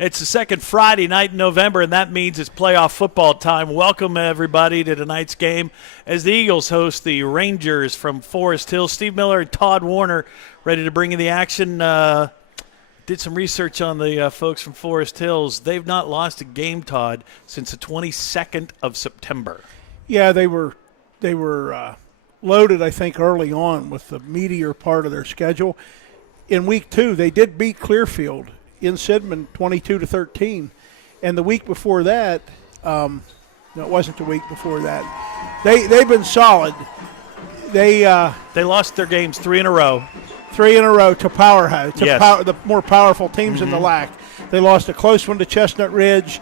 It's the second Friday night in November, and that means it's playoff football time. Welcome, everybody, to tonight's game as the Eagles host the Rangers from Forest Hill. Steve Miller and Todd Warner ready to bring you the action. Did some research on the folks from Forest Hills. They've not lost a game, Todd, since the 22nd of September. Yeah, they were loaded, I think, early on with the meatier part of their schedule. In week 2, they did beat Clearfield in Sidman 22-13, and the week before that, no, it wasn't the week before that. They've been solid. They lost their games 3 in a row. 3 in a row to Powerhouse, to yes. the more powerful teams in the LAC. They lost a close one to Chestnut Ridge.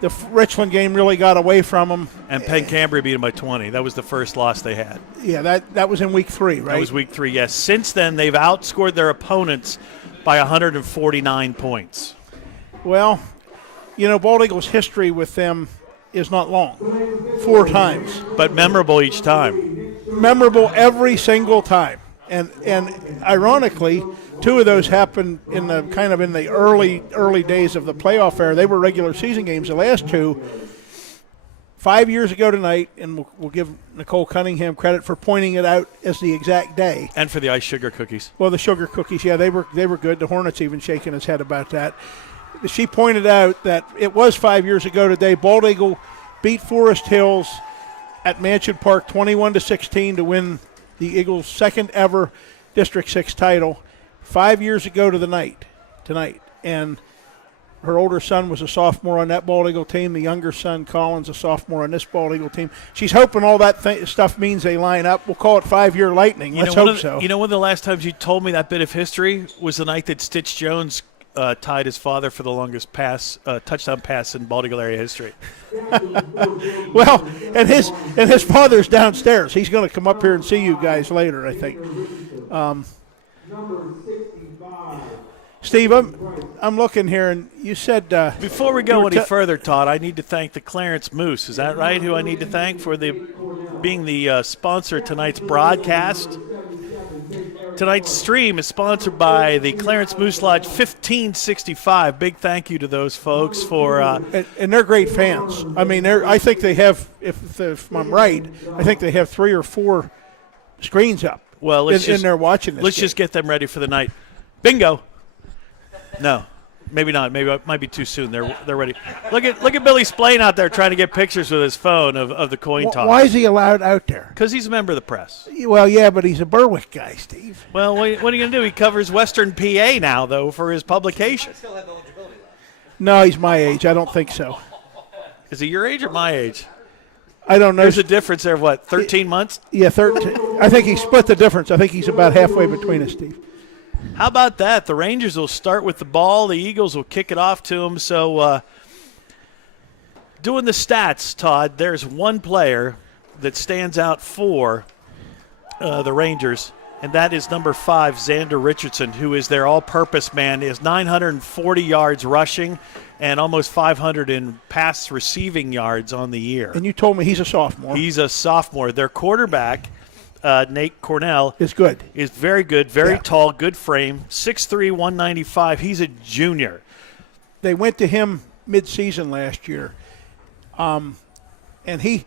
The Richland game really got away from them. And Penn Cambria beat them by 20. That was the first loss they had. Yeah, that was in week 3, right? That was week 3, yes. Since then, they've outscored their opponents by 149 points. Well, you know, Bald Eagles' history with them is not long. 4 times. But memorable each time. Memorable every single time. And ironically, 2 of those happened in the early days of the playoff era. They were regular season games. The last 2, 5 years ago tonight, and we'll give Nicole Cunningham credit for pointing it out as the exact day. And for the ice sugar cookies. Well, the sugar cookies, yeah, they were good. The Hornets even shaking his head about that. She pointed out that it was 5 years ago today. Bald Eagle beat Forest Hills at Mansion Park 21-16 to win the Eagles' second ever District 6 title. 5 years ago to the night, tonight. And her older son was a sophomore on that Bald Eagle team. The younger son, Collins, a sophomore on this Bald Eagle team. She's hoping all that stuff means they line up. We'll call it 5-year lightning. Let's hope so. You know, one of the last times you told me that bit of history was the night that Stitch Jones tied his father for the longest touchdown pass in Bald Eagle area history. Well, and his father's downstairs. He's going to come up here and see you guys later, I think. Number 65. Steve, I'm looking here, and you said before we go any further, Todd, I need to thank the Clarence Moose. Is that right? Who I need to thank for being the sponsor of tonight's broadcast. Tonight's stream is sponsored by the Clarence Moose Lodge 1565. Big thank you to those folks for and they're great fans. I mean, I think they have, if I'm right, I think they have 3 or 4 screens up. Well, in there watching this. Let's just get them ready for the night. Bingo. No, maybe not. Maybe it might be too soon. They're ready. Look at Billy Splain out there trying to get pictures with his phone of the coin toss. Why is he allowed out there? Because he's a member of the press. Well, yeah, but he's a Berwick guy, Steve. Well, what are you going to do? He covers Western PA now, though, for his publication. Still have eligibility left. No, he's my age. I don't think so. Is he your age or my age? I don't know. There's a difference there of what, 13 months? Yeah, 13. I think he split the difference. I think he's about halfway between us, Steve. How about that? The Rangers will start with the ball. The Eagles will kick it off to them. So doing the stats, Todd, there's one player that stands out for the Rangers, and that is number 5, Xander Richardson, who is their all-purpose man. He has 940 yards rushing and almost 500 in pass receiving yards on the year. And you told me he's a sophomore. He's a sophomore. Their quarterback, Nate Cornell, is good. Is very good, very tall, good frame, 6'3", 195. He's a junior. They went to him mid-season last year, and he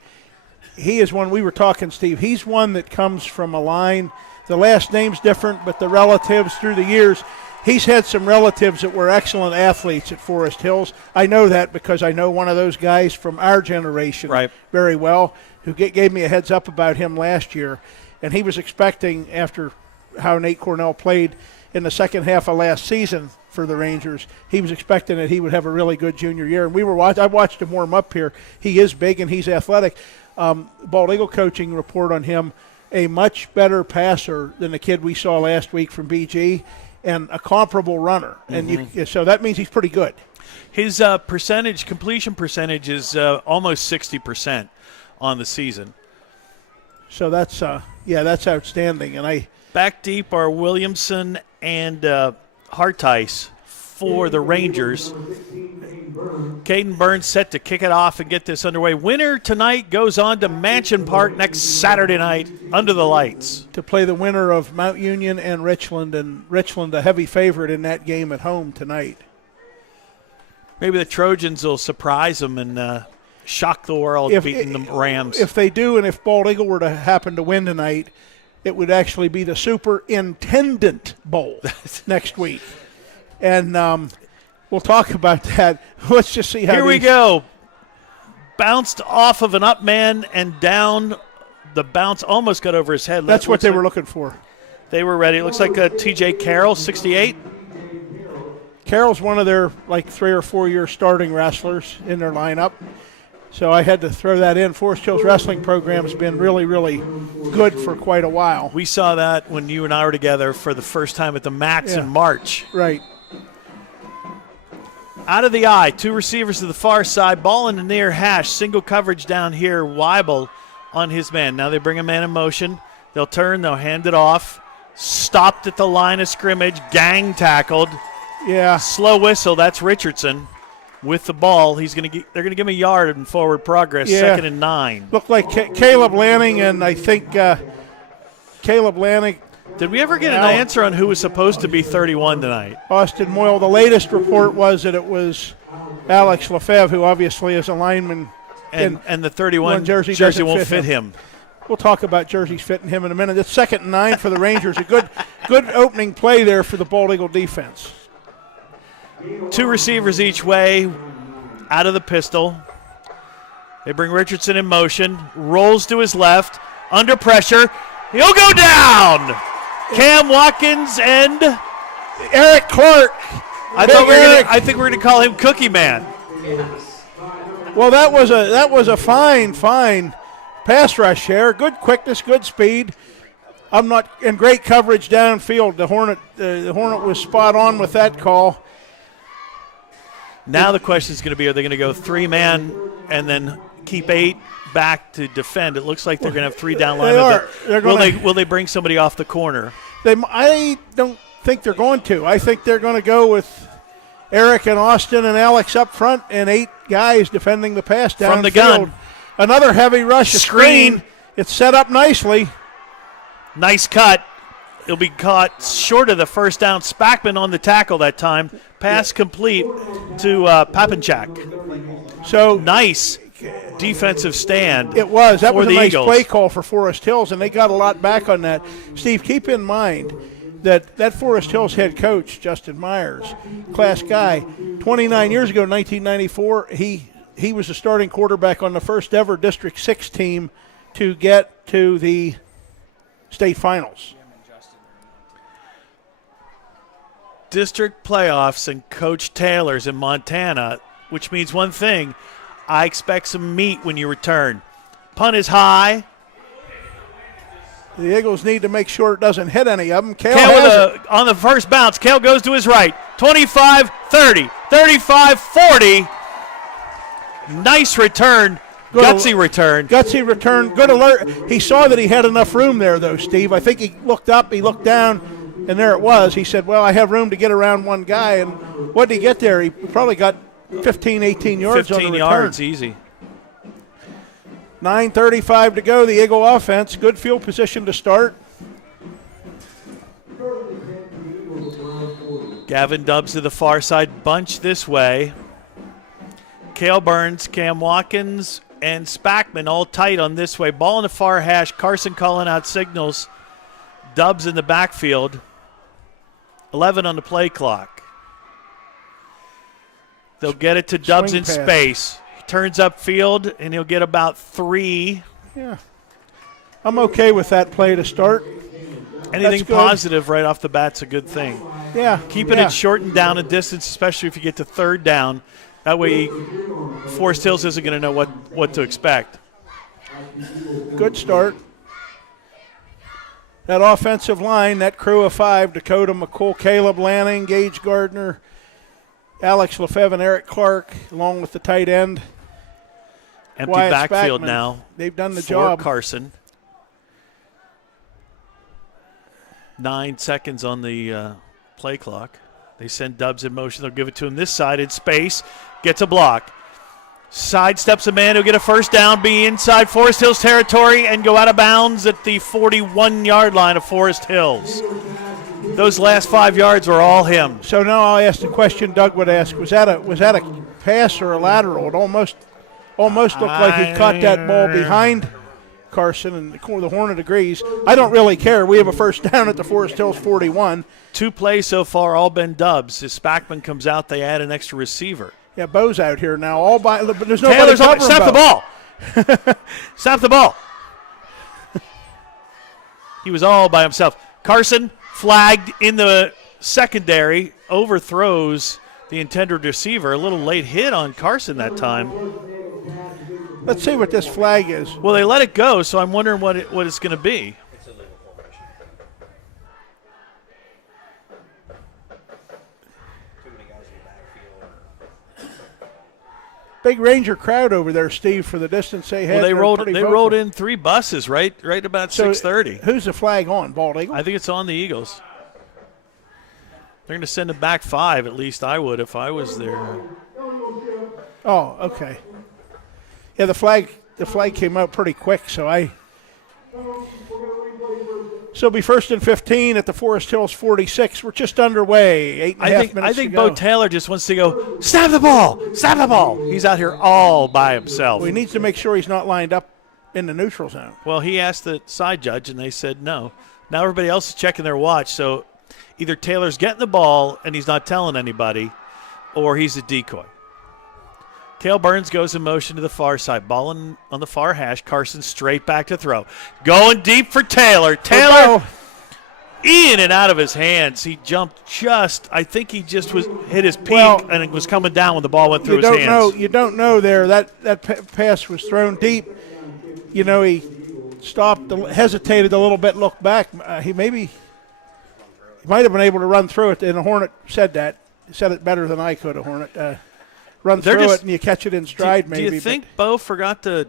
is one. We were talking, Steve. He's one that comes from a line. The last name's different, but the relatives through the years. He's had some relatives that were excellent athletes at Forest Hills. I know that because I know one of those guys from our generation very well, who gave me a heads up about him last year. And he was expecting, after how Nate Cornell played in the second half of last season for the Rangers, he was expecting that he would have a really good junior year. And I watched him warm up here. He is big and he's athletic. Bald Eagle coaching report on him, a much better passer than the kid we saw last week from BG, and a comparable runner. Mm-hmm. And so that means he's pretty good. His completion percentage is almost 60% on the season. So that's outstanding. And back deep are Williamson and Hartice for the Rangers. Caden Burns set to kick it off and get this underway. Winner tonight goes on to Mansion Park next Saturday night under the lights to play the winner of Mount Union and Richland a heavy favorite in that game at home tonight. Maybe the Trojans will surprise them and shock the world, beating the Rams. If they do, and if Bald Eagle were to happen to win tonight, it would actually be the Superintendent Bowl next week. And we'll talk about that. Let's just see how Here we go. Bounced off of an up man and down. The bounce almost got over his head. That's what they were looking for. They were ready. It looks like T.J. Carroll, 68. Carroll's one of their 3 or 4 year starting wrestlers in their lineup. So I had to throw that in. Forest Hills Wrestling Program has been really, really good for quite a while. We saw that when you and I were together for the first time at the Max in March. Right. Out of the eye, 2 receivers to the far side, ball in the near hash, single coverage down here, Weibel on his man. Now they bring a man in motion. They'll turn, they'll hand it off. Stopped at the line of scrimmage, gang tackled. Yeah. Slow whistle, that's Richardson with the ball. They're going to give him a yard in forward progress, 2nd and 9. Looked like Caleb Lanning, and I think Caleb Lanning. Did we ever get an answer on who was supposed to be 31 tonight? Austin Moyle. The latest report was that it was Alex Lefebvre, who obviously is a lineman. And the 31 jersey won't fit him. We'll talk about jerseys fitting him in a minute. It's 2nd and 9 for the Rangers. A good opening play there for the Bald Eagle defense. 2 receivers each way, out of the pistol. They bring Richardson in motion, rolls to his left, under pressure. He'll go down. Cam Watkins and Eric Clark. I think we're going to call him Cookie Man. Well, that was a fine pass rush here. Good quickness, good speed. And great coverage downfield. The Hornet was spot on with that call. Now the question is going to be: are they going to go 3-man and then keep 8 back to defend? It looks like they're going to have 3 down line. Will they bring somebody off the corner? I don't think they're going to. I think they're going to go with Eric and Austin and Alex up front and 8 guys defending the pass downfield. From the gun. Another heavy rush. Screen. It's set up nicely. Nice cut. It'll be caught short of the first down. Spackman on the tackle that time. Pass complete to Papenchak. So nice defensive stand. It was. That was a nice Eagles. play call for Forest Hills, and they got a lot back on that. Steve, keep in mind that Forest Hills head coach, Justin Myers, class guy, 29 years ago, 1994, he was the starting quarterback on the first ever District 6 team to get to the state finals. District playoffs and Coach Taylor's in Montana, which means one thing: I expect some meat when you return. Punt is high. The Eagles need to make sure it doesn't hit any of them. Kale on the first bounce. Kale goes to his right. 25, 30, 35, 40. Nice return. Gutsy return. Gutsy return. Good alert. He saw that he had enough room there, though, Steve. I think he looked up, he looked down, and there it was. He said, well, I have room to get around one guy. And what did he get there? He probably got 15, 18 yards on the return. 15 yards, easy. 9:35 to go, the Eagle offense. Good field position to start. Gavin Dubs to the far side, bunch this way. Cale Burns, Cam Watkins, and Spackman all tight on this way. Ball in the far hash. Carson calling out signals. Dubs in the backfield. 11 on the play clock. They'll get it to Dubs in space. He turns upfield, and he'll get about 3. Yeah. I'm okay with that play to start. Anything positive right off the bat's a good thing. Yeah. Keeping it shortened down a distance, especially if you get to third down. That way Forest Hills isn't going to know what to expect. Good start. That offensive line, that crew of 5, Dakota McCool, Caleb Lanning, Gage Gardner, Alex Lefebvre, and Eric Clark, along with the tight end. Empty Wyatt backfield Spackman. now. They've done the for job. Carson. 9 seconds on the play clock. They send Dubs in motion. They'll give it to him this side in space. Gets a block. Sidesteps a man. He'll get a first down, be inside Forest Hills territory, and go out of bounds at the 41-yard line of Forest Hills. Those last 5 yards were all him. So now I'll ask the question Doug would ask: Was that a pass or a lateral? It almost looked like he caught that ball behind Carson, and the Hornet agrees. I don't really care. We have a first down at the Forest Hills 41. 2 plays so far, all been dubs. If Spackman comes out, they add an extra receiver. Yeah, Bo's out here now. But there's nobody Taylor's covering stop Bo. the ball. Stop the ball. He was all by himself. Carson flagged in the secondary, overthrows the intended receiver. A little late hit on Carson that time. Let's see what this flag is. Well, they let it go, so I'm wondering what it's going to be. It's a legal formation. Too many guys in the backfield. Big Ranger crowd over there, Steve, for the distance they had. Well, they They're rolled pretty vocal. in 3 buses right about So 6:30. Who's the flag on? Bald Eagle? I think it's on the Eagles. They're going to send it back 5. At least I would if I was there. Oh, okay. Yeah, the flag came out pretty quick, so it'll be 1st and 15 at the Forest Hills 46. We're just underway. 8.5 minutes I think to go. Bo Taylor just wants to go, snap the ball, snap the ball. He's out here all by himself. Well, he needs to make sure he's not lined up in the neutral zone. Well, he asked the side judge, and they said no. Now everybody else is checking their watch, so either Taylor's getting the ball and he's not telling anybody, or he's a decoy. Cale Burns goes in motion to the far side. Ball on the far hash. Carson straight back to throw. Going deep for Taylor. Taylor in and out of his hands. He jumped I think he just hit his peak and it was coming down when the ball went through his hands. You don't know there. That pass was thrown deep. You know, he stopped, hesitated a little bit, looked back. He might have been able to run through it, and the Hornet said that. He said it better than I could, a Hornet. Run through it and you catch it in stride, maybe. Do you think Bo forgot to,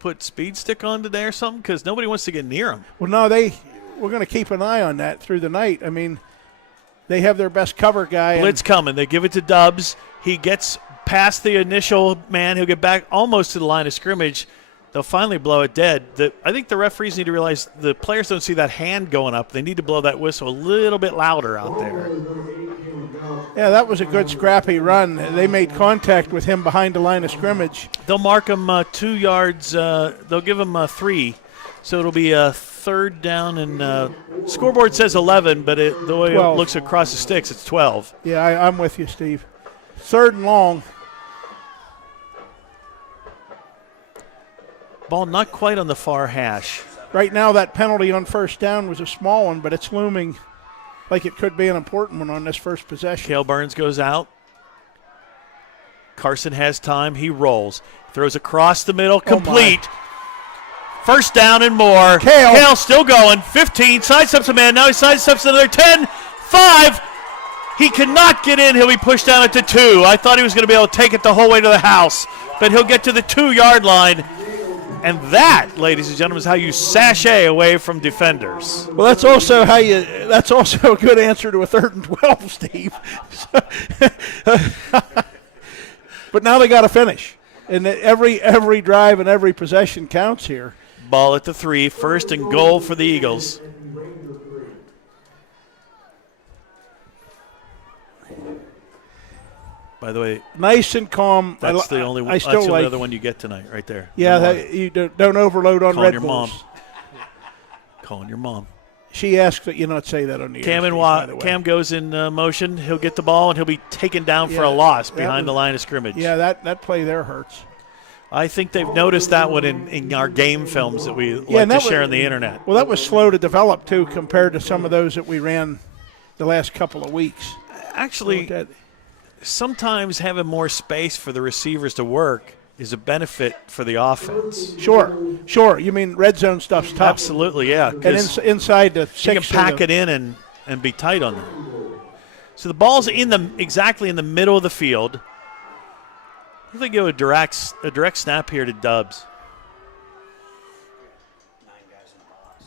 put speed stick on today or something? Because nobody wants to get near him. Well, no, we're going to keep an eye on that through the night. I mean, they have their best cover guy. Blitz coming. They give it to Dubs. He gets past the initial man. He'll get back almost to the line of scrimmage. They'll finally blow it dead. I think the referees need to realize the players don't see that hand going up. They need to blow that whistle a little bit louder out there. Yeah, that was a good scrappy run. They made contact with him behind the line of scrimmage. They'll mark him 2 yards. They'll give him 3. So it'll be a 3rd down, and scoreboard says 11, but the way 12. it looks across the sticks, it's 12. Yeah, I'm with you, Steve. 3rd and long. Ball not quite on the far hash. Right now, that penalty on 1st down was a small one, but it's looming like it could be an important one on this first possession. Cale Burns goes out. Carson has time. He rolls. Throws across the middle. Complete. 1st down and more. Cale still going. 15. Sidesteps a man. Now he sidesteps another 10. 5. He cannot get in. He'll be pushed down at the 2. I thought he was going to be able to take it the whole way to the house, but he'll get to the 2-yard line. And that, ladies and gentlemen, is how you sashay away from defenders. Well, that's also a good answer to a 3rd and 12, Steve. But now they got to finish. And every drive and every possession counts here. Ball at the 3, 1st and goal for the Eagles. By the way, nice and calm. That's the only other one you get tonight, right there. Yeah, you don't overload on Red Bulls. Calling your mom. She asked that you not say that on the air. Cam goes in motion. He'll get the ball, and he'll be taken down for a loss behind the line of scrimmage. Yeah, that play there hurts. I think they've noticed that one in our game films that we like to share on the internet. Well, that was slow to develop, too, compared to some of those that we ran the last couple of weeks. Actually, sometimes having more space for the receivers to work is a benefit for the offense. Sure. You mean red zone stuff's tough. Absolutely, yeah. And inside the 6. You can pack it in and be tight on them. So the ball's exactly in the middle of the field. I think go a direct snap here to Dubs. 9 guys in the box.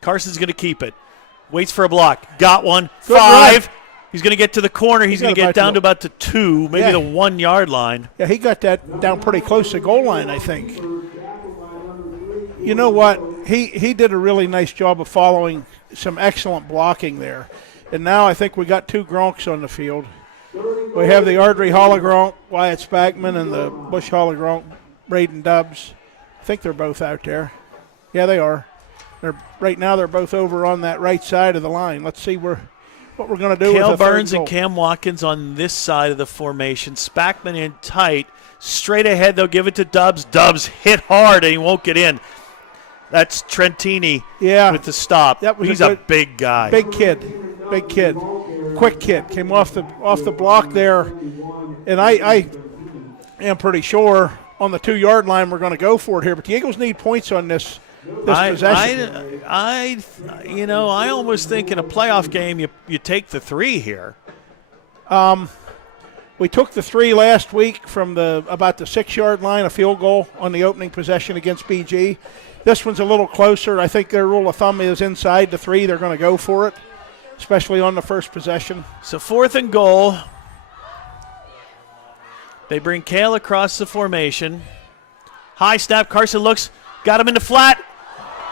Carson's going to keep it. Waits for a block. Got one. Good 5. run. He's going to get to the corner. He's going to get down to about the 2, maybe the 1-yard line. Yeah, he got that down pretty close to goal line, I think. You know what? He did a really nice job of following some excellent blocking there. And now I think we got 2 Gronks on the field. We have the Ardrey Hologronk, Wyatt Spackman, and the Bush Hologronk, Braden Dubbs. I think they're both out there. Yeah, they are. Right now they're both over on that right side of the line. Let's see what we're going to do Cale with a third Burns goal. and Cam Watkins on this side of the formation. Spackman in tight. Straight ahead, they'll give it to Dubbs. Dubbs hit hard, and he won't get in. That's Trentini with the stop. He's a big guy. Big kid. Quick kid. Came off the block there. And I am pretty sure on the 2-yard line we're going to go for it here. But the Eagles need points on this possession. I almost think in a playoff game you take the 3 here. We took the 3 last week from about the 6-yard line, a field goal on the opening possession against BG. This one's a little closer. I think their rule of thumb is inside the 3. They're going to go for it, especially on the first possession. So 4th and goal. They bring Cale across the formation. High snap. Carson looks. Got him in the flat.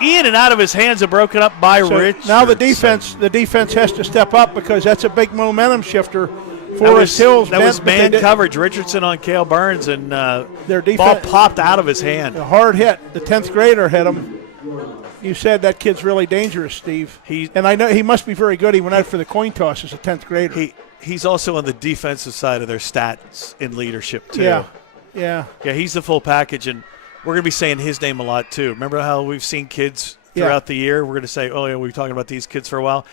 In and out of his hands and broken up by Rich. Now the defense has to step up because that's a big momentum shifter. Forest Hills. That was man coverage. Richardson on Cale Burns, and their ball popped out of his hand. A hard hit. The 10th grader hit him. You said that kid's really dangerous, Steve. And I know he must be very good. He went out for the coin toss as a 10th grader. He's also on the defensive side of their stats in leadership, too. Yeah, he's the full package, and we're going to be saying his name a lot, too. Remember how we've seen kids throughout the year? We're going to say, oh, yeah, we've been talking about these kids for a while.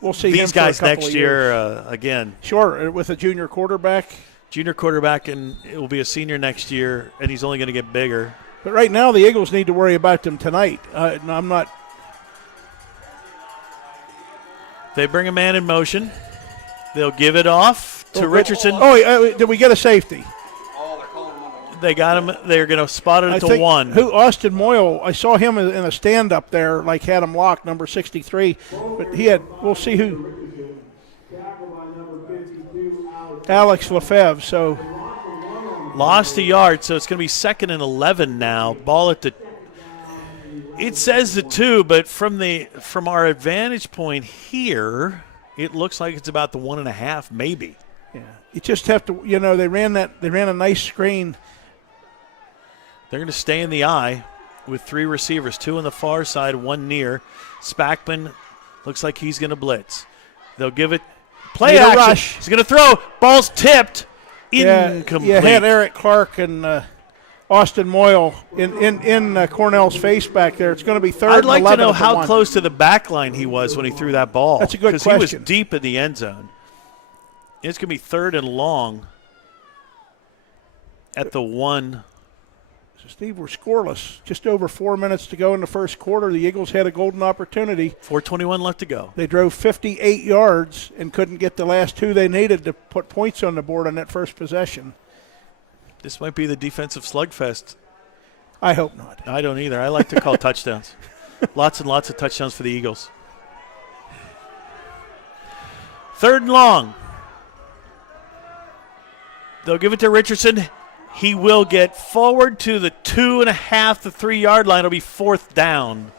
We'll see these guys next year again. Sure, with a junior quarterback, and it will be a senior next year, and he's only going to get bigger. But right now, the Eagles need to worry about them tonight. I'm not. They bring a man in motion. They'll give it off to Richardson. Did we get a safety? They got him. They're going to spot it to 1. Austin Moyle, I saw him in a stand-up there, had him locked, number 63. But we'll see who. Alex Lefebvre, so. Lost a yard, so it's going to be 2nd and 11 now. Ball at the. It says the 2, but from our advantage point here, it looks like it's about the 1.5, maybe. Yeah, you just have to. They ran a nice screen. They're going to stay in the eye with 3 receivers, 2 on the far side, 1 near. Spackman looks like he's going to blitz. They'll give it play action. Rush. He's going to throw. Ball's tipped. Incomplete. You had Eric Clark and Austin Moyle in Cornell's face back there. It's going to be 3rd I'd like and 11 to know how 1. Close to the back line he was when he threw that ball. That's a good question. Because he was deep in the end zone. It's going to be 3rd and long at the 1. So, Steve, we're scoreless. Just over 4 minutes to go in the first quarter. The Eagles had a golden opportunity. 4:21 left to go. They drove 58 yards and couldn't get the last 2 they needed to put points on the board on that first possession. This might be the defensive slugfest. I hope not. I don't either. I like to call touchdowns. Lots and lots of touchdowns for the Eagles. 3rd and long. They'll give it to Richardson. He will get forward to the 2.5 to 3 yard line. It'll be 4th down.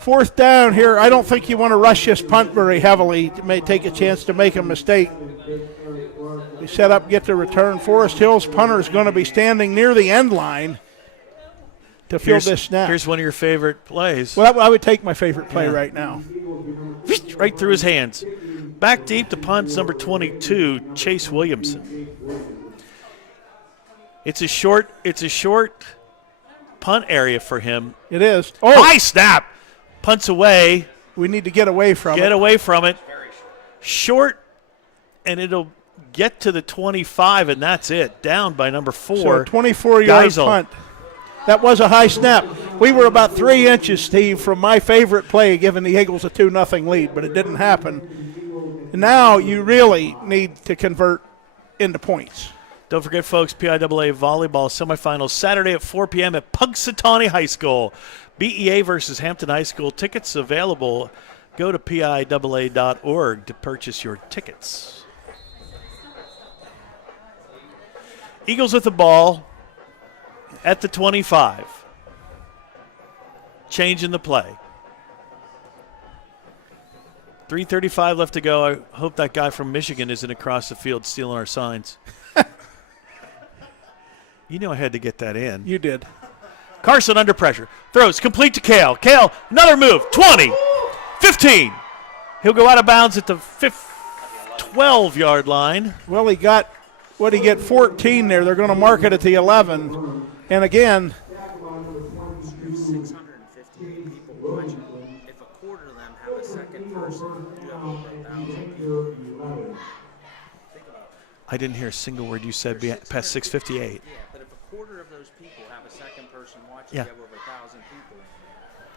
4th down here. I don't think you want to rush this punt very heavily. It may take a chance to make a mistake. We set up, get the return. Forest Hills punter is going to be standing near the end line to field this snap. Here's one of your favorite plays. Well, I would take my favorite play right now. Right through his hands. Back deep to punt's number 22, Chase Williamson. It's a short punt area for him. It is. High snap. Punts away. We need to get away from it. Get away from it. Short, and it'll get to the 25, and that's it. Down by number 4. So a 24-yard punt. That was a high snap. We were about 3 inches, Steve, from my favorite play, giving the Eagles a 2-0 lead, but it didn't happen. And now you really need to convert into points. Don't forget, folks, PIAA volleyball semifinals Saturday at 4 p.m. at Punxsutawney High School. BEA versus Hampton High School. Tickets available. Go to PIAA.org to purchase your tickets. Eagles with the ball at the 25. Changing the play. 3:35 left to go. I hope that guy from Michigan isn't across the field stealing our signs. You know I had to get that in. You did. Carson under pressure. Throws complete to Kale. Kale, another move. 20, 15. He'll go out of bounds at the 12-yard line. Well, he got, what did he get, 14 there. They're going to mark it at the 11. And again, 658 people watching. If a quarter of them have a second person, you have over 1,000 people. Think about it. I didn't hear a single word you said past 6:58. Yeah, but if a quarter of those people have a second person watching, Yeah. you have over 1,000 people.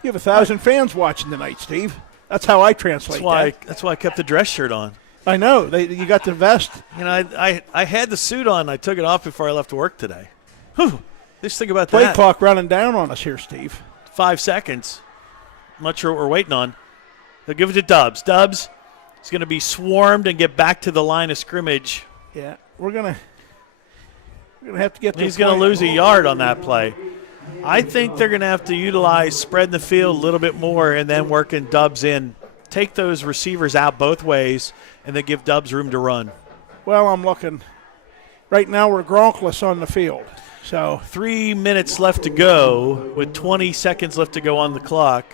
you have 1,000 fans watching tonight, Steve. That's how I translate That's why I kept the dress shirt on. I know. You got the vest. You know, I had the suit on. I took it off before I left work today. Whew. Just think about Play that. clock running down on us here, Steve. 5 seconds. I'm not sure what we're waiting on. They'll give it to Dubs. Dubs is going to be swarmed and get back to the line of scrimmage. Yeah, we're gonna have to get. He's going to lose a yard on that play. I think they're going to have to utilize spreading the field a little bit more and then working Dubs in. Take those receivers out both ways and then give Dubs room to run. Well, I'm looking. Right now we're Gronkless on the field. So 3 minutes left to go with 20 seconds left to go on the clock.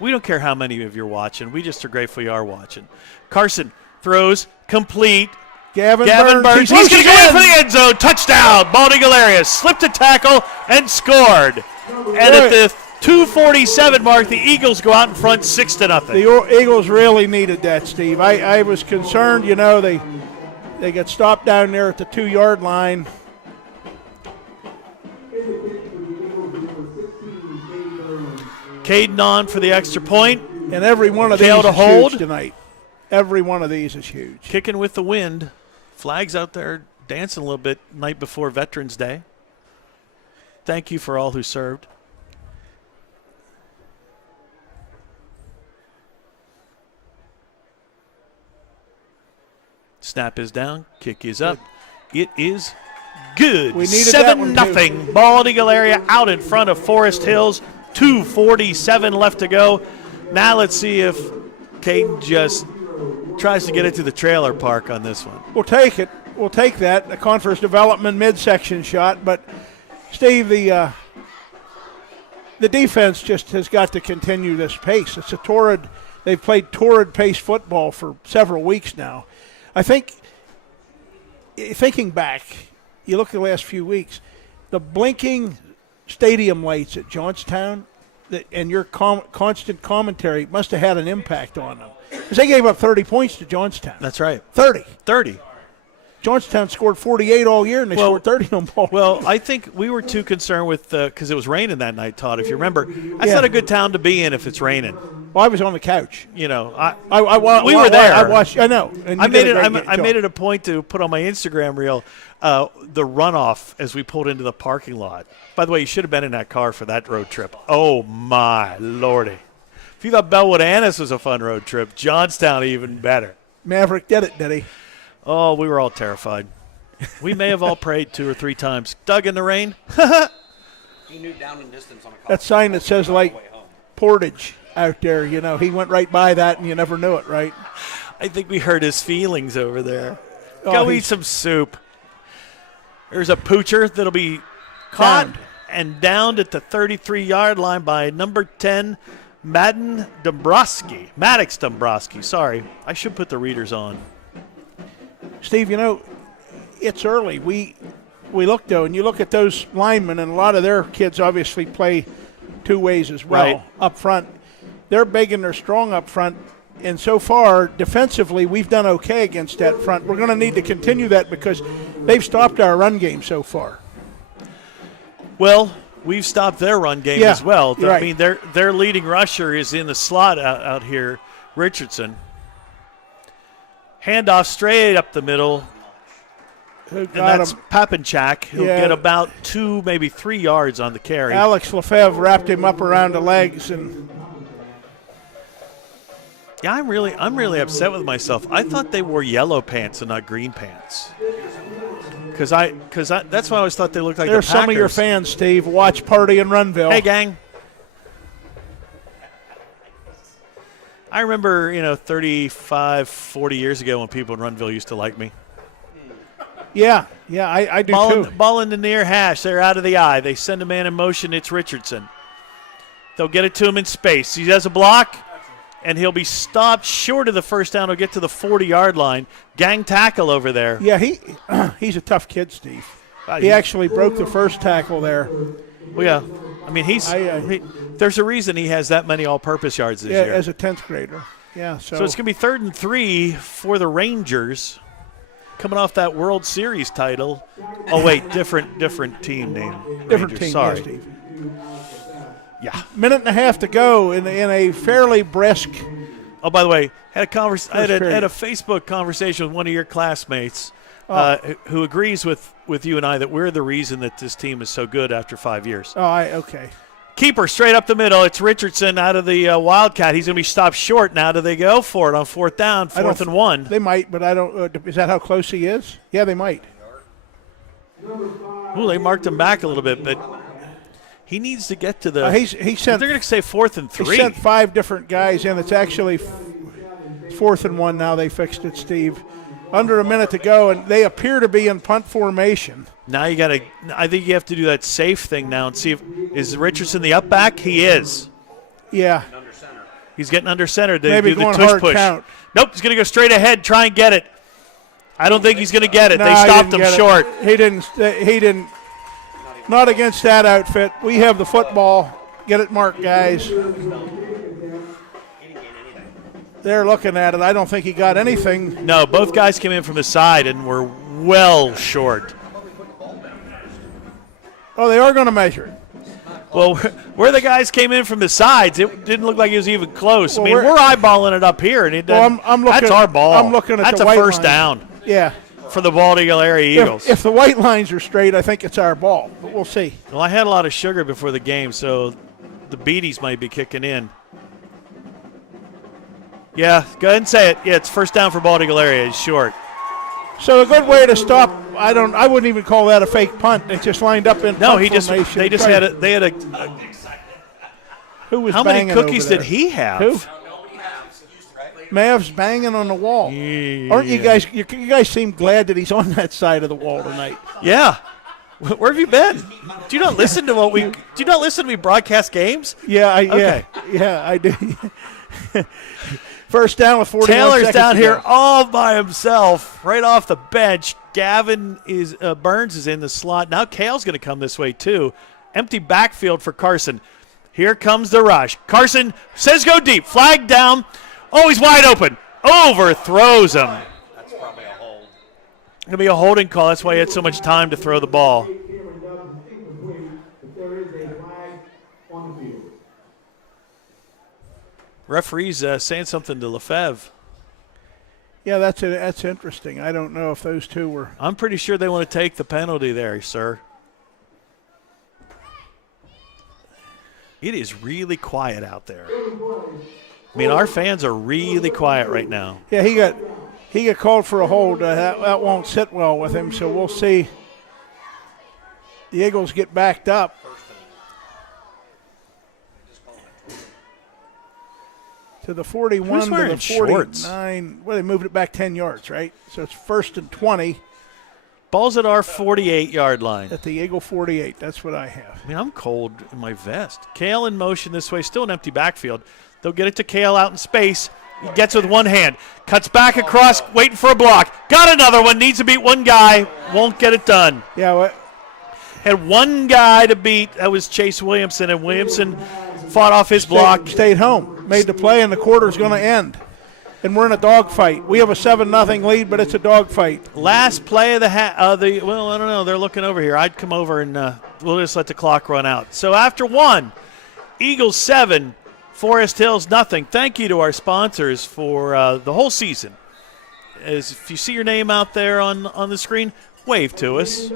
We don't care how many of you are watching. We just are grateful you are watching. Carson throws complete. Gavin Burns. He's going to go in for the end zone. Touchdown. Bald Eagle area. Slipped a tackle and scored. And at the 2:47 mark, the Eagles go out in front 6-0. The Eagles really needed that, Steve. I was concerned, they got stopped down there at the 2-yard line. Caden on for the extra point. And every one of these Failed to is hold. huge tonight. Every one of these is huge. Kicking with the wind. Flags out there dancing a little bit night before Veterans Day. Thank you for all who served. Snap is down. Kick is up. It is good. We needed that one, 7-0. Bald Eagle area out in front of Forest Hills. 2:47 left to go. Now let's see if Caden just tries to get it to the trailer park on this one. We'll take it. We'll take that. A conference development midsection shot. But, Steve, the defense just has got to continue this pace. It's a torrid. They've played torrid pace football for several weeks now. I think, thinking back, you look at the last few weeks, the blinking stadium lights at Johnstown and your constant commentary must have had an impact on them. Because they gave up 30 points to Johnstown. That's right. 30. Johnstown scored 48 all year, and they scored 30 on ball. Well, I think we were too concerned with because it was raining that night, Todd. If you remember, that's not a good town to be in if it's raining. Well, I was on the couch. You know, We were there. I watched. I know. And I made it a point to put on my Instagram reel the runoff as we pulled into the parking lot. By the way, you should have been in that car for that road trip. Oh my lordy! If you thought Bellwood Annis was a fun road trip, Johnstown even better. Maverick did it, did he? Oh, we were all terrified. We may have all prayed 2 or 3 times. Doug in the rain. He knew down in distance on a call. That sign that says like Portage out there, he went right by that and you never knew it, right? I think we hurt his feelings over there. Oh, Go eat some soup. There's a poocher that'll be caught Downed. and downed at the 33-yard line by number 10, Maddox Dombrowski. Sorry, I should put the readers on. Steve, it's early. We look, though, and you look at those linemen, and a lot of their kids obviously play 2 ways as well. Right. Up front. They're big and they're strong up front. And so far, defensively, we've done okay against that front. We're going to need to continue that because they've stopped our run game so far. Well, we've stopped their run game as well. You're right. I mean, their leading rusher is in the slot out here, Richardson. Handoff straight up the middle. And that's Papenchak. He'll get about 2, maybe 3 yards on the carry. Alex Lefebvre wrapped him up around the legs. And yeah, I'm really upset with myself. I thought they wore yellow pants and not green pants. Because that's why I always thought they looked like there's the Packers. some of your fans, Steve, watch Party in Runville. Hey, gang. I remember, 35, 40 years ago when people in Runville used to like me. Yeah, I do too. Ball in the near hash. They're out of the eye. They send a man in motion. It's Richardson. They'll get it to him in space. He has a block, and he'll be stopped short of the first down. He'll get to the 40-yard line. Gang tackle over there. Yeah, he's a tough kid, Steve. He actually broke the first tackle there. Well, yeah. I mean, there's a reason he has that many all-purpose yards this year. As a 10th grader. Yeah, so it's going to be 3rd and 3 for the Rangers, coming off that World Series title. Oh wait, different team name. Different Rangers, team, sorry. yes, Steve. Yeah. Minute and a half to go in a fairly brisk. Oh, by the way, I had period. a Facebook conversation with one of your classmates who agrees with you and I that we're the reason that this team is so good after 5 years. Okay. Keeper straight up the middle. It's Richardson out of the Wildcat. He's going to be stopped short now. Do they go for it on 4th down, 4th and 1? They might, but I don't. Is that how close he is? Yeah, they might. Ooh, they marked him back a little bit, but he needs to get to the. He sent. They're going to say 4th and 3. He sent 5 different guys in. It's actually 4th and 1 now. They fixed it, Steve. Under a minute to go, and they appear to be in punt formation. Now you got to. I think you have to do that safe thing now and see if is Richardson the up back. He is. Yeah. He's getting under center to Maybe do the going tush hard push. count. Nope, he's going to go straight ahead, try and get it. I don't think he's going to get it. No, they stopped him get it. short. He didn't. Not against that outfit. We have the football. Get it marked, guys. They're looking at it. I don't think he got anything. No, both guys came in from the side and were well short. Oh, they are going to measure it. Well, where the guys came in from the sides, it didn't look like it was even close. Well, I mean, we're eyeballing it up here, and it doesn't. I'm looking, that's our ball. I'm looking at that's the a white first line. down Yeah. for the Bald-Eagle area Eagles. If the white lines are straight, I think it's our ball, but we'll see. Well, I had a lot of sugar before the game, so the beaties might be kicking in. Yeah, go ahead and say it. Yeah, it's first down for Bald-Eagle area. It's short. So a good way to stop. I wouldn't even call that a fake punt. They just lined up in punt formation. They just had a. Who was How many banging cookies over there? did he have? Who? Mav's banging on the wall. Yeah. Aren't you guys? You guys seem glad that he's on that side of the wall tonight. Yeah. Where have you been? Do you not listen to what we? Do you not listen to me broadcast games? Yeah, Okay. I do. First down with 41 Taylor's seconds down to here go. all by himself, right off the bench. Gavin Burns is in the slot. Now Kale's going to come this way too. Empty backfield for Carson. Here comes the rush. Carson says go deep. Flag down. Oh, he's wide open. Overthrows him. That's probably a hold. Going to be a holding call. That's why he had so much time to throw the ball. Referee's saying something to Lefebvre. Yeah, that's interesting. I don't know if those two were. I'm pretty sure they want to take the penalty there, sir. It is really quiet out there. I mean, our fans are really quiet right now. Yeah, he got called for a hold. That won't sit well with him, so we'll see. The Eagles get backed up. To the 41 Who's to wearing the shorts? 49. Well, they moved it back 10 yards, right? So it's 1st and 20 Ball's at our 48-yard line. at the Eagle 48. That's what I have. I mean, I'm cold in my vest. Kale in motion this way, still an empty backfield. They'll get it to Kale out in space. He gets with one hand, cuts back across, waiting for a block. Got another one, needs to beat one guy, won't get it done. Yeah, what? Had one guy to beat, that was Chase Williamson, and Williamson fought off his block. Stayed home, made the play, and the quarter's going to end. And we're in a dogfight. We have a 7-0 lead, but it's a dogfight. Last play of well, I don't know. They're looking over here. I'd come over and we'll just let the clock run out. So after one, Eagles 7, Forest Hills nothing. Thank you to our sponsors for the whole season. As if you see your name out there on the screen, wave to us.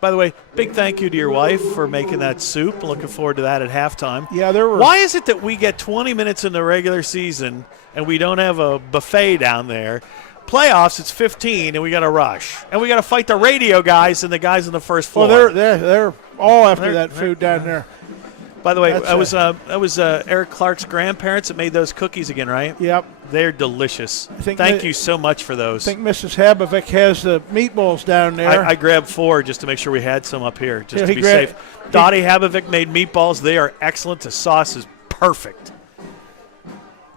By the way, big thank you to your wife for making that soup. Looking forward to that at halftime. Yeah, there were. Why is it that we get 20 minutes in the regular season and we don't have a buffet down there? Playoffs, it's 15, and we got to rush. And we got to fight the radio guys and the guys on the first floor. Well, they're all after that food down there. By the way, That's that was Eric Clark's grandparents that made those cookies again, right? Yep. They're delicious. think Thank that- you so much for those. I think Mrs. Habovic has the meatballs down there. I grabbed 4 just to make sure we had some up here, just Yeah, to he be grabbed- safe. Dottie Habovic made meatballs. They are excellent. The sauce is perfect.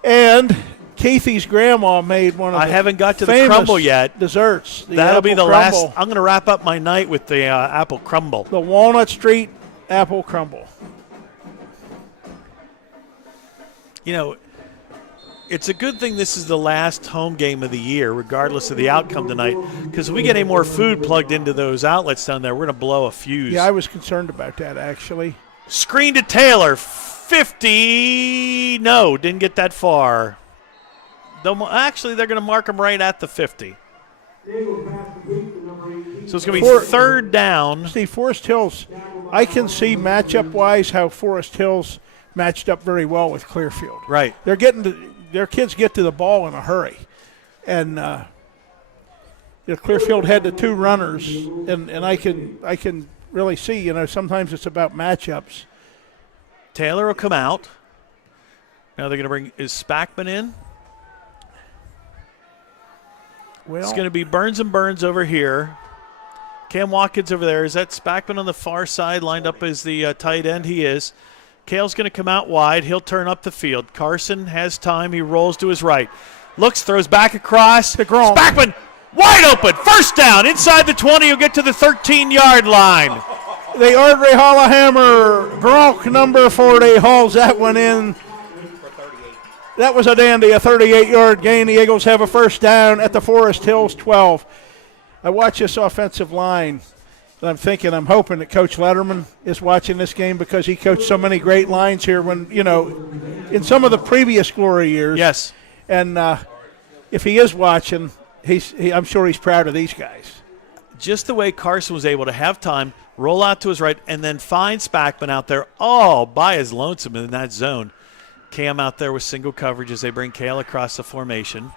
And Kathy's grandma made one of I the haven't got to the famous crumble yet. desserts. The That'll be apple the crumble. last. I'm going to wrap up my night with the apple crumble. The Walnut Street apple crumble. You know, it's a good thing this is the last home game of the year, regardless of the outcome tonight, because if we get any more food plugged into those outlets down there, we're going to blow a fuse. Yeah, I was concerned about that, actually. Screen to Taylor, 50. No, didn't get that far. Actually, they're going to mark him right at the 50. So it's going to be third down. See, Forest Hills, I can see matchup-wise how Forest Hills matched up very well with Clearfield. Right. Their kids get to the ball in a hurry. And Clearfield had the 2 runners, and I can really see, sometimes it's about matchups. Taylor will come out. Now they're going to bring, is Spackman in? Well, It's going to be Burns and Burns over here. Cam Watkins over there. Is that Spackman on the far side lined up as the tight end? He is. Kale's going to come out wide. He'll turn up the field. Carson has time. He rolls to his right. Looks, throws back across. Gronk. Spackman wide open. First down. Inside the 20. He'll get to the 13-yard line. the Ardrey Hollahammer Gronk number 40 hauls that one in. That was a dandy, a 38-yard gain. The Eagles have a first down at the Forest Hills 12. I watch this offensive line, and I'm hoping that Coach Letterman is watching this game because he coached so many great lines here when, in some of the previous glory years. Yes. And if he is watching, I'm sure he's proud of these guys. Just the way Carson was able to have time, roll out to his right, and then find Spackman out there all by his lonesome in that zone. Cam out there with single coverage as they bring Kale across the formation.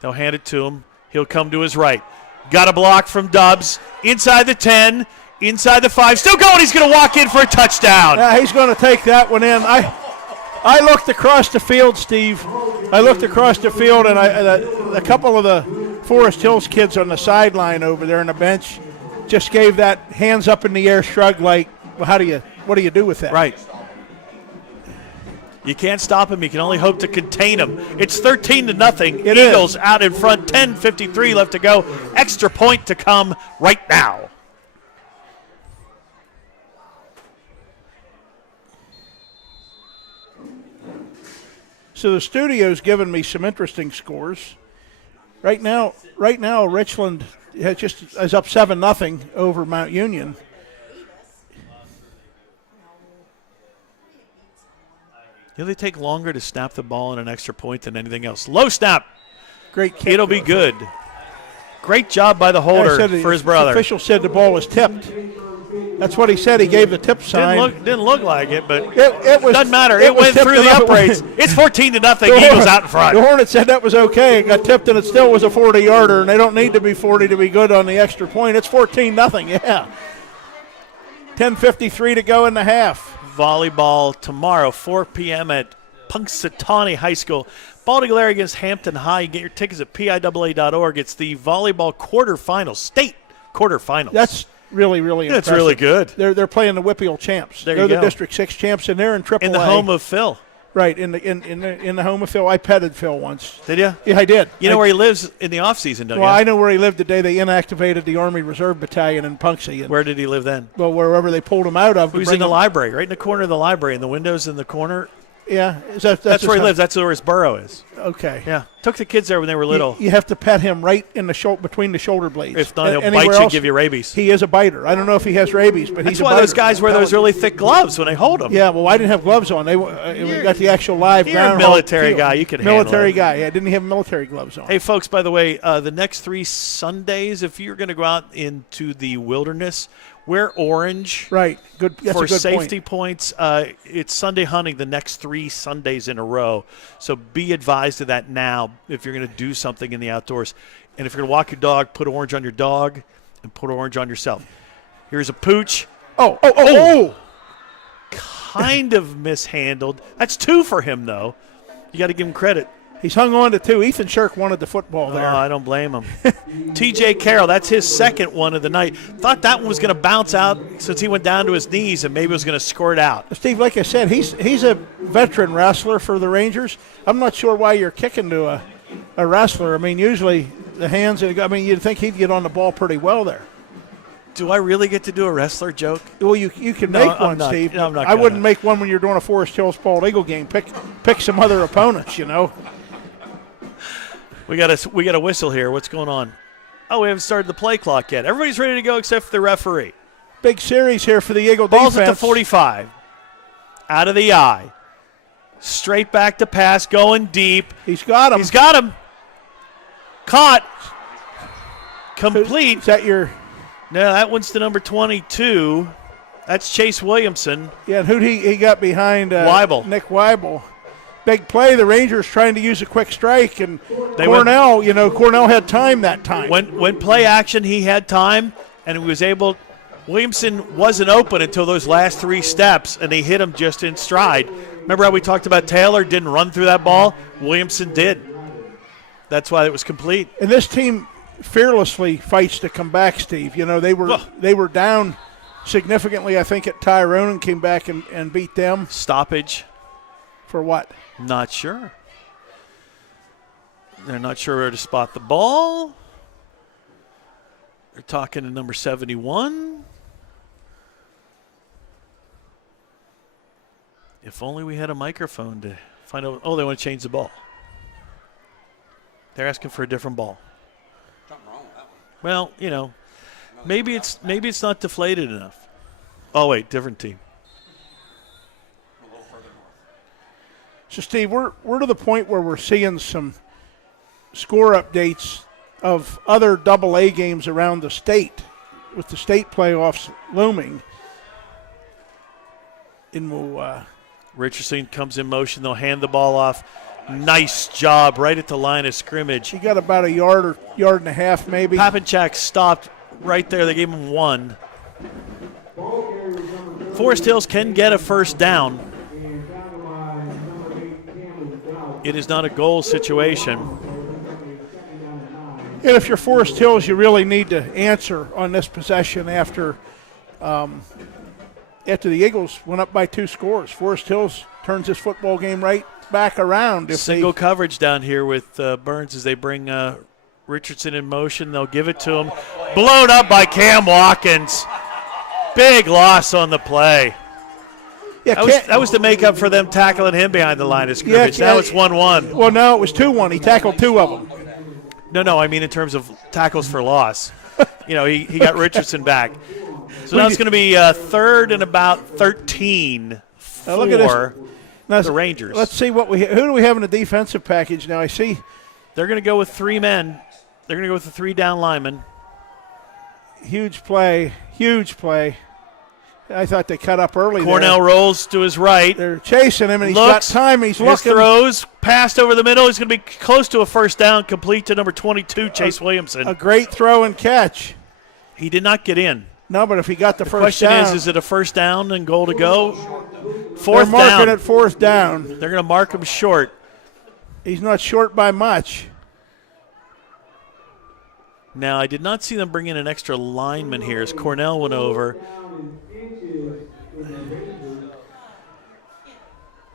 They'll hand it to him. He'll come to his right. Got a block from Dubs. Inside the 10, inside the 5. Still going. He's going to walk in for a touchdown. Yeah, he's going to take that one in. I looked across the field, Steve. I looked across the field, and a couple of the Forest Hills kids on the sideline over there on the bench just gave that hands up in the air shrug like, well, what do you do with that? Right. You can't stop him. You can only hope to contain him. It's 13-0. It Eagles is. out in front. 10:53 left to go. Extra point to come right now. So the studio's given me some interesting scores. Right now, Richland is up 7-0 over Mount Union. They take longer to snap the ball in an extra point than anything else. Low snap. Great kick. It'll be good. Great job by the holder for his brother. The official said the ball was tipped. That's what he said. He gave the tip sign. Didn't look like it, but It was, doesn't matter. It It was went tipped through the enough. uprights. It's 14-0. Eagles out in front. The Hornets said that was okay. It got tipped, and it still was a 40-yarder, and they don't need to be 40 to be good on the extra point. It's 14-0, yeah. 10:53 to go in the half. Volleyball tomorrow, 4 p.m. at Punxsutawney High School. Baltimore against Hampton High. You get your tickets at PIAA.org. It's the volleyball quarterfinals, state quarterfinals. That's really, really That's impressive. really good. They're playing the Whippeal champs. There they're you the go. District 6 champs, and they're in AAA. In the home of Phil. Right, in the home of Phil. I petted Phil once. Did you? Yeah, I did. You know where he lives in the offseason, don't Well, you? I know where he lived the day they inactivated the Army Reserve Battalion in Punxsutawney. Where did he live then? Well, wherever they pulled him out of. He was in the library, right in the corner of the library, in the windows in the corner. Yeah, That's where he lives. That's where his burrow is. Okay. Yeah. Took the kids there when they were little. You have to pet him right in the between the shoulder blades. If not, he'll Anywhere bite you and else, give you rabies. He is a biter. I don't know if he has rabies, but That's he's a why biter. those guys wear those really thick gloves when they hold them. Yeah, well, I didn't have gloves on. We got the actual live You're a groundhog military feel. guy. You can handle military it. guy. Yeah, I didn't have military gloves on. Hey, folks, by the way, the next 3 Sundays, if you're going to go out into the wilderness, wear orange. Right. Good. That's for a good safety point. points. It's Sunday hunting the next 3 Sundays in a row. So be advised of that now if you're going to do something in the outdoors. And if you're going to walk your dog, put orange on your dog and put orange on yourself. Here's a pooch. Oh. kind of mishandled. That's 2 for him, though. You got to give him credit. He's hung on to 2. Ethan Shirk wanted the football there. Oh, I don't blame him. T.J. Carroll, that's his second one of the night. Thought that one was going to bounce out since he went down to his knees and maybe was going to squirt out. Steve, like I said, he's a veteran wrestler for the Rangers. I'm not sure why you're kicking to a wrestler. I mean, usually the hands, I mean, you'd think he'd get on the ball pretty well there. Do I really get to do a wrestler joke? Well, you can make one, not, Steve. No, I'm not I wouldn't make one when you're doing a Forest Hills Bald Eagle game. Pick some other opponents, you know. We got a whistle here. What's going on? Oh, we haven't started the play clock yet. Everybody's ready to go except for the referee. Big series here for the Eagle Ball's defense. at the 45. Out of the eye. Straight back to pass, going deep. He's got him. He's got him. Caught. Complete. Is that your... No, that one's to number 22. That's Chase Williamson. Yeah, and who'd he got behind? Weibel. Nick Weibel. Big play. The Rangers trying to use a quick strike, and Cornell had time that time. When play action, he had time, and he was able. Williamson wasn't open until those last 3 steps, and he hit him just in stride. Remember how we talked about Taylor didn't run through that ball? Williamson did. That's why it was complete. And this team fearlessly fights to come back, Steve. You know, they were down significantly, I think, at Tyrone and came back and beat them. Stoppage. For what? Not sure. They're not sure where to spot the ball. They're talking to number 71. If only we had a microphone to find out. Oh, they want to change the ball. They're asking for a different ball. Something wrong with that one. Well, you know, maybe it's not deflated enough. Oh wait, different team. A little further north. So, Steve, we're to the point where we're seeing some score updates of other AA games around the state, with the state playoffs looming. And Richardson comes in motion. They'll hand the ball off. Nice job right at the line of scrimmage. he got about a yard or yard and a half, maybe. Papenchak stopped right there. They gave him 1. Forest Hills can get a first down. It is not a goal situation. And if you're Forest Hills, you really need to answer on this possession after the Eagles went up by 2 scores. Forest Hills turns this football game right back around. Single coverage down here with Burns as they bring Richardson in motion. They'll give it to him. Blown up by Cam Watkins. Big loss on the play. Yeah, That was to make up for them tackling him behind the line of scrimmage. Now it's 1-1. Well, no, it was 2-1. He tackled 2 of them. No, I mean in terms of tackles for loss. You know, he got Richardson back. So now it's going to be 3rd and about 13 for look at this. Now, the Rangers. Let's see who do we have in the defensive package now. I see They're going to go with 3 men. They're going to go with the 3 down linemen. huge play. I thought they cut up early. Cornell rolls to his right. They're chasing him, and he's Looks, got time. He's his looking. throws, passed over the middle. He's going to be close to a first down, complete to number 22, Chase Williamson. A great throw and catch. He did not get in. No, but if he got the first Question down. is it a first down and goal to go? They're Fourth marking down. it 4th down. They're going to mark him short. He's not short by much. Now, I did not see them bring in an extra lineman here as Cornell went over.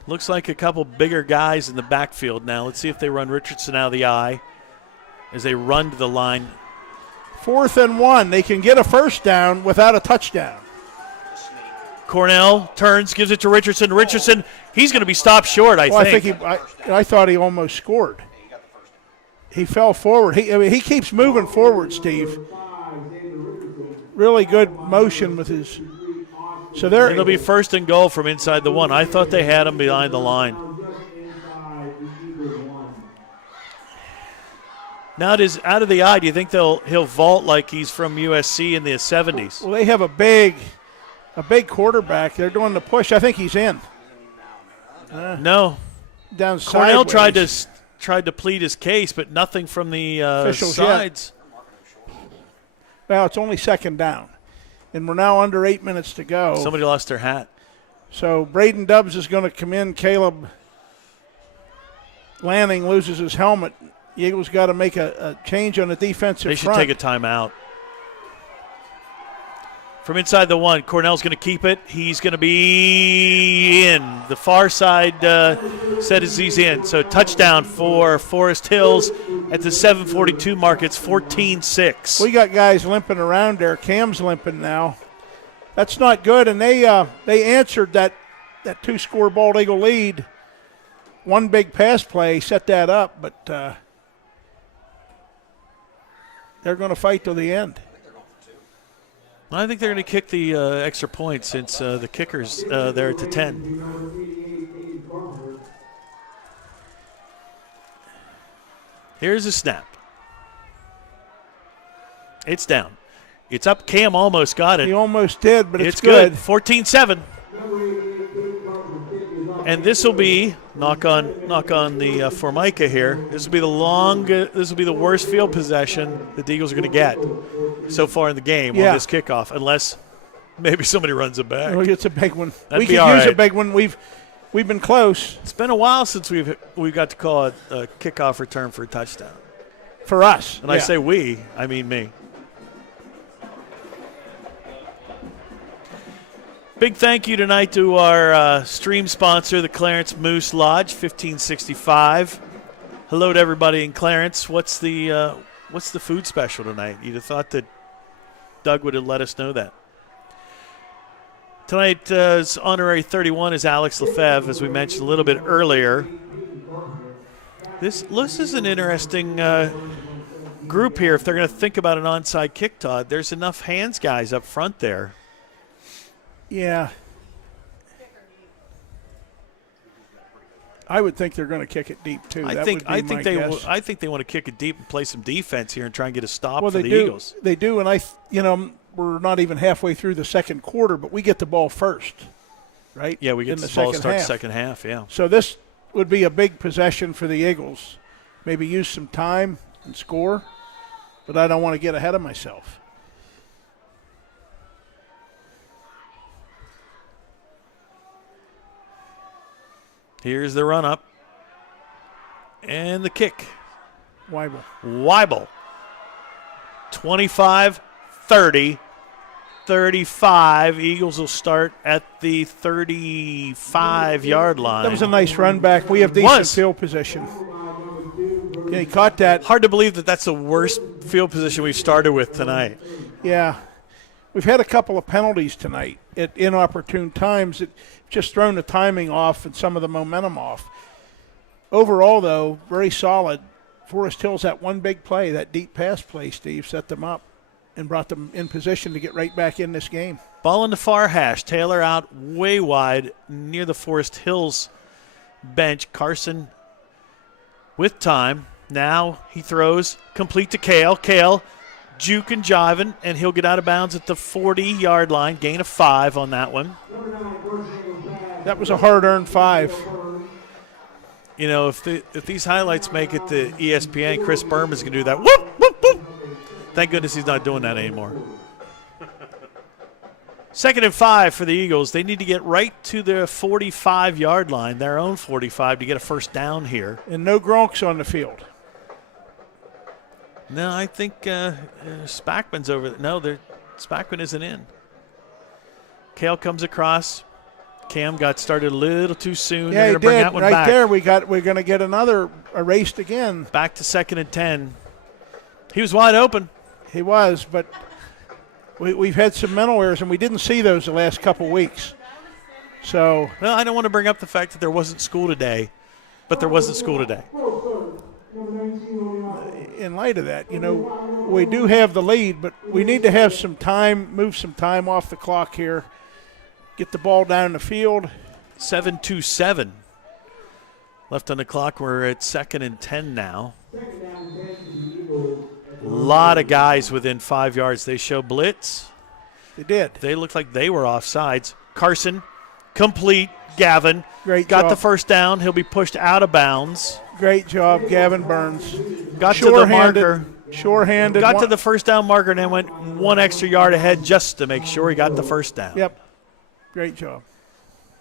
Looks like a couple bigger guys in the backfield now. Let's see if they run Richardson out of the eye as they run to the line. 4th and 1. They can get a first down without a touchdown. Cornell turns, gives it to Richardson. Richardson, he's going to be stopped short, I think. I thought he almost scored. He fell forward. He keeps moving forward, Steve. Really good motion with his. So there. It'll be 1st and goal from inside the 1. I thought they had him behind the line. Now it is out of the eye. Do you think he'll vault like he's from USC in the 70s? Well, they have a big quarterback. They're doing the push. I think he's in. No. Down Cornell sideways. tried to plead his case, but nothing from the Officials sides. Well, it's only 2nd down, and we're now under 8 minutes to go. Somebody lost their hat. So Braden Dubs is going to come in. Caleb Lanning loses his helmet. The Eagles got to make a change on the defensive They should front. take a timeout. From inside the 1, Cornell's going to keep it. He's going to be in. The far side said as he's in. So touchdown for Forest Hills at the 7:42 mark. It's 14-6. We got guys limping around there. Cam's limping now. That's not good. And they answered that 2-score bald eagle lead. One big pass play set that up, but they're going to fight till the end. I think they're going to kick the extra point since the kicker's there at the 10. Here's a snap. It's down. It's up. Cam almost got it. He almost did, but It's good. 14-7. And this will be knock on the Formica here. This will be the worst field possession that the Eagles are going to get so far in the game on this kickoff, unless maybe somebody runs it back. Well, it's a big one. That'd We be could all use a right. big one. We've been close It's been a while since we've got to call it a kickoff return for a touchdown. for us. And I say we, I mean me. Big thank you tonight to our stream sponsor, the Clarence Moose Lodge, 1565. Hello to everybody in Clarence. What's the food special tonight? You'd have thought that Doug would have let us know that. Tonight's honorary 31 is Alex Lefebvre, as we mentioned a little bit earlier. This is an interesting group here. If they're going to think about an onside kick, Todd, there's enough hands guys up front there. Yeah. I would think they're going to kick it deep too. I think they want to kick it deep and play some defense here and try and get a stop for the Eagles. They do, and we're not even halfway through the second quarter, but we get the ball first, right? Yeah, we get the ball to start the second half. Yeah. So this would be a big possession for the Eagles. Maybe use some time and score, but I don't want to get ahead of myself. Here's the run up and the kick. Weibel. 25-30, 35. Eagles will start at the 35-yard line. That was a nice run back. We have decent field position. Yeah, he caught that. Hard to believe that that's the worst field position we've started with tonight. Yeah. We've had a couple of penalties tonight at inopportune times. It just thrown the timing off and some of the momentum off. Overall, though, very solid. Forest Hills, that one big play, that deep pass play, Steve, set them up and brought them in position to get right back in this game. Ball in the far hash. Taylor out way wide near the Forest Hills bench. Carson with time. Now he throws complete to Kale. Kale juke and jiving, and he'll get out of bounds at the 40-yard line. Gain of 5 on that one. That was a hard-earned 5. You know, if these highlights make it to ESPN, Chris Berman's going to do that. Whoop, whoop, whoop. Thank goodness he's not doing that anymore. 2nd and 5 for the Eagles. They need to get right to the 45-yard line, their own 45, to get a first down here. And no Gronks on the field. No, I think Spackman's over there. No, Spackman isn't in. Kale comes across. Cam got started a little too soon. Yeah, he did. Bring that one right back. There, we're going to get another erased again. Back to 2nd and 10. He was wide open. He was, but we've had some mental errors, and we didn't see those the last couple weeks. So, well, I don't want to bring up the fact that there wasn't school today, but there wasn't school today. In light of that, we do have the lead, but we need to have some time, move some time off the clock here, get the ball down the field. 7:27 left on the clock. We're at 2nd and 10 now. A lot of guys within 5 yards. They show blitz. They did. They looked like they were offsides. Carson, complete. Gavin Great got job. the first down. He'll be pushed out of bounds. Great job, Gavin Burns. Got to the marker. Sure-handed. Got to the first down marker and then went 1 extra yard ahead just to make sure he got the first down. Yep. Great job.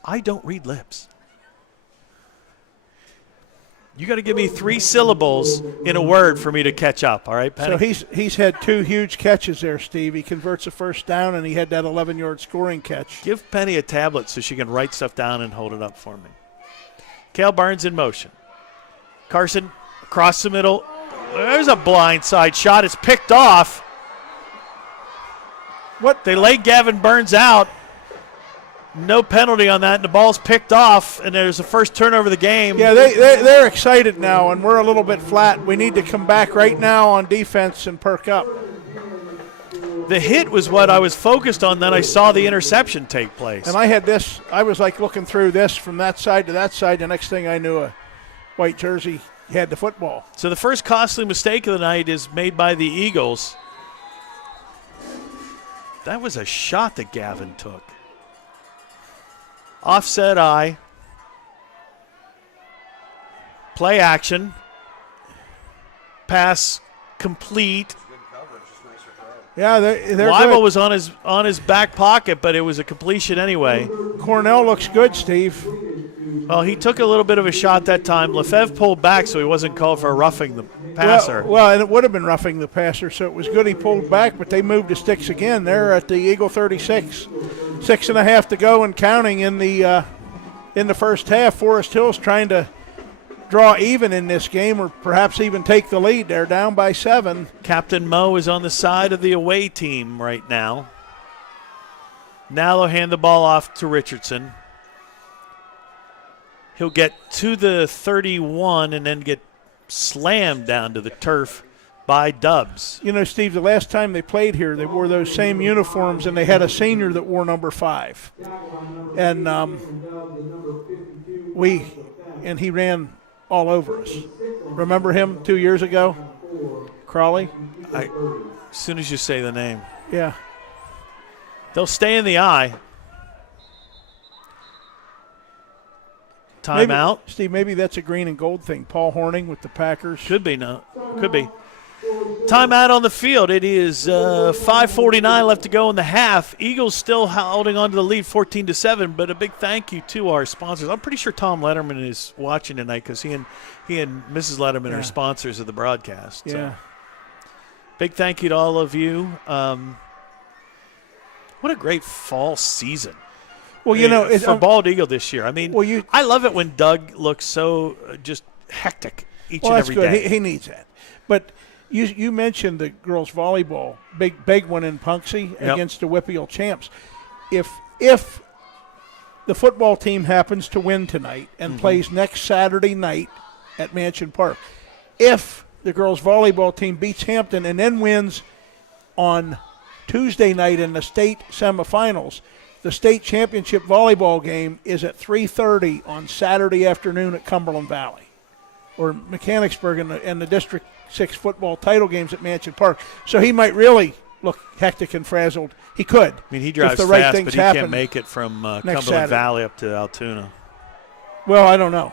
I don't read lips. You got to give me 3 syllables in a word for me to catch up, all right, Penny? So he's had 2 huge catches there, Steve. He converts a first down, and he had that 11-yard scoring catch. Give Penny a tablet so she can write stuff down and hold it up for me. Cale Barnes in motion. Carson across the middle. There's a blindside shot. It's picked off. What? They laid Gavin Burns out. No penalty on that, and the ball's picked off, and there's the first turnover of the game. Yeah, they're excited now, and we're a little bit flat. We need to come back right now on defense and perk up. The hit was what I was focused on, then I saw the interception take place. And I was like looking through this from that side to that side. The next thing I knew, a white jersey had the football. So the first costly mistake of the night is made by the Eagles. That was a shot that Gavin took. Offset eye. Play action. Pass complete. Yeah, they're Weibel good. was on his back pocket, but it was a completion anyway. Cornell looks good, Steve. Well, he took a little bit of a shot that time. Lefebvre pulled back, so he wasn't called for roughing the passer. Well, and it would have been roughing the passer, so it was good he pulled back, but they moved the sticks again. They're at the Eagle 36. 6.5 to go and counting in the first half. Forest Hill's trying to draw even in this game or perhaps even take the lead. They're down by 7. Captain Moe is on the side of the away team right now. Now they'll hand the ball off to Richardson. He'll get to the 31 and then get slammed down to the turf by Dubs. You know, Steve, the last time they played here, they wore those same uniforms, and they had a senior that wore number 5. And he ran all over us. Remember him 2 years ago? Crawley? As soon as you say the name. Yeah. They'll stay in the eye. Timeout. Steve, maybe that's a green and gold thing. Paul Horning with the Packers. Could be. Timeout on the field. It is 5:49 left to go in the half. Eagles still holding on to the lead 14-7, but a big thank you to our sponsors. I'm pretty sure Tom Letterman is watching tonight because he and Mrs. Letterman are sponsors of the broadcast. Yeah. So. Big thank you to all of you. What a great fall season. Well, you know, for Bald Eagle this year. I mean, I love it when Doug looks so just hectic each and every good. day. He needs that. But you mentioned the girls volleyball, big one in Punxsutawney against the Whippeal champs. If the football team happens to win tonight and plays next Saturday night at Mansion Park, if the girls volleyball team beats Hampton and then wins on Tuesday night in the state semifinals, the state championship volleyball game is at 3:30 on Saturday afternoon at Cumberland Valley, or Mechanicsburg, and the District 6 football title games at Mansion Park. So he might really look hectic and frazzled. He could. I mean, he drives if the right fast, things but he happen can't make it from Cumberland Saturday. Valley up to Altoona. Well, I don't know.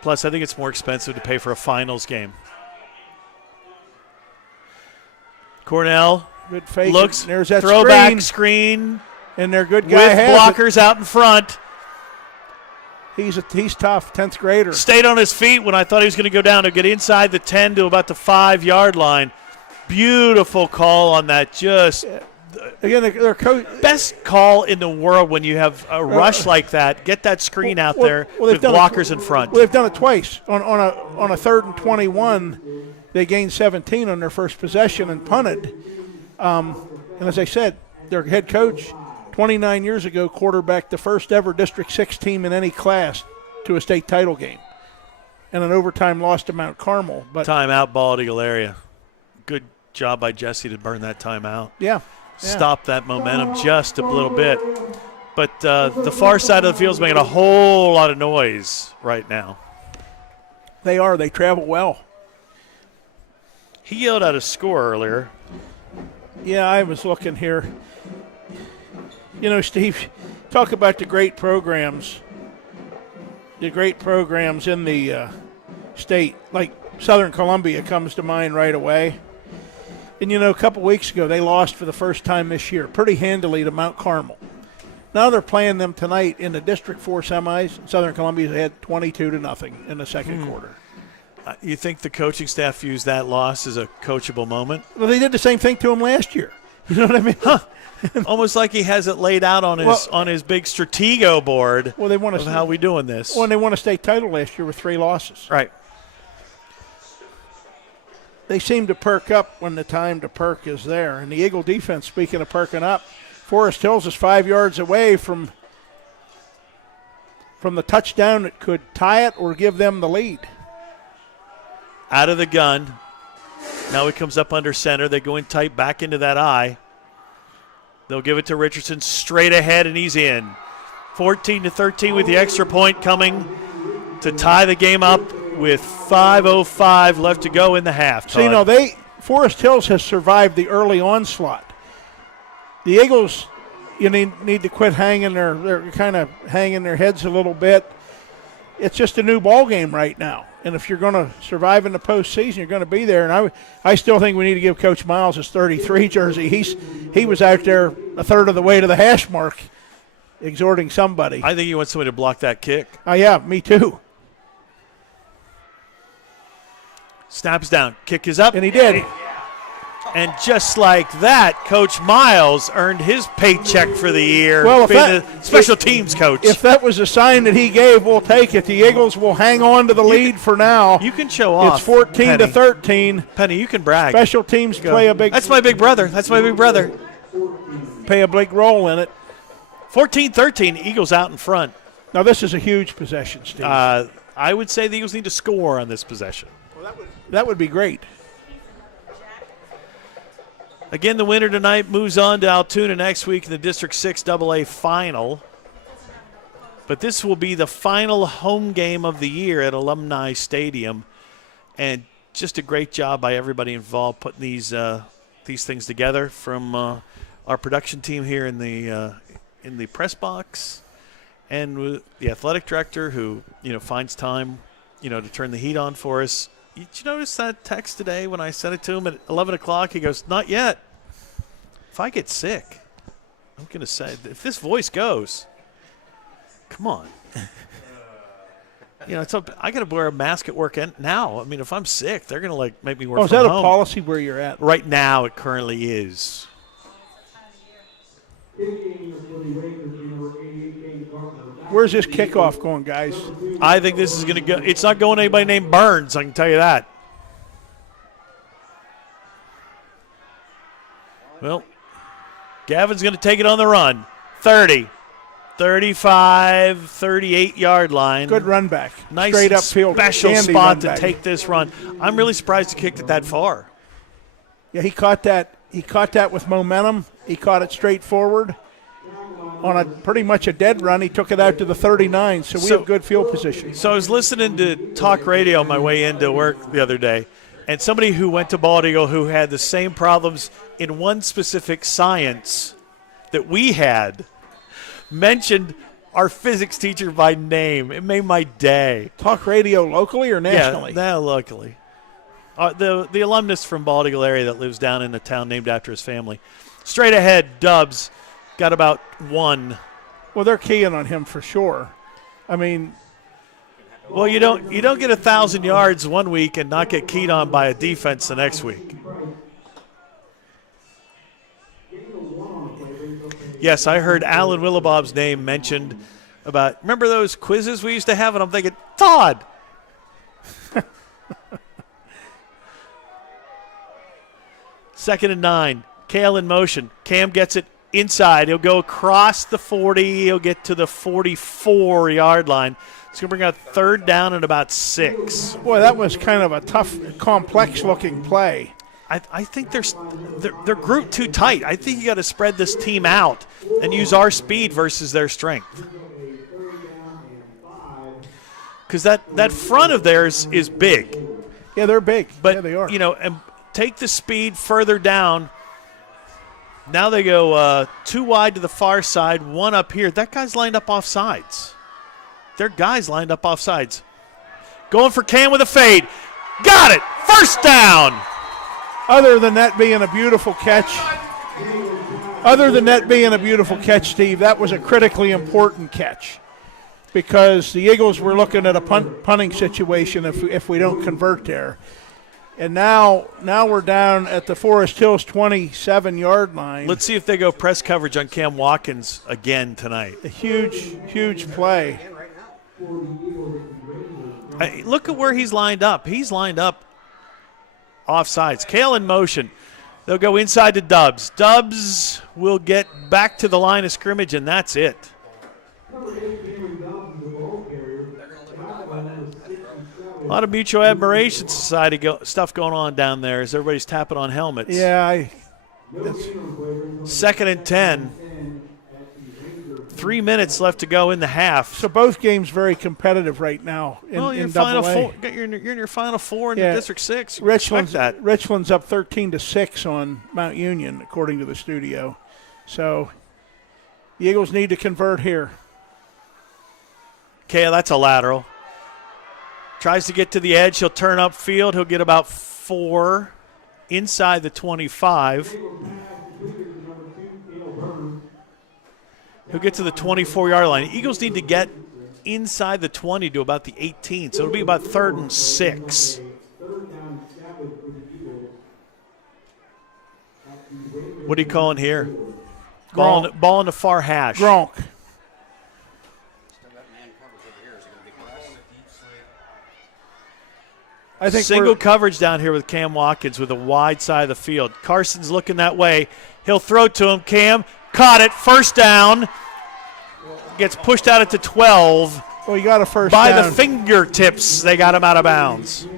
Plus, I think it's more expensive to pay for a finals game. Cornell Good fake. looks, There's that throwback screen and their good guy with has blockers out in front. He's tough, 10th grader. Stayed on his feet when I thought he was going to go down to get inside the 10 to about the 5-yard line. Beautiful call on that. Just again, their coach. Best call in the world when you have a rush like that. Get that screen out there with blockers in front. Well, they've done it twice. On a 3rd and 21, they gained 17 on their first possession and punted. And as I said, their head coach, 29 years ago, quarterbacked the first ever District 6 team in any class to a state title game, and an overtime loss to Mount Carmel. But timeout, Bald Eagle area. Good job by Jesse to burn that timeout. Yeah. Stop that momentum just a little bit. But the far side of the field is making a whole lot of noise right now. They are. They travel well. He yelled out a score earlier. Yeah, I was looking here. You know, Steve, talk about the great programs. The great programs in the state, like Southern Columbia comes to mind right away. And, you know, a couple weeks ago, they lost for the first time this year, pretty handily to Mount Carmel. Now they're playing them tonight in the District 4 semis. Southern Columbia's had 22-0 in the second quarter. You think the coaching staff used that loss as a coachable moment? Well, they did the same thing to him last year. You know what I mean? Almost like he has it laid out on his big stratego board. Well, they won of how we doing this. Well, and they won a state title last year with 3 losses. Right. They seem to perk up when the time to perk is there. And the Eagle defense, speaking of perking up, Forest Hills is 5 yards away from the touchdown that could tie it or give them the lead. Out of the gun. Now he comes up under center. They go in tight back into that eye. They'll give it to Richardson straight ahead, and he's in. 14-13 with the extra point coming to tie the game up with 5:05 left to go in the half. So, you know, Forest Hills has survived the early onslaught. The Eagles, you need to quit they're kind of hanging their heads a little bit. It's just a new ball game right now. And if you're going to survive in the postseason, you're going to be there. And I still think we need to give Coach Miles his 33 jersey. He was out there a third of the way to the hash mark exhorting somebody. I think he wants somebody to block that kick. Oh, yeah, me too. Snaps down. Kick is up. And he did. And just like that, Coach Miles earned his paycheck for the year, well, being the special teams coach. If that was a sign that he gave, we'll take it. The Eagles will hang on to the lead for now. You can show off. It's 14-13. Penny, you can brag. Special teams play a big. That's my big brother. Play a big role in it. 14-13, Eagles out in front. Now this is a huge possession, Steve. I would say the Eagles need to score on this possession. Well, that would be great. Again, the winner tonight moves on to Altoona next week in the District 6 AA final. But this will be the final home game of the year at Alumni Stadium. And just a great job by everybody involved putting these things together, from our production team here in the press box, and the athletic director who finds time to turn the heat on for us. Did you notice that text today when I sent it to him at 11 o'clock? He goes, "Not yet. If I get sick, I'm going to say, if this voice goes, come on." I got to wear a mask at work now. I mean, if I'm sick, they're going to make me work from home. Is that a policy where you're at? Right now, it currently is. Where's this kickoff going, guys? I think this is going to go. It's not going to anybody named Burns, I can tell you that. Well, Gavin's going to take it on the run. 30, 35, 38-yard line. Good run back. Nice straight upfield. Special spot to take this run. I'm really surprised he kicked it that far. Yeah, he caught that. He caught that with momentum. He caught it straight forward. On a pretty much a dead run, he took it out to the 39, so we have good field position. So I was listening to talk radio on my way into work the other day, and somebody who went to Bald Eagle who had the same problems in one specific science that we had mentioned our physics teacher by name. It made my day. Talk radio locally or nationally? Yeah, locally. The alumnus from Bald Eagle area that lives down in a town named after his family. Straight ahead, Dubs. Got about one. Well, they're keying on him for sure. I mean, well, you don't get 1,000 yards one week and not get keyed on by a defense the next week. Yes, I heard Alan Willibob's name mentioned about. Remember those quizzes we used to have? And I'm thinking, Todd. Second and 9. Kale in motion. Cam gets it inside. He'll go across the 40. He'll get to the 44-yard line. It's going to bring out third down and about 6. Boy, that was kind of a tough, complex-looking play. I think they're grouped too tight. I think you got to spread this team out and use our speed versus their strength. Because that front of theirs is big. Yeah, they're big. But, yeah, they are. And take the speed further down. Now they go 2 wide to the far side, 1 up here. That guy's lined up off sides. Their guys lined up off sides. Going for Cam with a fade. Got it. First down. Other than that being a beautiful catch, Other than that being a beautiful catch, Steve, that was a critically important catch because the Eagles were looking at a punting situation if we don't convert there. And now we're down at the Forest Hills 27-yard line. Let's see if they go press coverage on Cam Watkins again tonight. A huge play. Look at where he's lined up. He's lined up offsides. Kale in motion. They'll go inside to Dubs. Dubs will get back to the line of scrimmage, and that's it. A lot of mutual admiration society stuff going on down there as everybody's tapping on helmets. Yeah. 2nd and 10. 3 minutes left to go in the half. So both games very competitive right now in Final AA. four. You're in your Final Four in the District 6. Richland's that. Richland's up 13-6 on Mount Union, according to the studio. So the Eagles need to convert here. Okay, that's a lateral. Tries to get to the edge. He'll turn upfield. He'll get about 4 inside the 25. He'll get to the 24-yard line. The Eagles need to get inside the 20 to about the 18, so it'll be about 3rd and 6. What are you calling here? Ball in the far hash. Gronk. I think single coverage down here with Cam Watkins with a wide side of the field. Carson's looking that way. He'll throw to him. Cam caught it. First down. Gets pushed out at the 12. Well, he got a first by down. the fingertips. They got him out of bounds.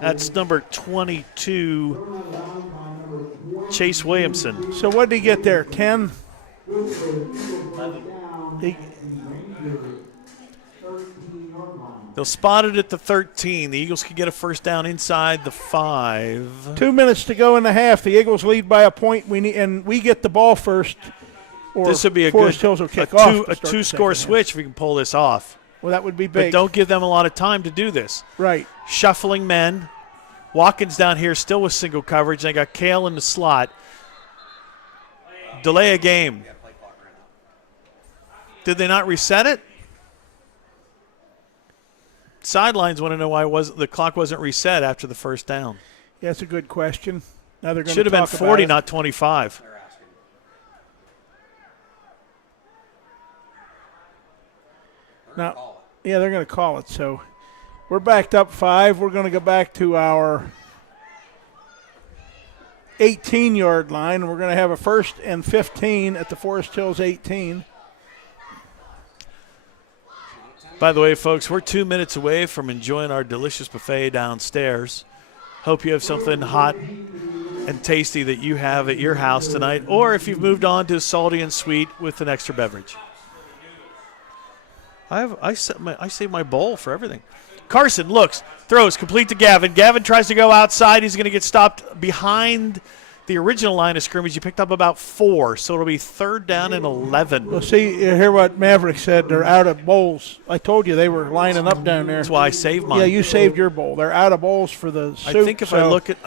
That's number 22, Chase Williamson. So what did he get there? 10? They'll spot it at the 13. The Eagles can get a first down inside the 5. 2 minutes to go in the half. The Eagles lead by a point. We get the ball first. Or this would be a Forest good Hills will kick off a two-score switch if we can pull this off. Well, that would be big. But don't give them a lot of time to do this. Right. Shuffling men. Watkins down here still with single coverage. They got Kale in the slot. Delay a game. Did they not reset it? Sidelines want to know why the clock wasn't reset after the first down. Yeah, that's a good question. Now they're going to should have been talk 40, about not 25. Now, yeah, they're going to call it. So we're backed up 5. We're going to go back to our 18-yard line, and we're going to have a 1st and 15 at the Forest Hills 18. By the way, folks, we're 2 minutes away from enjoying our delicious buffet downstairs. Hope you have something hot and tasty that you have at your house tonight, or if you've moved on to salty and sweet with an extra beverage. I save my bowl for everything. Carson looks, throws, complete to Gavin. Gavin tries to go outside. He's going to get stopped behind the original line of scrimmage. He picked up about 4, so it'll be 3rd down and 11. Well, see, you hear what Maverick said. They're out of bowls. I told you they were lining up down there. That's why I saved mine. Yeah, you saved your bowl. They're out of bowls for the soup. I think if I look at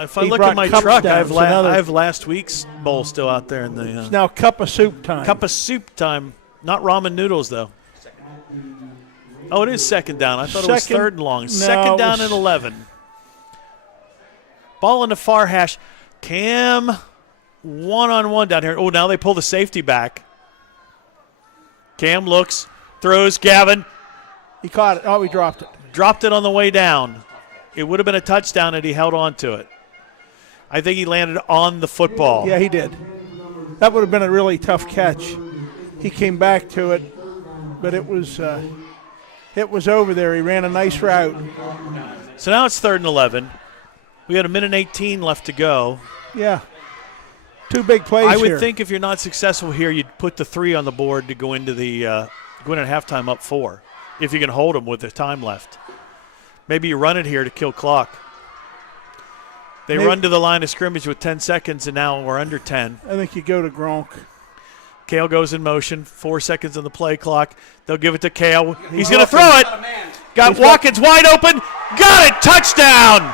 my truck, I have last week's bowl still out there in the. It's now cup of soup time. Cup of soup time, not ramen noodles though. Oh, it is 2nd down. I thought it was 3rd and long. 2nd down and 11. Ball in the far hash. Cam. One-on-one down here. Oh, now they pull the safety back. Cam looks, throws, Gavin. He caught it. Oh, he dropped it. Dropped it on the way down. It would have been a touchdown had he held on to it. I think he landed on the football. Yeah, he did. That would have been a really tough catch. He came back to it, but it was over there. He ran a nice route. So now it's 3rd and 11. We had 1:18 left to go. Yeah. 2 big plays I would here. think if you're not successful here, you'd put the 3 on the board to go into at halftime up 4, if you can hold them with the time left. Maybe you run it here to kill clock. They run to the line of scrimmage with 10 seconds, and now we're under 10. I think you go to Gronk. Kale goes in motion. 4 seconds on the play clock. They'll give it to Kale. He's going to throw it. Got Watkins wide open. Got it. Touchdown.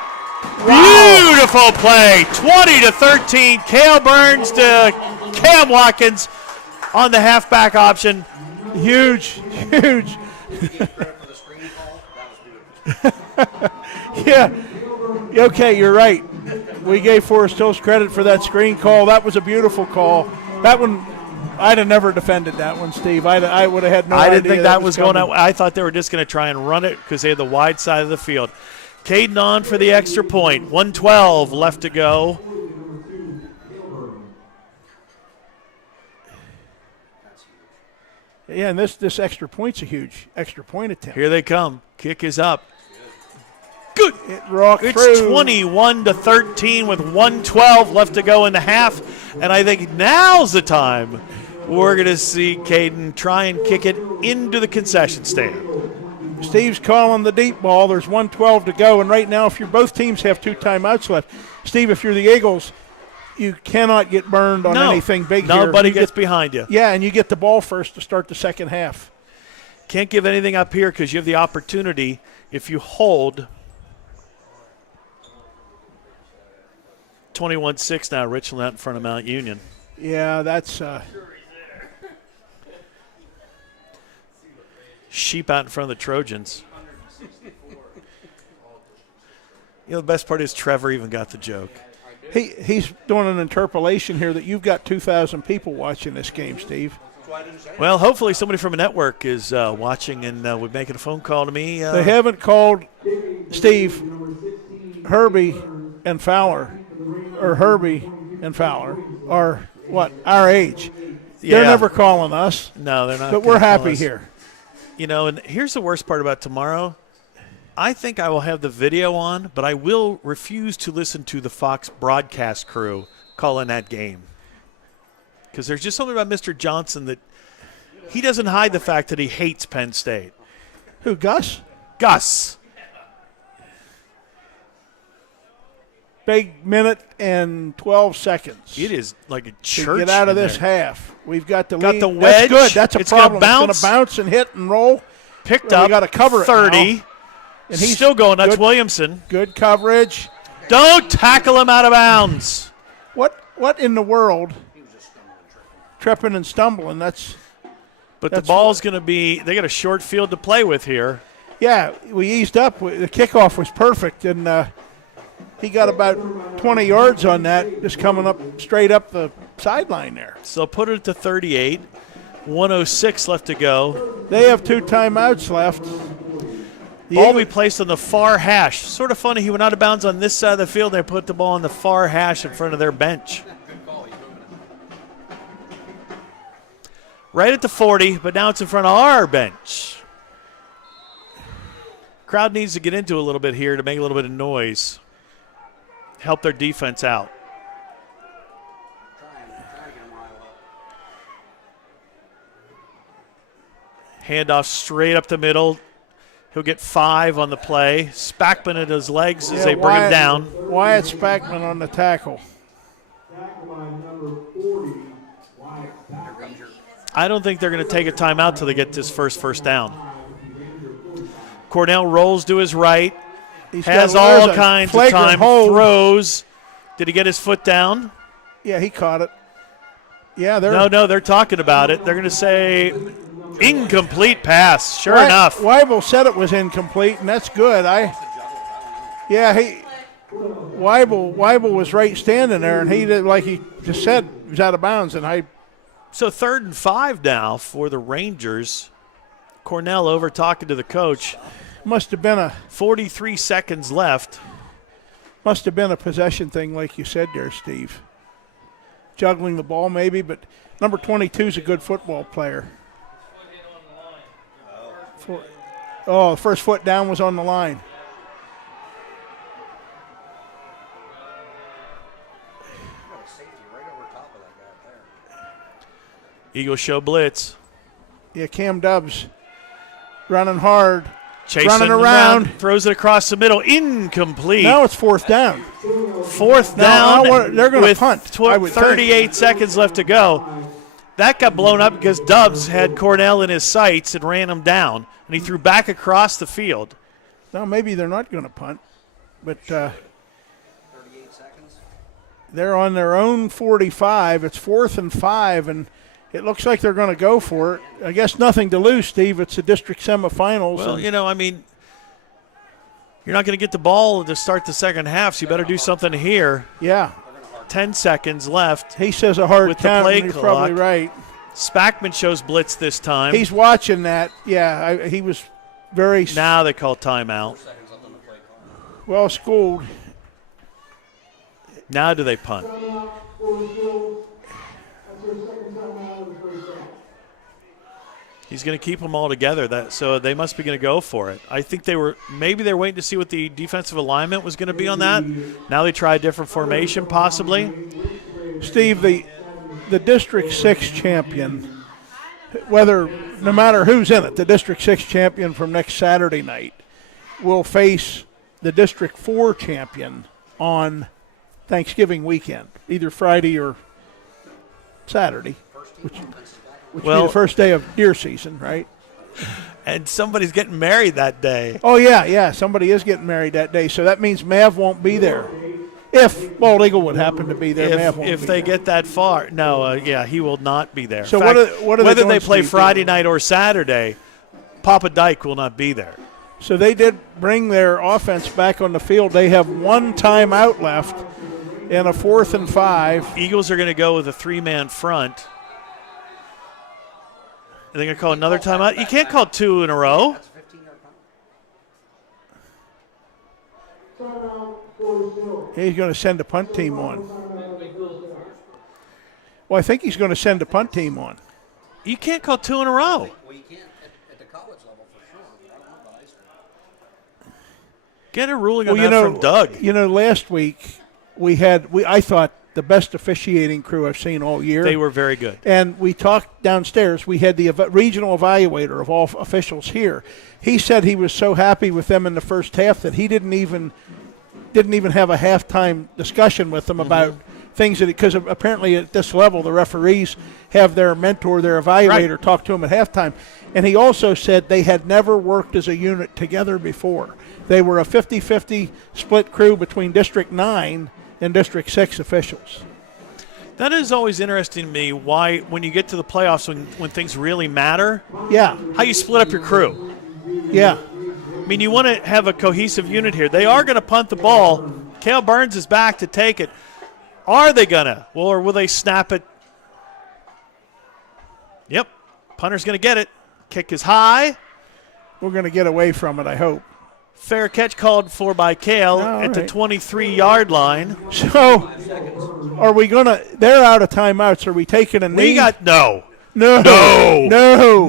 Wow. Beautiful play. 20-13. Kale Burns to Cam Watkins on the halfback option. Huge. Give credit for the screen call. That was beautiful. Yeah. Okay, you're right. We gave Forrest Hills credit for that screen call. That was a beautiful call. That one, I'd have never defended that one, Steve. I would have had no idea. I didn't think that was going coming. out. I thought they were just going to try and run it because they had the wide side of the field. Caden on for the extra point. 1:12 left to go. Yeah, and this extra point's a huge extra point attempt. Here they come. Kick is up. Good. It rocked It's through. 21-13 with 1:12 left to go in the half. And I think now's the time we're going to see Caden try and kick it into the concession stand. Steve's calling the deep ball. There's 1:12 to go, and right now, if both teams have 2 timeouts left, Steve, if you're the Eagles, you cannot get burned on anything big here. Nobody gets behind you. Yeah, and you get the ball first to start the second half. Can't give anything up here because you have the opportunity if you hold. 21-6 now, Richland out in front of Mount Union. Yeah, that's Sheep out in front of the Trojans. You know, the best part is Trevor even got the joke. he's doing an interpolation here that you've got 2,000 people watching this game, Steve. Well, hopefully somebody from a network is watching and would make a phone call to me. They haven't called Steve, Herbie, and Fowler, or Herbie and Fowler are what, our age. Yeah. They're never calling us. No, they're not. But we're gonna call happy us. here. You know, and here's the worst part about tomorrow. I think I will have the video on, but I will refuse to listen to the Fox broadcast crew calling that game. Because there's just something about Mr. Johnson that he doesn't hide the fact that he hates Penn State. Who, Gus? Gus. Big minute and 12 seconds. It is like a to church. get out of in this there. half. We've got the Got lead. the wedge. That's good. That's a It's gonna problem. It's bounce. going to bounce and hit and roll. Picked Well, we up. gotta cover it 30. now. And he's still going. That's good. Williamson. Good coverage. Don't tackle him out of bounds. What in the world? Tripping and stumbling. That's But the That's ball's going to be, they got a short field to play with here. yeah. We eased up. The kickoff was perfect, and he got about 20 yards on that, just coming up straight up the sideline there. So put it to 38. 1:06 left to go. They have 2 timeouts left. The Ball Eagles- be placed on the far hash. Sort of funny, he went out of bounds on this side of the field. They put the ball on the far hash in front of their bench. Right at the 40, but now it's in front of our bench. Crowd needs to get into a little bit here to make a little bit of noise. Help their defense out. Handoff straight up the middle. He'll get 5 on the play. Spackman at his legs as they bring him down. Wyatt Spackman on the tackle. I don't think they're going to take a timeout till they get this first down. Cornell rolls to his right. Has all kinds of time. Throws. Did he get his foot down? Yeah, he caught it. Yeah, No, they're talking about it. They're going to say incomplete pass. Sure enough. Weibel said it was incomplete, and that's good. Weibel was right standing there, and he did, like he just said, he was out of bounds, and So 3rd and 5 now for the Rangers. Cornell over talking to the coach. must have been 43 seconds left. a possession thing, like you said there, Steve. Juggling the ball maybe, but number 22 is a good football player. The first foot down was on the line. Eagles show blitz. Yeah, Cam Dubs running hard. Chasing running around. Throws it across the middle. Incomplete. Now it's 4th down. 4th down. They're going to with punt. I would 38 think. seconds left to go. That got blown up because Dubs had Cornell in his sights and ran him down. And he threw back across the field. Now maybe they're not going to punt, but 38 seconds. They're on their own 45. It's 4th and 5, and it looks like they're going to go for it. I guess nothing to lose, Steve. It's the district semifinals. Well, I mean, you're not going to get the ball to start the second half, so you better do something here. Yeah. 10 seconds left. He says a hard with the count, play and he's clock. probably right. Spackman shows blitz this time. He's watching that. Yeah, he was very now they call timeout. well schooled. Now do they punt? He's going to keep them all together. So they must be going to go for it. I think maybe they're waiting to see what the defensive alignment was going to be on that. Now they try a different formation possibly. Steve, the District 6 champion, no matter who's in it, the District 6 champion from next Saturday night will face the District 4 champion on Thanksgiving weekend, either Friday or Saturday, which would be the first day of deer season, right? And somebody's getting married that day. Oh, yeah, somebody is getting married that day, so that means Mav won't be there. If Bald Eagle would happen to be there, Mav won't if be they there. get that far. No, he will not be there. So In fact, what are they whether doing, they play Steve? Friday night or Saturday, Papa Dyke will not be there. So they did bring their offense back on the field. They have one timeout left in a 4th and 5. Eagles are going to go with a 3-man front. Are they going to call another timeout? You can't call 2 in a row. He's going to send a punt team on. Well, I think he's going to send a punt team on. You can't call 2 in a row. Well, you can't at the college level for sure. I don't know about high school. Get a ruling on that from Doug. Last week I thought the best officiating crew I've seen all year. They were very good. And we talked downstairs. We had the regional evaluator of all officials here. He said he was so happy with them in the first half that he didn't even have a halftime discussion with them about things because apparently at this level the referees have their mentor, their evaluator, talk to them at halftime. And he also said they had never worked as a unit together before. They were a 50-50 split crew between District 9 and District 6 officials. That is always interesting to me, why when you get to the playoffs, when things really matter, how you split up your crew. Yeah. I mean, you want to have a cohesive unit here. They are going to punt the ball. Cale Burns is back to take it. Are they going to? Well, or will they snap it? Yep. Punter's going to get it. Kick is high. We're going to get away from it, I hope. Fair catch called for by Cale at the 23-yard line. So, are we going to – they're out of timeouts. Are we taking a knee? We got – no. No.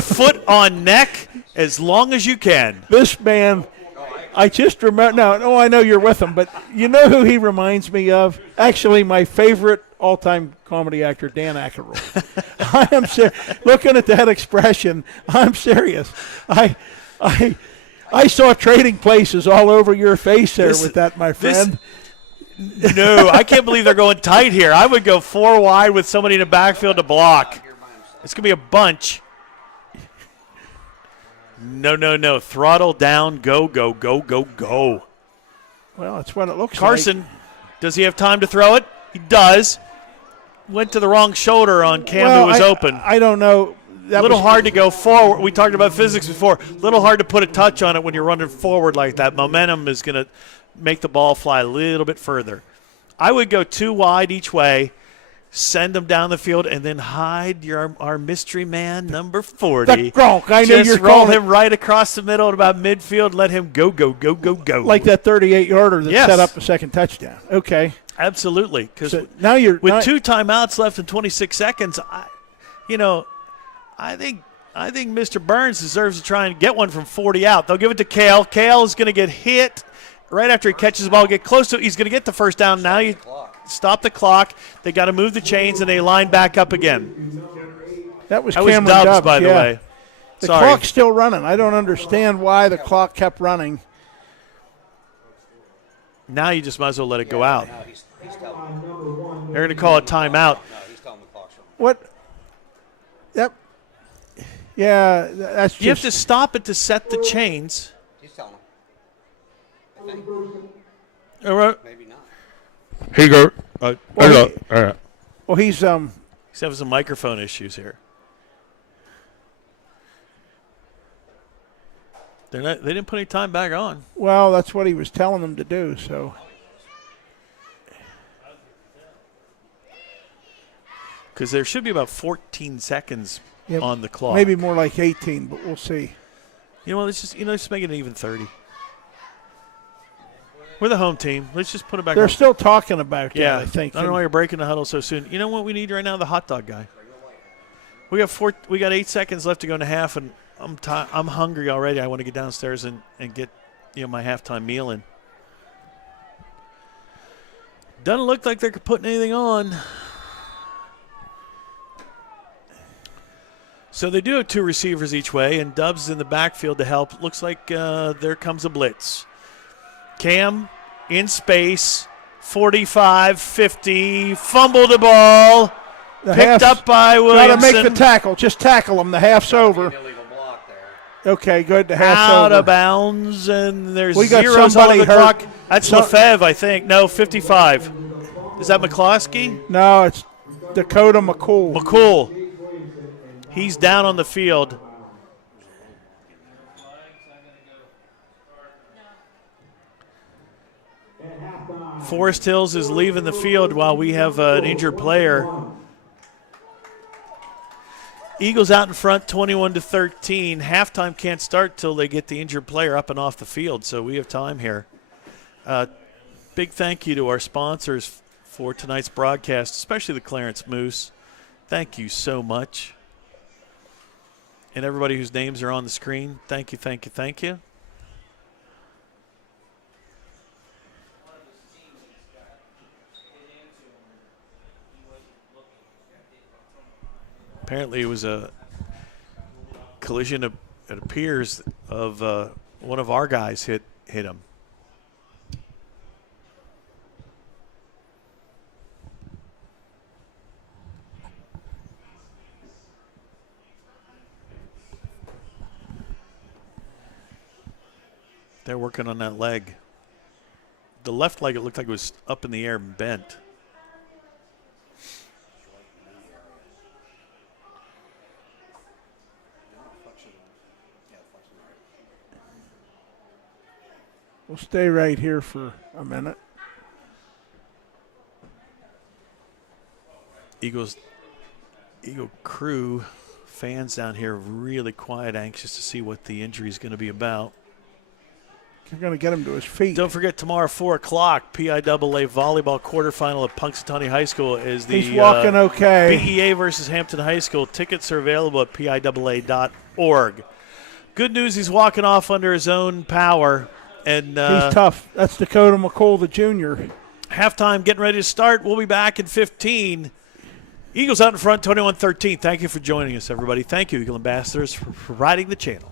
Foot on neck as long as you can. This man – I just remember – no, I know you're with him, but you know who he reminds me of? Actually, my favorite all-time comedy actor, Dan Aykroyd. I am looking at that expression, I'm serious. I saw Trading Places all over your face there with that, my friend. No, I can't believe they're going tight here. I would go 4 wide with somebody in the backfield to block. It's going to be a bunch. No. Throttle down. Go. Well, that's what it looks like. Carson, does he have time to throw it? He does. Went to the wrong shoulder on Cam, who was open. I don't know. A little hard to go forward. We talked about physics before. A little hard to put a touch on it when you're running forward like that. Momentum is going to make the ball fly a little bit further. I would go 2 wide each way, send them down the field, and then hide our mystery man, number 40. The Gronk. I know you're roll calling him right across the middle at about midfield. Let him go. Like that 38-yarder that Yes. set up the second touchdown. Okay. Absolutely. Because So now you're with 2 timeouts left in 26 seconds, I think Mr. Burns deserves to try and get one from 40 out. They'll give it to Cale. Cale is going to get hit right after he catches the ball, get close to it. He's going to get the first down. Now you stop the clock. They got to move the chains, and they line back up again. That was That Cameron was Dubs, Dubs, by the way. The Sorry. clock's still running. I don't understand why the clock kept running. Now you just might as well let it go out. No, he's telling They're going to call a timeout. No, he's telling the clock's running. What? Yep. Yeah, that's just. You have to stop it to set the chains. He's telling him. I think. All right. Maybe not. He go. Well, Hello. Well, he's He's having some microphone issues here. They didn't put any time back on. well. That's what he was telling them to do. So Because there should be about 14 seconds yeah, on the clock. maybe more like 18, but we'll see. You know what? Let's make it an even 30. We're the home team. Let's just put it back They're on. still talking about that. Yeah, I think. I don't know why you're breaking the huddle so soon. You know what we need right now? The hot dog guy. We got 8 seconds left to go in the half, and I'm hungry already. I want to get downstairs and get my halftime meal in. Doesn't look like they're putting anything on. So they do have 2 receivers each way, and Dubs in the backfield to help. Looks like there comes a blitz. Cam in space, 45, 50, fumbled the ball, picked up by Williamson. Got to make the tackle. Just tackle him. The half's over. Illegal block there. Okay, good. The half's Out over. of bounds, and there's We got zeros on somebody the hurt. clock. That's Lefebvre, I think. No, 55. Is that McCloskey? No, it's Dakota McCool. McCool. He's down on the field. Forest Hills is leaving the field while we have an injured player. Eagles out in front, 21-13. Halftime can't start till they get the injured player up and off the field, so we have time here. Big thank you to our sponsors for tonight's broadcast, especially the Clarence Moose. Thank you so much. And everybody whose names are on the screen, thank you, thank you, thank you. Apparently it was a collision, it appears, of one of our guys hit him. They're working on that leg. The left leg, it looked like it was up in the air and bent. We'll stay right here for a minute. Eagle crew fans down here really quiet, anxious to see what the injury is going to be about. You're going to get him to his feet. Don't forget, tomorrow, 4 o'clock, PIAA volleyball quarterfinal at Punxsutawney High School is the He's walking okay. BEA versus Hampton High School. Tickets are available at PIAA.org. Good news, he's walking off under his own power. And he's tough. That's Dakota McCool, the junior. Halftime getting ready to start. We'll be back in 15. Eagles out in front, 21-13. Thank you for joining us, everybody. Thank you, Eagle Ambassadors, for riding the channel.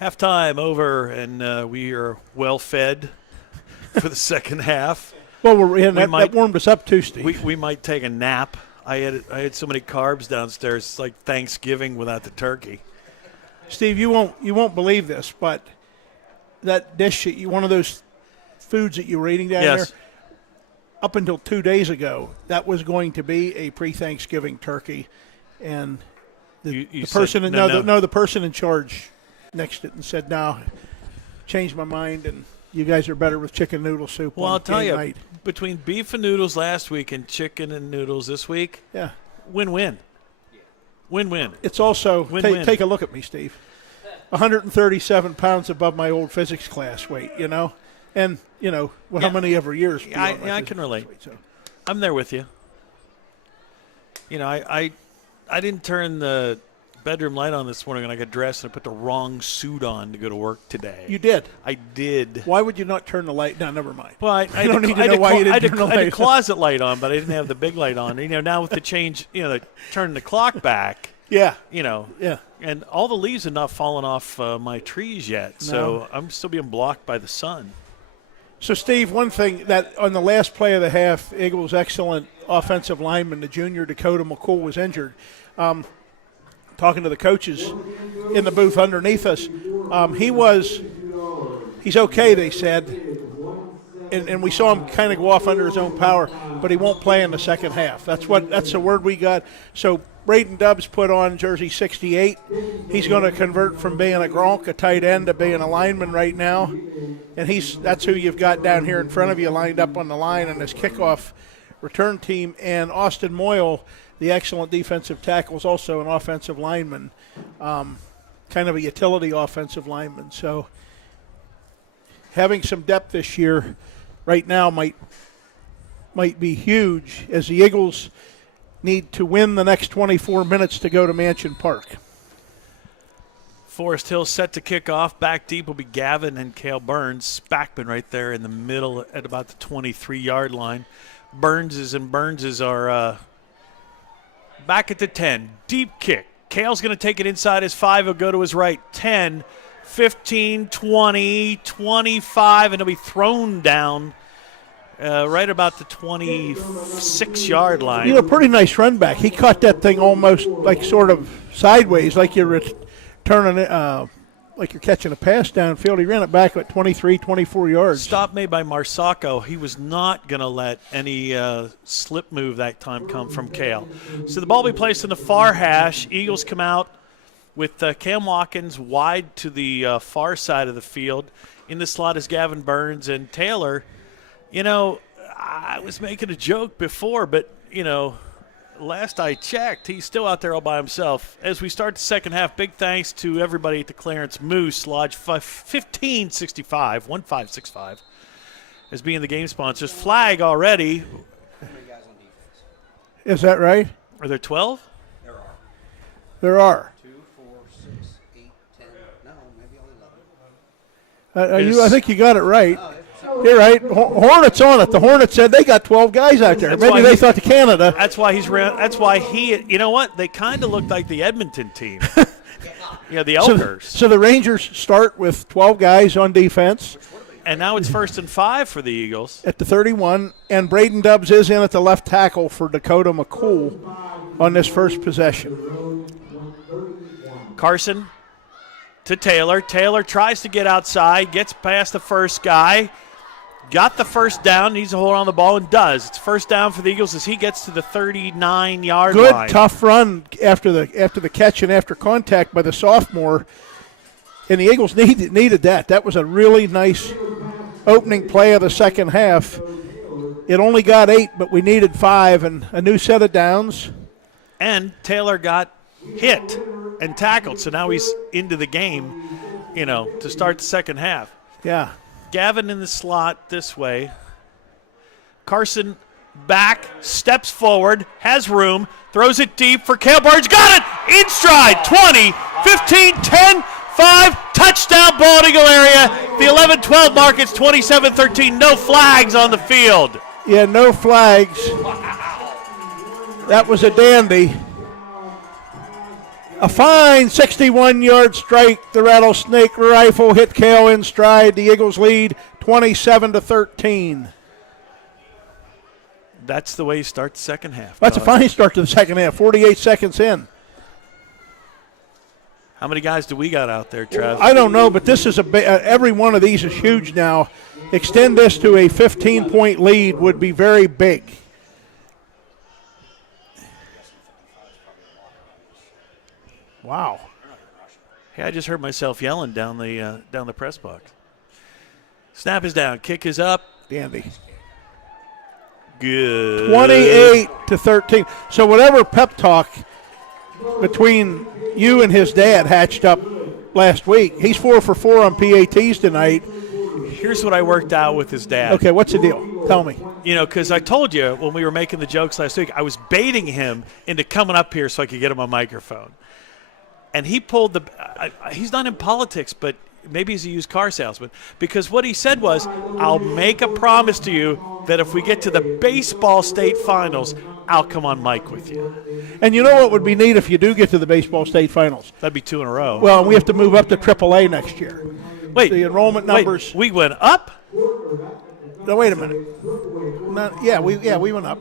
Halftime over, and we are well fed for the second half. Well, that warmed us up too, Steve. We might take a nap. I had so many carbs downstairs. It's like Thanksgiving without the turkey. Steve, you won't believe this, but that dish, one of those foods that you were eating down Yes. there, up until 2 days ago, that was going to be a pre-Thanksgiving turkey, and the person the person in charge nixed it and said, "No, changed my mind, and you guys are better with chicken noodle soup." Well, on I'll tell game you, night." between beef and noodles last week and chicken and noodles this week, Yeah. win-win. Win-win. It's also Win-win. take a look at me, Steve. 137 pounds above my old physics class weight, and how many ever years? I can relate. Weight, so. I'm there with you. I didn't turn the bedroom light on this morning when I got dressed and I put the wrong suit on to go to work today. You did. I did. Why would you not turn the light? No, never mind. Well, I don't need to know why you didn't turn the I had a light closet light on, but I didn't have the big light on. Now with the change, turning the clock back. Yeah. Yeah. And all the leaves have not fallen off my trees yet, so I'm still being blocked by the sun. So, Steve, one thing that on the last play of the half, Eagles' excellent offensive lineman, the junior Dakota McCool, was injured. Talking to the coaches in the booth underneath us, he's okay, they said, and we saw him kind of go off under his own power, but he won't play in the second half. That's the word we got. So Braden Dubs put on jersey 68. He's going to convert from being a Gronk, a tight end, to being a lineman right now, and that's who you've got down here in front of you lined up on the line in this kickoff return team. And Austin Moyle, the excellent defensive tackle, is also an offensive lineman, kind of a utility offensive lineman. So having some depth this year right now might be huge, as the Eagles need to win the next 24 minutes to go to Mansion Park. Forest Hill set to kick off. Back deep will be Gavin and Cale Burns. Spackman right there in the middle at about the 23-yard line. Burns are back at the 10. Deep kick. Cale's going to take it inside his 5. He'll go to his right. 10, 15, 20, 25, and he'll be thrown down right about the 26-yard line. Pretty nice run back. He caught that thing almost like sort of sideways, like you're turning it, like you're catching a pass downfield. He ran it back at 23, 24 yards. Stop made by Marsacco. He was not going to let any slip move that time come from Cale. So the ball will be placed in the far hash. Eagles come out with Cam Watkins wide to the far side of the field. In the slot is Gavin Burns and Taylor. I was making a joke before, but, last I checked, he's still out there all by himself. As we start the second half, big thanks to everybody at the Clarence Moose Lodge 1565 as being the game sponsors. Flag already. How many guys on defense? Is that right? Are there 12? There are. There are. 2, 4, 6, 8, 10. No, maybe only 11. I think you got it right. You're right. Hornets on it. The Hornets said they got 12 guys out there. Maybe they thought to Canada. That's why he. You know what? They kind of looked like the Edmonton team. The Elkers. So the Rangers start with 12 guys on defense. And now it's 1st and 5 for the Eagles. At the 31, and Braden Dubs is in at the left tackle for Dakota McCool on this first possession. Carson to Taylor. Taylor tries to get outside, gets past the first guy. Got the first down, needs to hold on the ball, and does. It's first down for the Eagles as he gets to the 39-yard line. Good, tough run after the catch and after contact by the sophomore. And the Eagles needed that. That was a really nice opening play of the second half. It only got 8, but we needed 5, and a new set of downs. And Taylor got hit and tackled, so now he's into the game, to start the second half. Yeah. Gavin in the slot this way. Carson back, steps forward, has room, throws it deep for Cale Burns. Got it! In stride. 20, 15, 10, 5. Touchdown, Bald Eagle area. The 11-12 mark. It's 27-13. No flags on the field. Yeah, no flags. That was a dandy. A fine 61-yard strike. The Rattlesnake rifle hit Kale in stride. The Eagles lead 27-13. That's the way you start the second half. That's a fine start to the second half. 48 seconds in. How many guys do we got out there, Trev? I don't know, but this is every one of these is huge now. Extend this to a 15-point lead would be very big. Wow. Hey, I just heard myself yelling down the press box. Snap is down. Kick is up. Dandy. Good. 28-13. So whatever pep talk between you and his dad hatched up last week, he's 4 for 4 on PATs tonight. Here's what I worked out with his dad. Okay, what's the deal? Tell me. You know, because I told you when we were making the jokes last week, I was baiting him into coming up here so I could get him a microphone. And he pulled he's not in politics, but maybe he's a used car salesman. Because what he said was, I'll make a promise to you that if we get to the baseball state finals, I'll come on mic with you. And you know what would be neat if you do get to the baseball state finals? That'd be 2 in a row. Well, we have to move up to AAA next year. Wait. The enrollment numbers. We went up? No, wait a minute. We went up.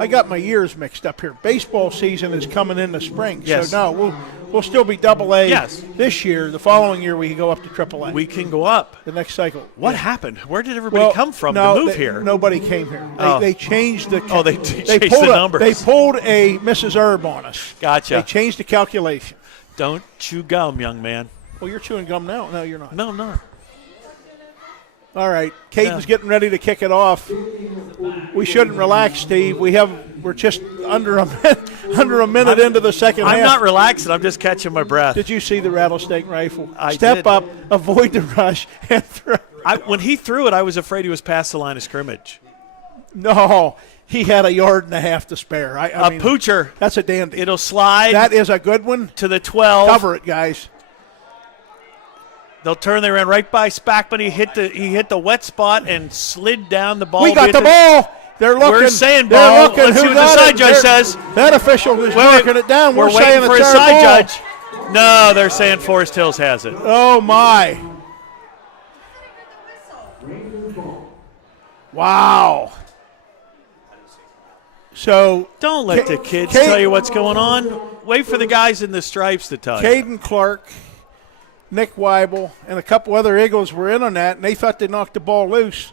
I got my years mixed up here. Baseball season is coming in the spring. Yes. So, no, we'll still be AA Yes. this year. The following year, we can go up to AAA. We can go up. The next cycle. What happened? Where did everybody come from no, to move here? Nobody came here. They changed the. They changed the numbers. They pulled a Mrs. Herb on us. Gotcha. They changed the calculation. Don't chew gum, young man. Well, you're chewing gum now. No, you're not. No, I'm not. All right, Caden's getting ready to kick it off. We shouldn't relax, Steve. We're just under a minute into the second half. I'm not relaxing. I'm just catching my breath. Did you see the Rattlesnake rifle? I Step did. up, avoid the rush, and throw. When he threw it, I was afraid he was past the line of scrimmage. No, he had 1.5 yards to spare. I mean, poocher. That's a dandy. It'll slide. That is a good one. To the 12. Cover it, guys. They'll turn. They ran right by Spackman. He hit the wet spot and slid down the ball. We got the ball. They're looking. We're saying they're ball. Looking. Let's Who see what the got side it? judge says. That official is marking it down. We're saying waiting for it's a our side ball. judge. No, they're saying Forest Hills has it. Oh, my. Wow. So don't let the kids tell you what's going on. Wait for the guys in the stripes to tell you. Caden Clark, Nick Weibel, and a couple other Eagles were in on that, and they thought they knocked the ball loose.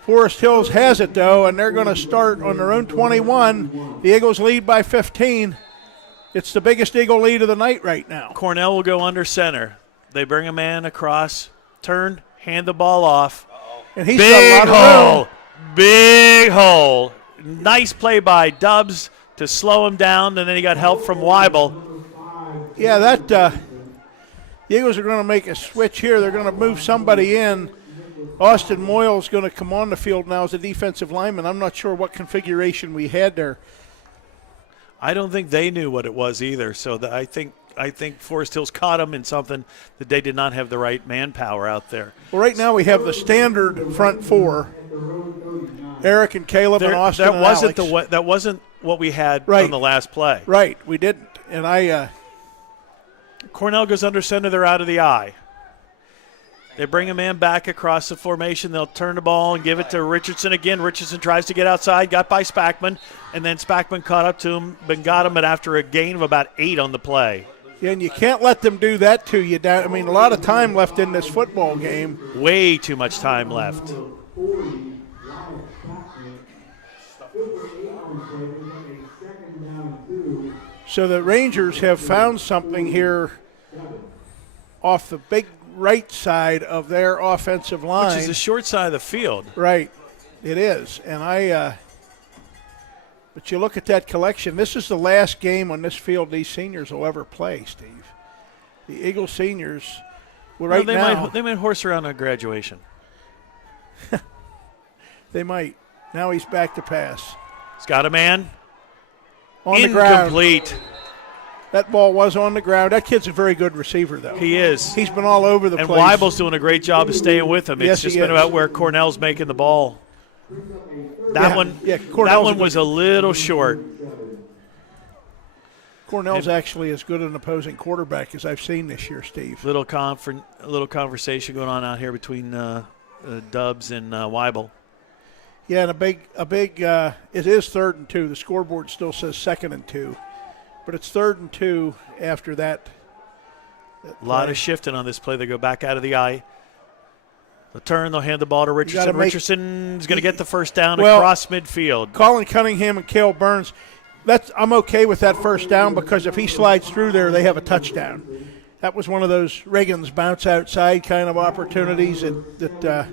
Forest Hills has it, though, and they're going to start on their own 21. The Eagles lead by 15. It's the biggest Eagle lead of the night right now. Cornell will go under center. They bring a man across, turn, hand the ball off. And he's big got a lot of room. Big hole. Nice play by Dubs to slow him down, and then he got help from Weibel. Yeah, the Eagles are going to make a switch here. They're going to move somebody in. Austin Moyle's going to come on the field now as a defensive lineman. I'm not sure what configuration we had there. I don't think they knew what it was either, so I think Forest Hills caught them in something that they did not have the right manpower out there. Well, right now we have the standard front four. Eric and Caleb and Austin and Alex. That wasn't what we had on the last play. Right, we didn't. And Cornell goes under center. They're out of the eye. They bring a man back across the formation. They'll turn the ball and give it to Richardson again. Richardson tries to get outside, got by Spackman, and then Spackman caught up to him, but got him after a gain of about 8 on the play. Yeah, and you can't let them do that to you. I mean, a lot of time left in this football game. Way too much time left. So the Rangers have found something here off the big right side of their offensive line. Which is the short side of the field. Right, it is. And but you look at that collection, this is the last game on this field these seniors will ever play, Steve. The Eagle seniors, they might horse around on graduation. They might. Now he's back to pass. He's got a man. On the ground. Incomplete. That ball was on the ground. That kid's a very good receiver, though. He is. He's been all over the place. place. And Weibel's doing a great job of staying with him. Yes, it's just been about where Cornell's making the ball. That one was a little short. Cornell's actually as good an opposing quarterback as I've seen this year, Steve. Little conversation going on out here between Dubs and Weibel. Yeah, and a big. It is 3rd and 2. The scoreboard still says 2nd and 2, but it's 3rd and 2 after that. A lot of shifting on this play. They go back out of the eye. The turn, they'll hand the ball to Richardson. Richardson's going to get the first down across midfield. Colin Cunningham and Cale Burns. I'm okay with that first down because if he slides through there, they have a touchdown. That was one of those Reagan's bounce outside kind of opportunities that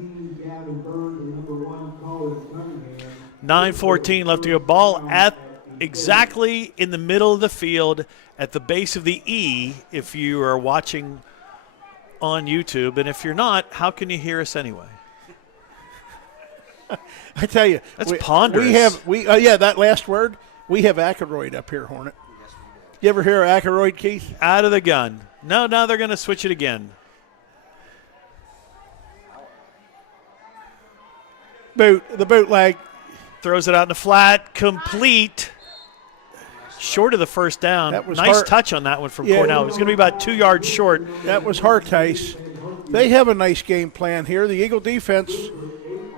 9:14 left to go. Ball at exactly in the middle of the field at the base of the E if you are watching on YouTube. And if you're not, how can you hear us anyway? I tell you. That's ponderous. That last word. We have Ackroyd up here, Hornet. You ever hear of Ackroyd, Keith? Out of the gun. No, now they're going to switch it again. The bootleg. Throws it out in the flat. Complete. Short of the first down. Nice touch on that one from Cornell. It was going to be about 2 yards short. That was Hartice. They have a nice game plan here. The Eagle defense.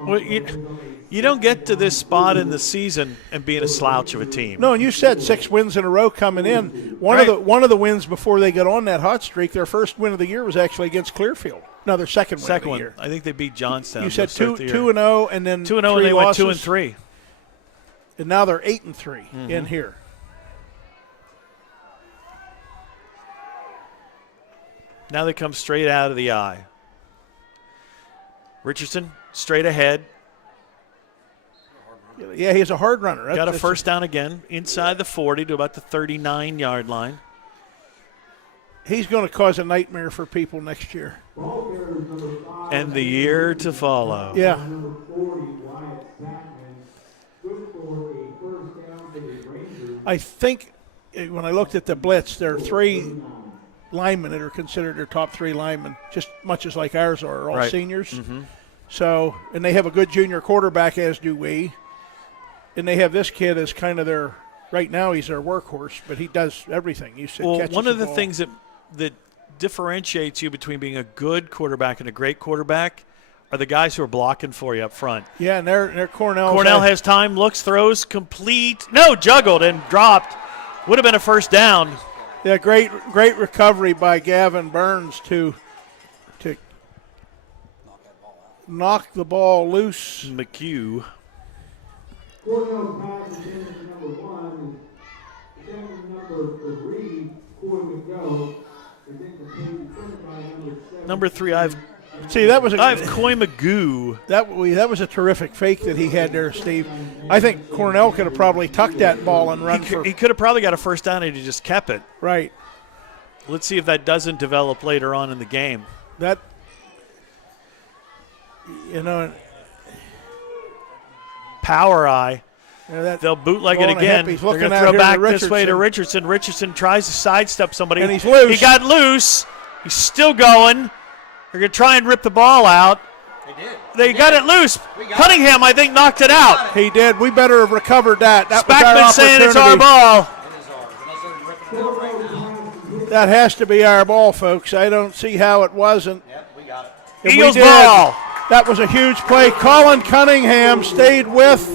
Well, you don't get to this spot in the season and being a slouch of a team. No, and you said 6 wins in a row coming in. One of the wins before they got on that hot streak, their first win of the year was actually against Clearfield. No, their second win of the year. I think they beat Johnstown. You said 2-0 and then 2-0 and they went 2-3. And now they're 8-3 in here. Now they come straight out of the eye. Richardson straight ahead. Yeah, he's a hard runner. Got a first down again inside the 40 to about the 39-yard line. He's going to cause a nightmare for people next year. And the year to follow. Yeah. I think when I looked at the blitz, there are 3 linemen that are considered their top 3 linemen, just much as like ours are, all seniors. Mm-hmm. So, and they have a good junior quarterback, as do we. And they have this kid as kind of their, right now he's their workhorse, but he does everything. You said well, one of the things that differentiates you between being a good quarterback and a great quarterback are the guys who are blocking for you up front. Yeah, and they're Cornell. Cornell has time, looks, throws, complete. No, juggled and dropped. Would have been a first down. Yeah, great recovery by Gavin Burns to knock the ball loose. McHugh. Cornell's pass is number 1, and number 3, Corey McGo, and then number 3, I have Coy Magoo. That was a terrific fake that he had there, Steve. I think Cornell could have probably tucked that ball and run He could have probably got a first down if he just kept it. Right. Let's see if that doesn't develop later on in the game. That, you know, power eye. They'll bootleg it again. They're going to throw back this way to Richardson. Richardson tries to sidestep somebody. And he's loose. He got loose. He's still going. They're going to try and rip the ball out. They got it loose. Cunningham, I think, knocked it out. He did. We better have recovered that. Spackman saying it's our ball. That has to be our ball, folks. I don't see how it wasn't. Yep, we got it. Eagles ball. That was a huge play. Colin Cunningham stayed with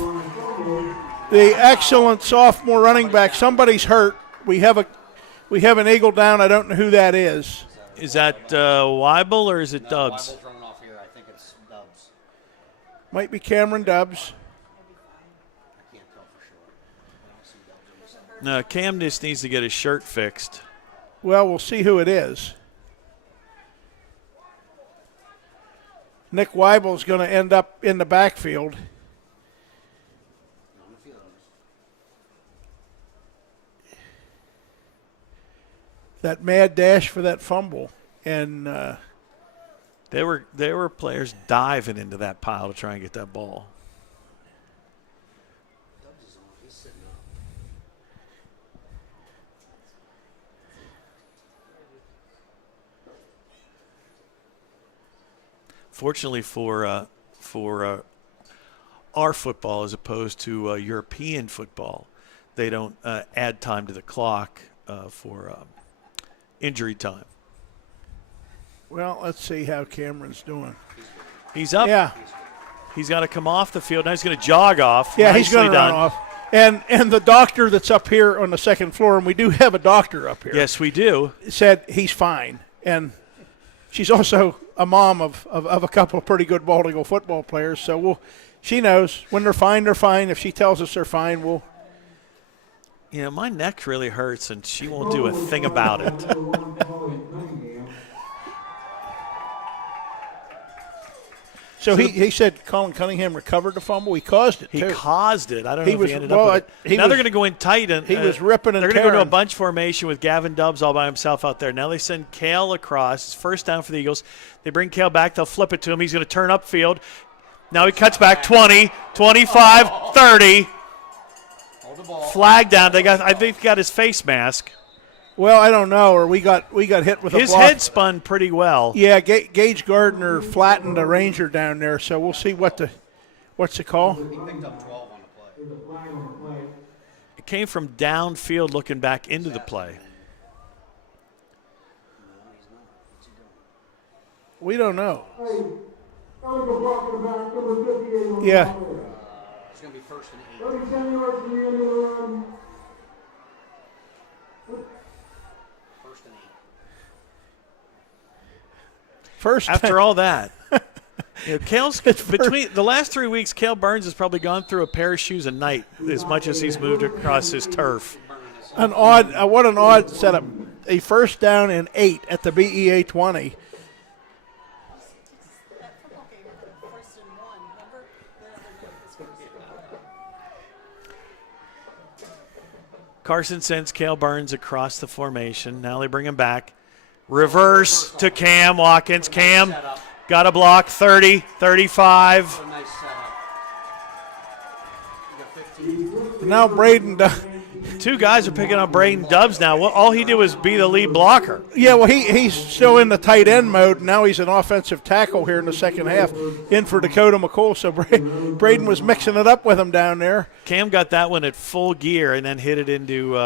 the excellent sophomore running back. Somebody's hurt. We have an Eagle down. I don't know who that is. Is that Weibel or is it Dubs? Weibel's running off here. I think it's Dubs. Might be Cameron Dubs. I can't tell for sure. I don't see Dubs on the side. No, Cam just needs to get his shirt fixed. Well, we'll see who it is. Nick Weibel's going to end up in the backfield. That mad dash for that fumble, and there were players diving into that pile to try and get that ball. Fortunately for our football, as opposed to European football, they don't add time to the clock for injury time. Well, let's see how Cameron's doing. He's up. Yeah. He's got to come off the field. Now he's going to jog off. Yeah, Nicely he's going to run done. off. And the doctor that's up here on the second floor, and we do have a doctor up here, Yes, we do. said he's fine. And she's also a mom of a couple of pretty good Bald Eagle football players. So she knows when they're fine, they're fine. If she tells us they're fine, we'll. You know, my neck really hurts, and she won't do a thing about it. So he said Colin Cunningham recovered the fumble. He caused it, He too. caused it. I don't know He if was- he ended well, up with it. Now they're going to go in tight. And he was ripping and they're going to go to a tearing. bunch formation with Gavin Dubbs all by himself out there. Now they send Kale across. It's first down for the Eagles. They bring Kale back. They'll flip it to him. He's going to turn upfield. Now he cuts back 20, 25, 30. Hold the ball. Flag down. I think he got his face mask. Well, I don't know, or we got hit with a His block. head spun pretty well. Yeah, Gage Gardner flattened a Ranger down there, so we'll see what's the call. He picked up 12 on the play. It came from downfield looking back into the play. We don't know. Yeah. Yeah. It's going to be first and 8. 37 yards from the end of the run. First and 8. First After all that, you know, Kale's between the last 3 weeks, Cale Burns has probably gone through a pair of shoes a night as much as he's moved across his turf. what an odd setup. A first down and 8 at the BEA 20. Carson sends Cale Burns across the formation. Now they bring him back. Reverse to Cam Watkins. Cam got a block, 30, 35. What a nice setup. You got 15. Now Braden. Two guys are picking up Braden Dubbs now. Well, all he did was be the lead blocker. Yeah, well, he's still in the tight end mode. Now he's an offensive tackle here in the second half, in for Dakota McCool. So Braden was mixing it up with him down there. Cam got that one at full gear and then hit it into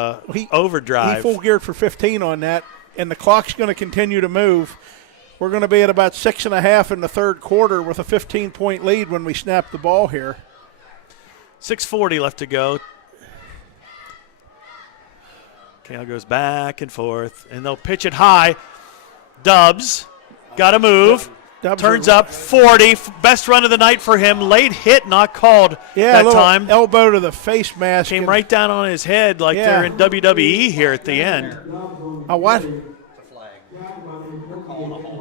overdrive. He full geared for 15 on that, and the clock's going to continue to move. We're going to be at about 6.5 in the third quarter with a 15-point lead when we snap the ball here. 6:40 left to go. Cale goes back and forth, and they'll pitch it high. Dubbs got to move. Dubbs Turns are- up 40. Best run of the night for him. Late hit, not called Yeah, a that little time. elbow to the face mask. Came and- right down on his head like Yeah. they're in WWE here at the end. A what? It's a flag. They're calling a hold.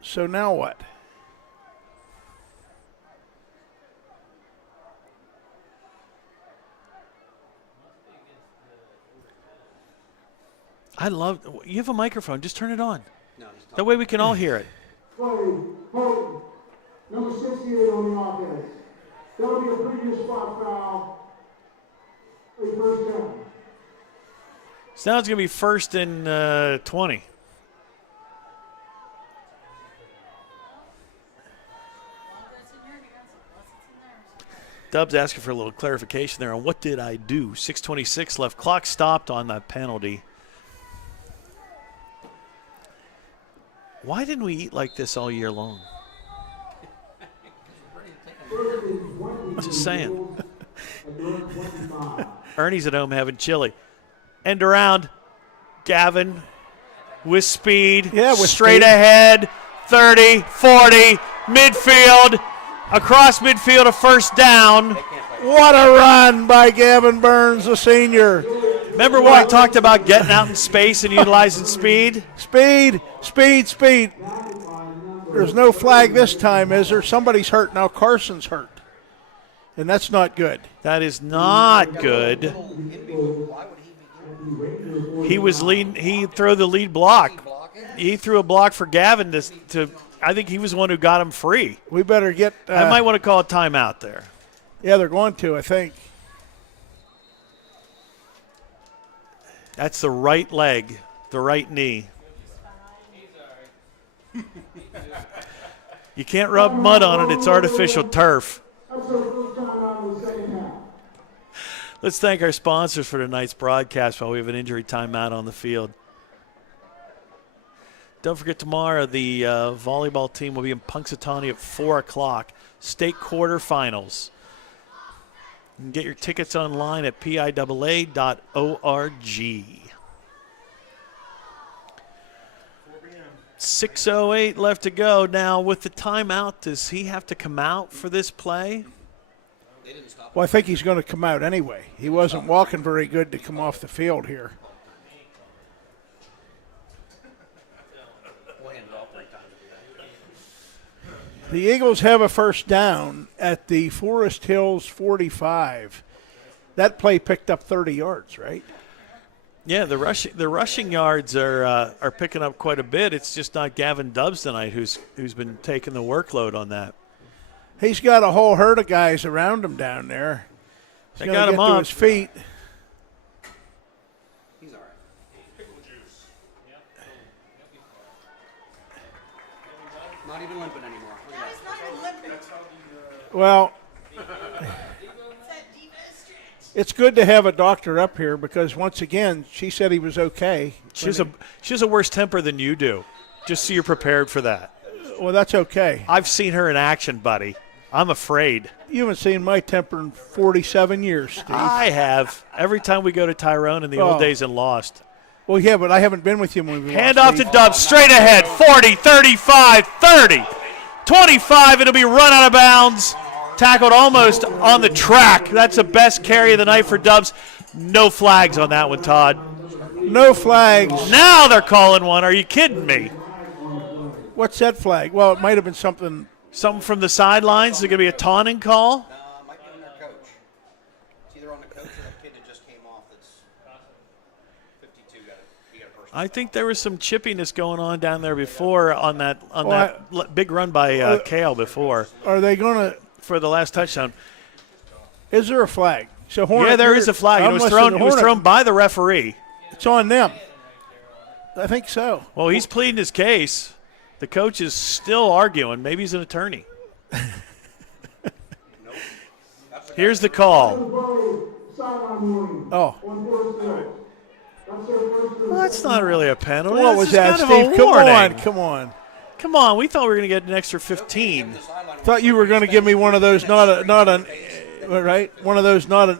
So now what? I love. You have a microphone. Just turn it on. No, he's That way we can all hear it. Hold. Number 68 on the offense. That'll be a previous spot foul. A first down. So now it's going to be first and 20. Dubs asking for a little clarification there on what did I do. 6:26 left. Clock stopped on that penalty. Why didn't we eat like this all year long? Just saying. Ernie's at home having chili. End around. Gavin with speed. Yeah, with straight speed. ahead. 30, 40, midfield. Across midfield, a first down. What a run by Gavin Burns, the senior. Remember when we talked about getting out in space and utilizing speed? Speed, speed, speed. There's no flag this time, is there? Somebody's hurt now. Carson's hurt. And that's not good. That is not good. Why would he be He was leading. He threw the lead block. blocking? He threw a block for Gavin to. I think he was the one who got him free. We better get. I might want to call a timeout there. Yeah, they're going to, I think. That's the right leg, the right knee. You can't rub mud on it. It's artificial turf. That's our first time out of the second half. Let's thank our sponsors for tonight's broadcast while we have an injury timeout on the field. Don't forget tomorrow the volleyball team will be in Punxsutawney at 4 o'clock. State quarterfinals. You can get your tickets online at piaa.org. 6:08 left to go. Now, with the timeout, does he have to come out for this play? Well, I think he's going to come out anyway. He wasn't walking very good to come off the field here. The Eagles have a first down at the Forest Hills 45. That play picked up 30 yards, right? Yeah, the rushing yards are picking up quite a bit. It's just not Gavin Dubbs tonight who's been taking the workload on that. He's got a whole herd of guys around him down there. He's They gonna got him get to up. his feet. He's all right. Not even limping anymore. Look at that. Well, it's good to have a doctor up here because, once again, she said he was okay. She has a worse temper than you do, just so you're prepared for that. Well, that's okay. I've seen her in action, buddy. I'm afraid. You haven't seen my temper in 47 years, Steve. I have. Every time we go to Tyrone in the old days and lost. Well, yeah, but I haven't been with you when we Hand lost, off to Steve. Dubbs, straight ahead, 40, 35, 30, 25. It'll be run out of bounds. Tackled almost on the track. That's the best carry of the night for Dubbs. No flags on that one, Todd. No flags. Now they're calling one. Are you kidding me? What's that flag? Well, it might have been something. Something from the sidelines. Is it going to be a taunting call? Might be on their coach. It's either on the coach or that kid that just came off that's 52 he got a person. I think there was some chippiness going on down there before on that big run by Kale before Are they going to? for the last touchdown. Is there a flag? So Hornet, Yeah, there is a flag. It was thrown by the referee. It's on them. I think so. Well, he's pleading his case. The coach is still arguing. Maybe he's an attorney. Here's the call. Oh, Well, that's not really a penalty. what That's was just that, kind of a Steve? Come warning. on, come on. Come on. We thought we were going to get an extra 15. Thought you were going to give me one of those, not an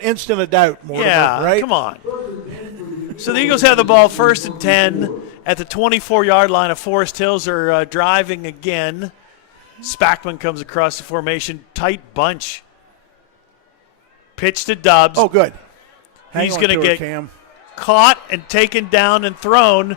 instant of doubt. Mortimer, Yeah, right? come on. So the Eagles have the ball 1st and 10 at the 24-yard line of Forest Hills. Are driving again. Spackman comes across the formation. Tight bunch. Pitch to Dubbs. Oh, good. He's Hang on going to to her, get Cam. caught and taken down and thrown.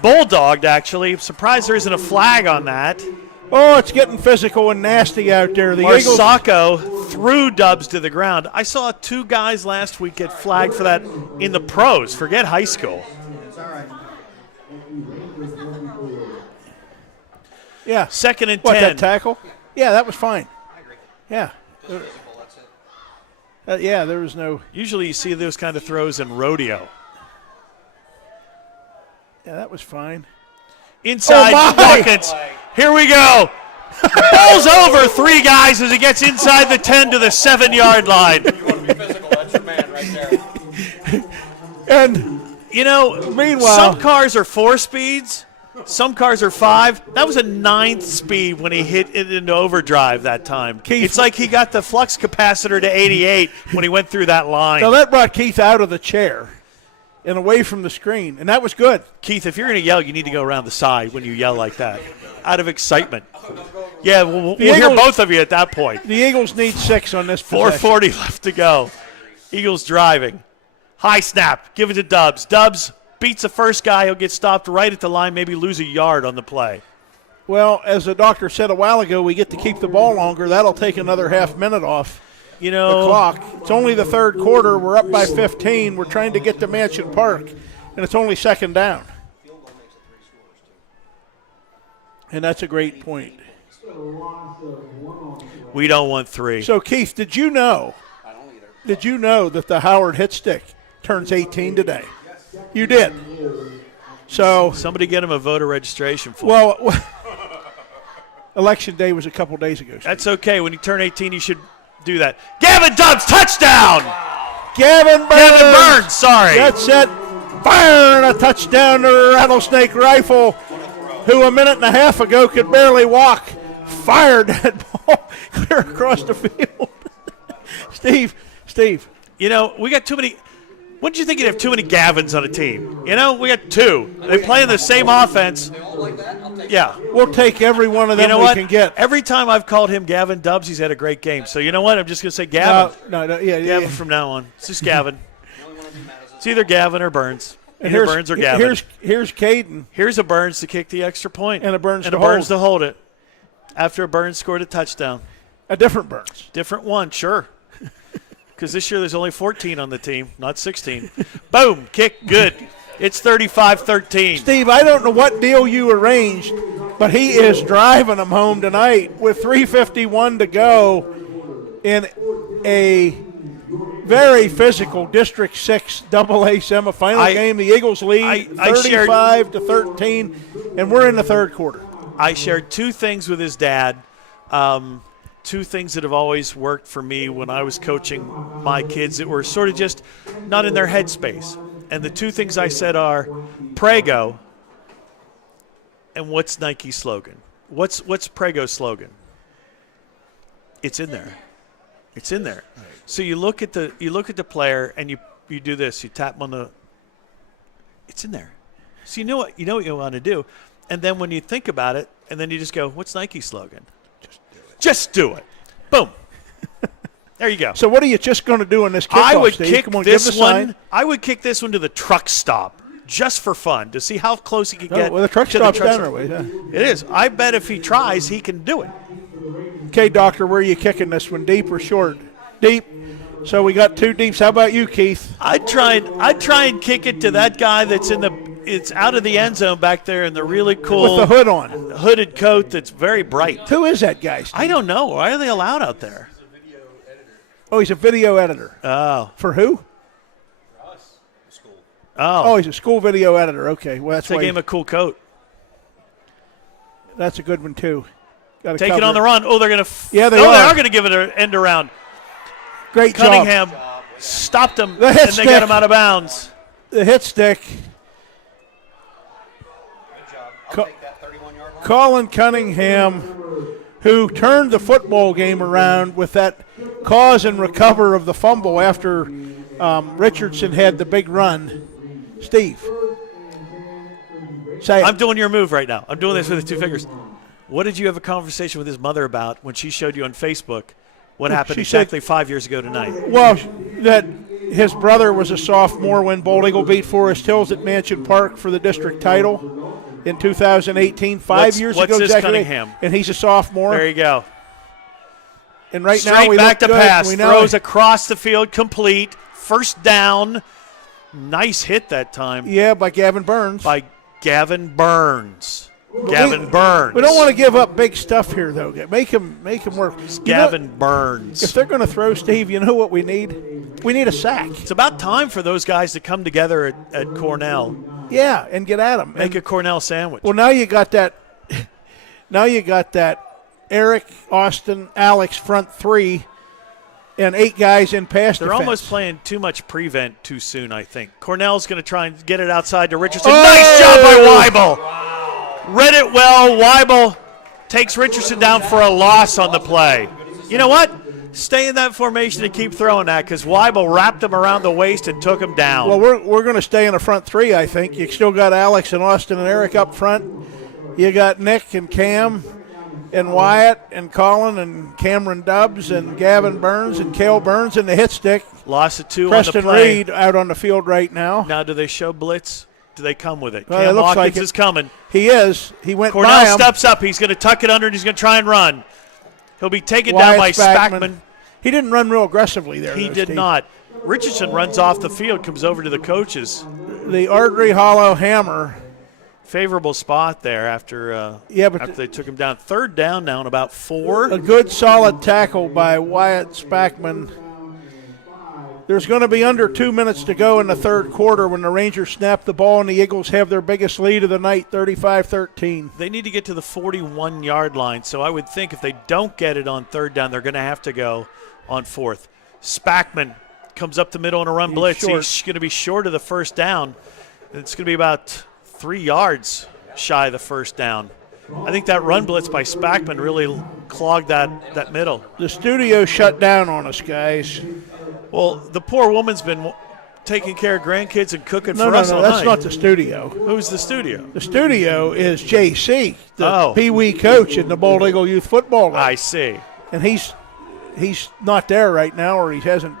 Bulldogged, actually. I'm surprised there isn't a flag on that. Oh, it's getting physical and nasty out there. The Eagles. Marsacco threw Dubbs to the ground. I saw 2 guys last week get flagged for that in the pros. Forget high school. It's all right. Yeah. 2nd and 10. What, that tackle? Yeah, that was fine. I agree. Yeah. Just physical, that's it. Yeah, there was no. Usually you see those kind of throws in rodeo. Yeah, that was fine. Inside Oh, my! buckets. Here we go. Ball's over 3 guys as he gets inside the 10 to the 7-yard line. You want to be physical, that's your man right there. And You know, Meanwhile- some cars are 4 speeds. Some cars are 5. That was a 9th speed when he hit it into overdrive that time. Keith- It's like he got the flux capacitor to 88 when he went through that line. now that brought Keith out of the chair and away from the screen, and that was good. Keith, if you're going to yell, you need to go around the side when you yell like that, out of excitement. Yeah, we'll hear Eagles- both of you at that point. The Eagles need 6 on this possession. 4:40 left to go. Eagles driving. High snap. Give it to Dubbs. Dubbs beats the first guy. He'll get stopped right at the line, maybe lose a yard on the play. Well, as the doctor said a while ago, we get to keep the ball longer. That'll take another half minute off You the know, clock. It's only the 3rd quarter. We're up by 15. We're trying to get to Mansion Park, and it's only 2nd down. And that's a great point. we don't want 3. So, Keith, did you know that the Howard hit stick turns 18 today? You did. So, Somebody get him a voter registration form. well, Election Day was a couple days ago. That's okay. When you turn 18, you should do that. Gavin Dubbs, touchdown! Gavin Burns. Gavin Burns, sorry. That's it. Fire and a touchdown to the Rattlesnake Rifle, who a minute and a half ago could barely walk. Fired that ball clear across the field. Steve. You know, we got too many. Wouldn't you think you'd have too many Gavins on a team? You know, we got two. They play in the same offense. They all like that? I'll take Yeah. We'll take every one of them You know we what? can get. Every time I've called him Gavin Dubs, he's had a great game. So you know what? I'm just going to say Gavin. Yeah. Gavin from now on. It's just Gavin. The only one that's mad is It's either Gavin or Burns. And Either Burns or Gavin. Here's Caden Here's a Burns to kick the extra point. and a Burns and to a Burns hold. to hold it. After a Burns scored a touchdown. A different Burns. Different one, sure. Because this year there's only 14 on the team, not 16. Boom, kick, good. It's 35-13. Steve, I don't know what deal you arranged, but he is driving them home tonight with 3:51 to go in a very physical District 6 AA semifinal game. The Eagles lead I shared- 35-13, and we're in the third quarter. I shared two things with his dad. Two things that have always worked for me when I was coaching my kids that were sort of just not in their headspace. And the two things I said are Prego and what's Nike's slogan? What's Prego's slogan? It's in there. It's in there. So you look at the player and you do this. You tap him on the. It's in there. So you know what you want to do, and then when you think about it, and then you just go, what's Nike's slogan? Just do it. Boom. There you go. So what are you just going to do in this kickoff, I would Steve? kick Come on, give the this one. sign. I would kick this one to the truck stop just for fun to see how close he can get. Well, the truck to stop's truck down stop. our way. Yeah. It is. I bet if he tries, he can do it. Okay, Doctor, where are you kicking this one? Deep or short? Deep. So we got two deeps. How about you, Keith? I'd try and kick it to that guy that's it's out of the end zone back there in the really cool With the hood on. hooded coat that's very bright. Who is that guy, Steve? I don't know. Why are they allowed out there? Oh, he's a video editor. Oh. For who? school. Oh, he's a school video editor. Okay, well, They gave him a cool coat. that's a good one, too. Got to Take it on the run. Oh, they're going to Yeah, they they are. are going to give it an end around. Great Cunningham job. stopped him, The and hit they got stick. him out of bounds. The hit stick. Good job. I'll Co- take that 31-yard line. Colin Cunningham, who turned the football game around with that cause and recover of the fumble after Richardson had the big run. Steve. Say it. I'm doing your move right now. I'm doing this with the two fingers. What did you have a conversation with his mother about when she showed you on Facebook what happened She said- exactly 5 years ago tonight? Well, that his brother was a sophomore when Bold Eagle beat Forest Hills at Mansion Park for the district title in 2018. What's 5 years this ago, exactly. Cunningham? And he's a sophomore. There you go. And right Straight now we back look to good. pass. We know Throws across the field, complete. First down. Nice hit that time yeah, by Gavin Burns. by Gavin Burns. Gavin Burns. We don't want to give up big stuff here, though. Make him work. You know, Gavin Burns. if they're going to throw, Steve, you know what we need? We need a sack. It's about time for those guys to come together at Cornell. Yeah, and get at them. Make a Cornell sandwich. Well, now you got that. Now you got that. Eric, Austin, Alex front three, and 8 guys in pass They're defense. almost playing too much prevent too soon, I think. Cornell's going to try and get it outside to Richardson. Oh! Nice job by Weibel. Read it well. Weibel takes Richardson down for a loss on the play. You know what? Stay in that formation and keep throwing that because Weibel wrapped him around the waist and took him down. Well, we're going to stay in the front three, I think. You still got Alex and Austin and Eric up front. You got Nick and Cam and Wyatt and Colin and Cameron Dubbs and Gavin Burns and Cale Burns and the hit stick. Loss of 2 on Preston the play. Reed out on the field right now. Now, do they show blitz? Do they come with it? Well, it Cam looks Watkins like it. is coming. He is. He went by Cornell him. steps up. He's going to tuck it under and he's going to try and run. He'll be taken Wyatt down by Spackman. He didn't run real aggressively there. He though, did Steve. not. Richardson runs off the field, comes over to the coaches. The artery hollow hammer. Favorable spot there after Yeah, but after they took him down. Third down now in about 4. a good solid tackle by Wyatt Spackman. There's going to be under 2 minutes to go in the third quarter when the Rangers snap the ball and the Eagles have their biggest lead of the night, 35-13. They need to get to the 41-yard line, so I would think if they don't get it on third down, they're going to have to go on fourth. Spackman comes up the middle in a run blitz. short. He's going to be short of the first down. It's going to be about 3 yards shy of the first down. I think that run blitz by Spackman really clogged that middle. The studio shut down on us, guys. Well, the poor woman's been taking care of grandkids and cooking No, for no, us no, all that's night. not the studio. Who's the studio? The studio is JC, the Oh. Pee Wee coach in the Bald Eagle Youth Football League. I see. And he's not there right now, or he hasn't.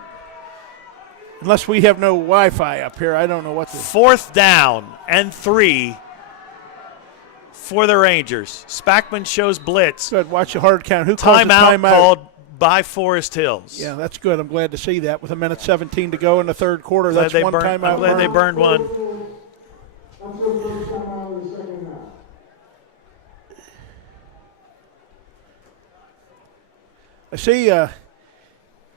Unless we have no Wi-Fi up here, I don't know what the. 4th down and 3 for the Rangers. Spackman shows blitz. Good, watch the hard count. Who calls the Timeout timeout? called by Forest Hills. Yeah, that's good. I'm glad to see that. With 1:17 to go in the third quarter, Glad that's they one burned- timeout. I'm glad they burned one. That's the first time out of the second half. I see,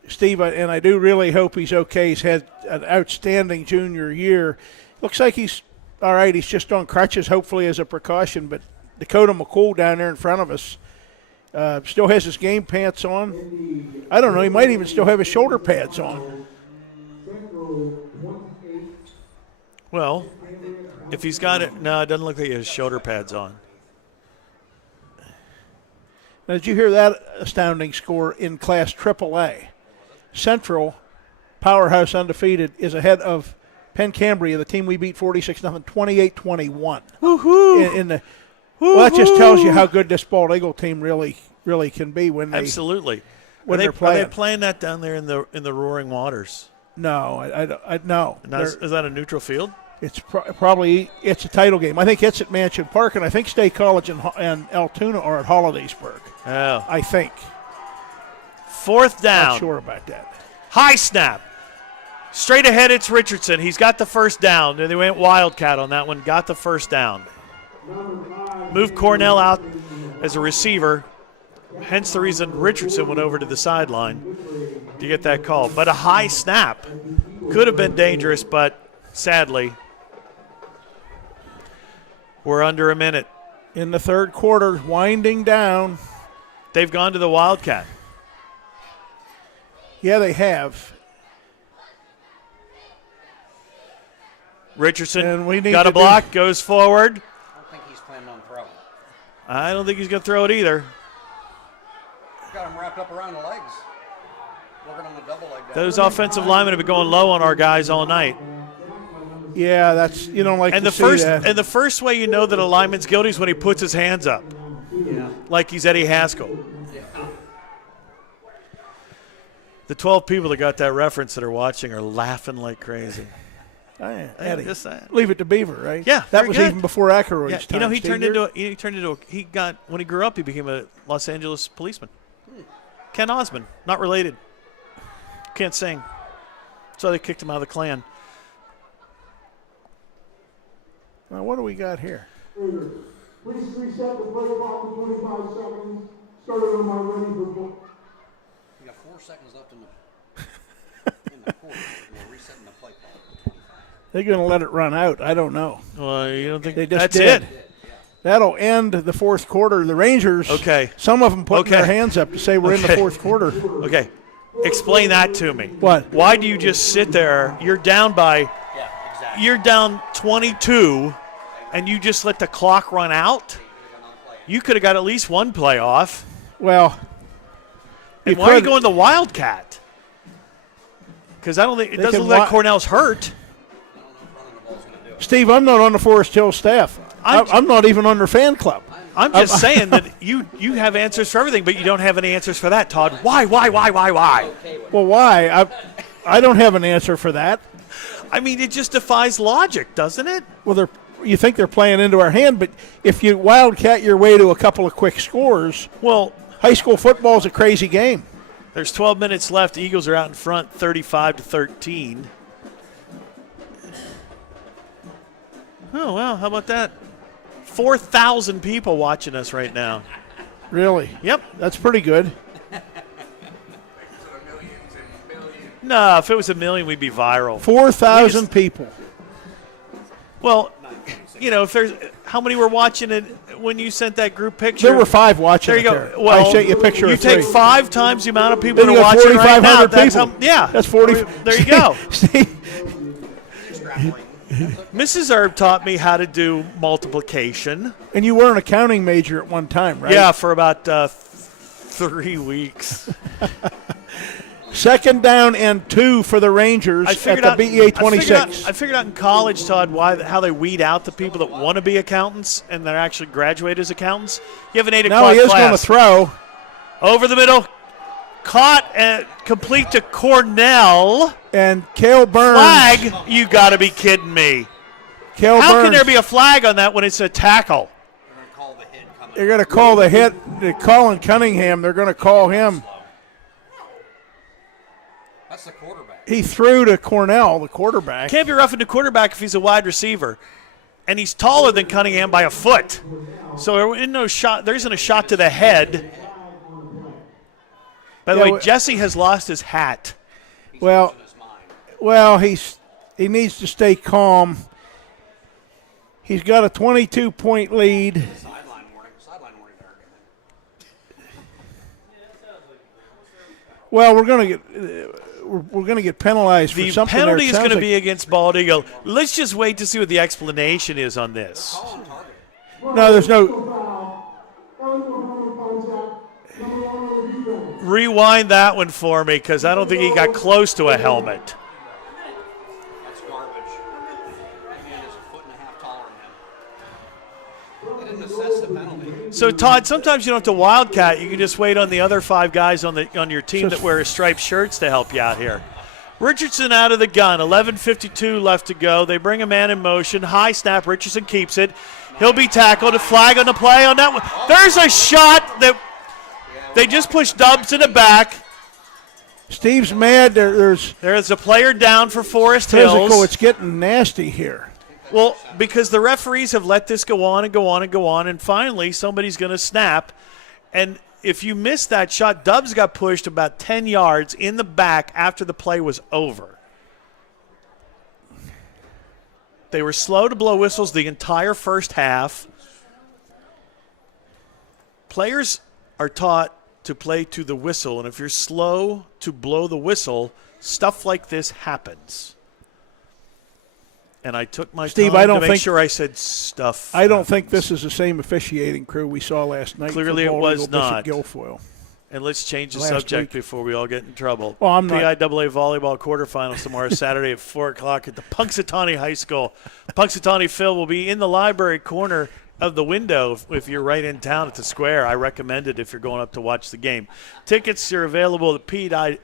Steve, and I do really hope he's okay. He's had an outstanding junior year. Looks like he's all right. He's just on crutches, hopefully as a precaution. But Dakota McCool down there in front of us still has his game pants on. I don't know. He might even still have his shoulder pads on. Well, if he's got it, no, it doesn't look like he has shoulder pads on. Now, did you hear that astounding score in Class AAA? Central, powerhouse undefeated, is ahead of Penn Cambria, the team we beat 46-0, 28-21. Woohoo! Well, that just tells you how good this Bald Eagle team really can be when they. Absolutely. When are they're they playing. playing that down there in the roaring waters? No, I no. Now, is that a neutral field? It's probably a title game. I think it's at Mansion Park, and I think State College and Altoona are at Hollidaysburg. Oh. I think. 4th down. Not sure about that. High snap. Straight ahead, it's Richardson. He's got the first down. And they went Wildcat on that one. Got the first down. Moved Cornell out as a receiver. Hence the reason Richardson went over to the sideline to get that call. But a high snap could have been dangerous, but sadly, we're under a minute. In the third quarter, winding down. They've gone to the Wildcat. Yeah, they have. Richardson And we need got to a block, goes forward. I don't think he's planning on throwing. I don't think he's going to throw it either. Got him wrapped up around the legs. Working on the double leg. down. Those offensive linemen have been going low on our guys all night. Yeah, that's you don't like And to the see first that. and the first way you know that a lineman's guilty is when he puts his hands up, like he's Eddie Haskell. The 12 people that got that reference that are watching are laughing like crazy. Oh, yeah, Yeah, Eddie. just saying. Leave it to Beaver, right? Yeah, that very was good. even before Ackroyd's Yeah, time. you know, he Steve. turned into he got when he grew up he became a Los Angeles policeman. Ken Osmond, not related. Can't sing. So they kicked him out of the Klan. Now, what do we got here? Please reset the play clock to 25 seconds. Started on my ready for play. We got 4 seconds left in the quarter. We're resetting the play clock. They're going to let it run out. I don't know. Well, you don't think They just that's did. it? That'll end the fourth quarter. The Rangers, Okay. some of them putting their Okay. hands up to say we're in the Okay. fourth quarter. Okay. Explain that to me. What? Why do you just sit there? You're down by Yeah, exactly. you're down 22 and you just let the clock run out? You could have got at least one play off. Well, And why are you going the Wildcat? Because I don't think it They doesn't can look like wa- Cornell's hurt. Steve, I'm not on the Forest Hill staff. I'm not even on their fan club. I'm just saying that you have answers for everything, but you don't have any answers for that, Todd. Why? Well, why? I don't have an answer for that. I mean, it just defies logic, doesn't it? Well, you think they're playing into our hand, but if you wildcat your way to a couple of quick scores, Well, high school football is a crazy game. there's 12 minutes left. The Eagles are out in front, 35-13. Oh, well, how about that? 4,000 people watching us right now. Really? Yep. That's pretty good. No, if it was a million, we'd be viral. 4,000 people. Well, you know, if there's how many were watching it when you sent that group picture. There were 5 watching. There you it go. there. Well, I sent you a picture you of take 3. 5 times the amount of people Then that you are got watching right now. 4,500 That's people. yeah. That's 40. There you go. Steve, Mrs. Erb taught me how to do multiplication. and you were an accounting major at one time, right? Yeah, for about 3 weeks. 2nd down and 2 for the Rangers at the BEA 26. I figured out in college, Todd, how they weed out the people that want to be accountants and that actually graduate as accountants. You have an 8 o'clock Now he is class. going to throw. Over the middle, caught and complete to Cornell. And Cale Burns. Flag? You got to be kidding me. Cale How Burns. can there be a flag on that when it's a tackle? They're going to call the hit. Colin Cunningham, they're going to call him. That's the quarterback. He threw to Cornell, the quarterback. Can't be roughing the quarterback if he's a wide receiver. And he's taller than Cunningham by a foot. So there isn't a shot to the head. By the way, Jesse has lost his hat. Well, he needs to stay calm. He's got a 22-point lead. Sideline warning, Well, we're going to get penalized for The something. penalty is there. It going to sounds be against Bald Eagle. Let's just wait to see what the explanation is on this. no, there's no. Rewind that one for me because I don't think he got close to a helmet. That's garbage. That man is a foot and a half taller than him. They didn't assess the penalty. So, Todd, sometimes you don't have to wildcat. You can just wait on the other 5 guys on your team that wear striped shirts to help you out here. Richardson out of the gun. 11:52 left to go. They bring a man in motion. High snap. Richardson keeps it. He'll be tackled. A flag on the play on that one. There's a shot that they just pushed Dubs in the back. Steve's mad. There's There's a player down for Forest physical. Hills. It's getting nasty here. Well, because the referees have let this go on and go on and go on, and finally somebody's going to snap. And if you missed that shot, Dubs got pushed about 10 yards in the back after the play was over. They were slow to blow whistles the entire first half. Players are taught to play to the whistle, and if you're slow to blow the whistle, stuff like this happens. And I took my Steve, time I don't to make think- sure I said stuff. I don't think this is the same officiating crew we saw last night. Clearly for it Bald was Eagle not. Bishop Guilfoyle. And let's change the Last subject week. before we all get in trouble. Well, I'm not- PIAA volleyball quarterfinals tomorrow, Saturday at 4 o'clock at the Punxsutawney High School. Punxsutawney Phil will be in the library corner of the window if you're right in town at the square. I recommend it if you're going up to watch the game. Tickets are available at PIAA.org.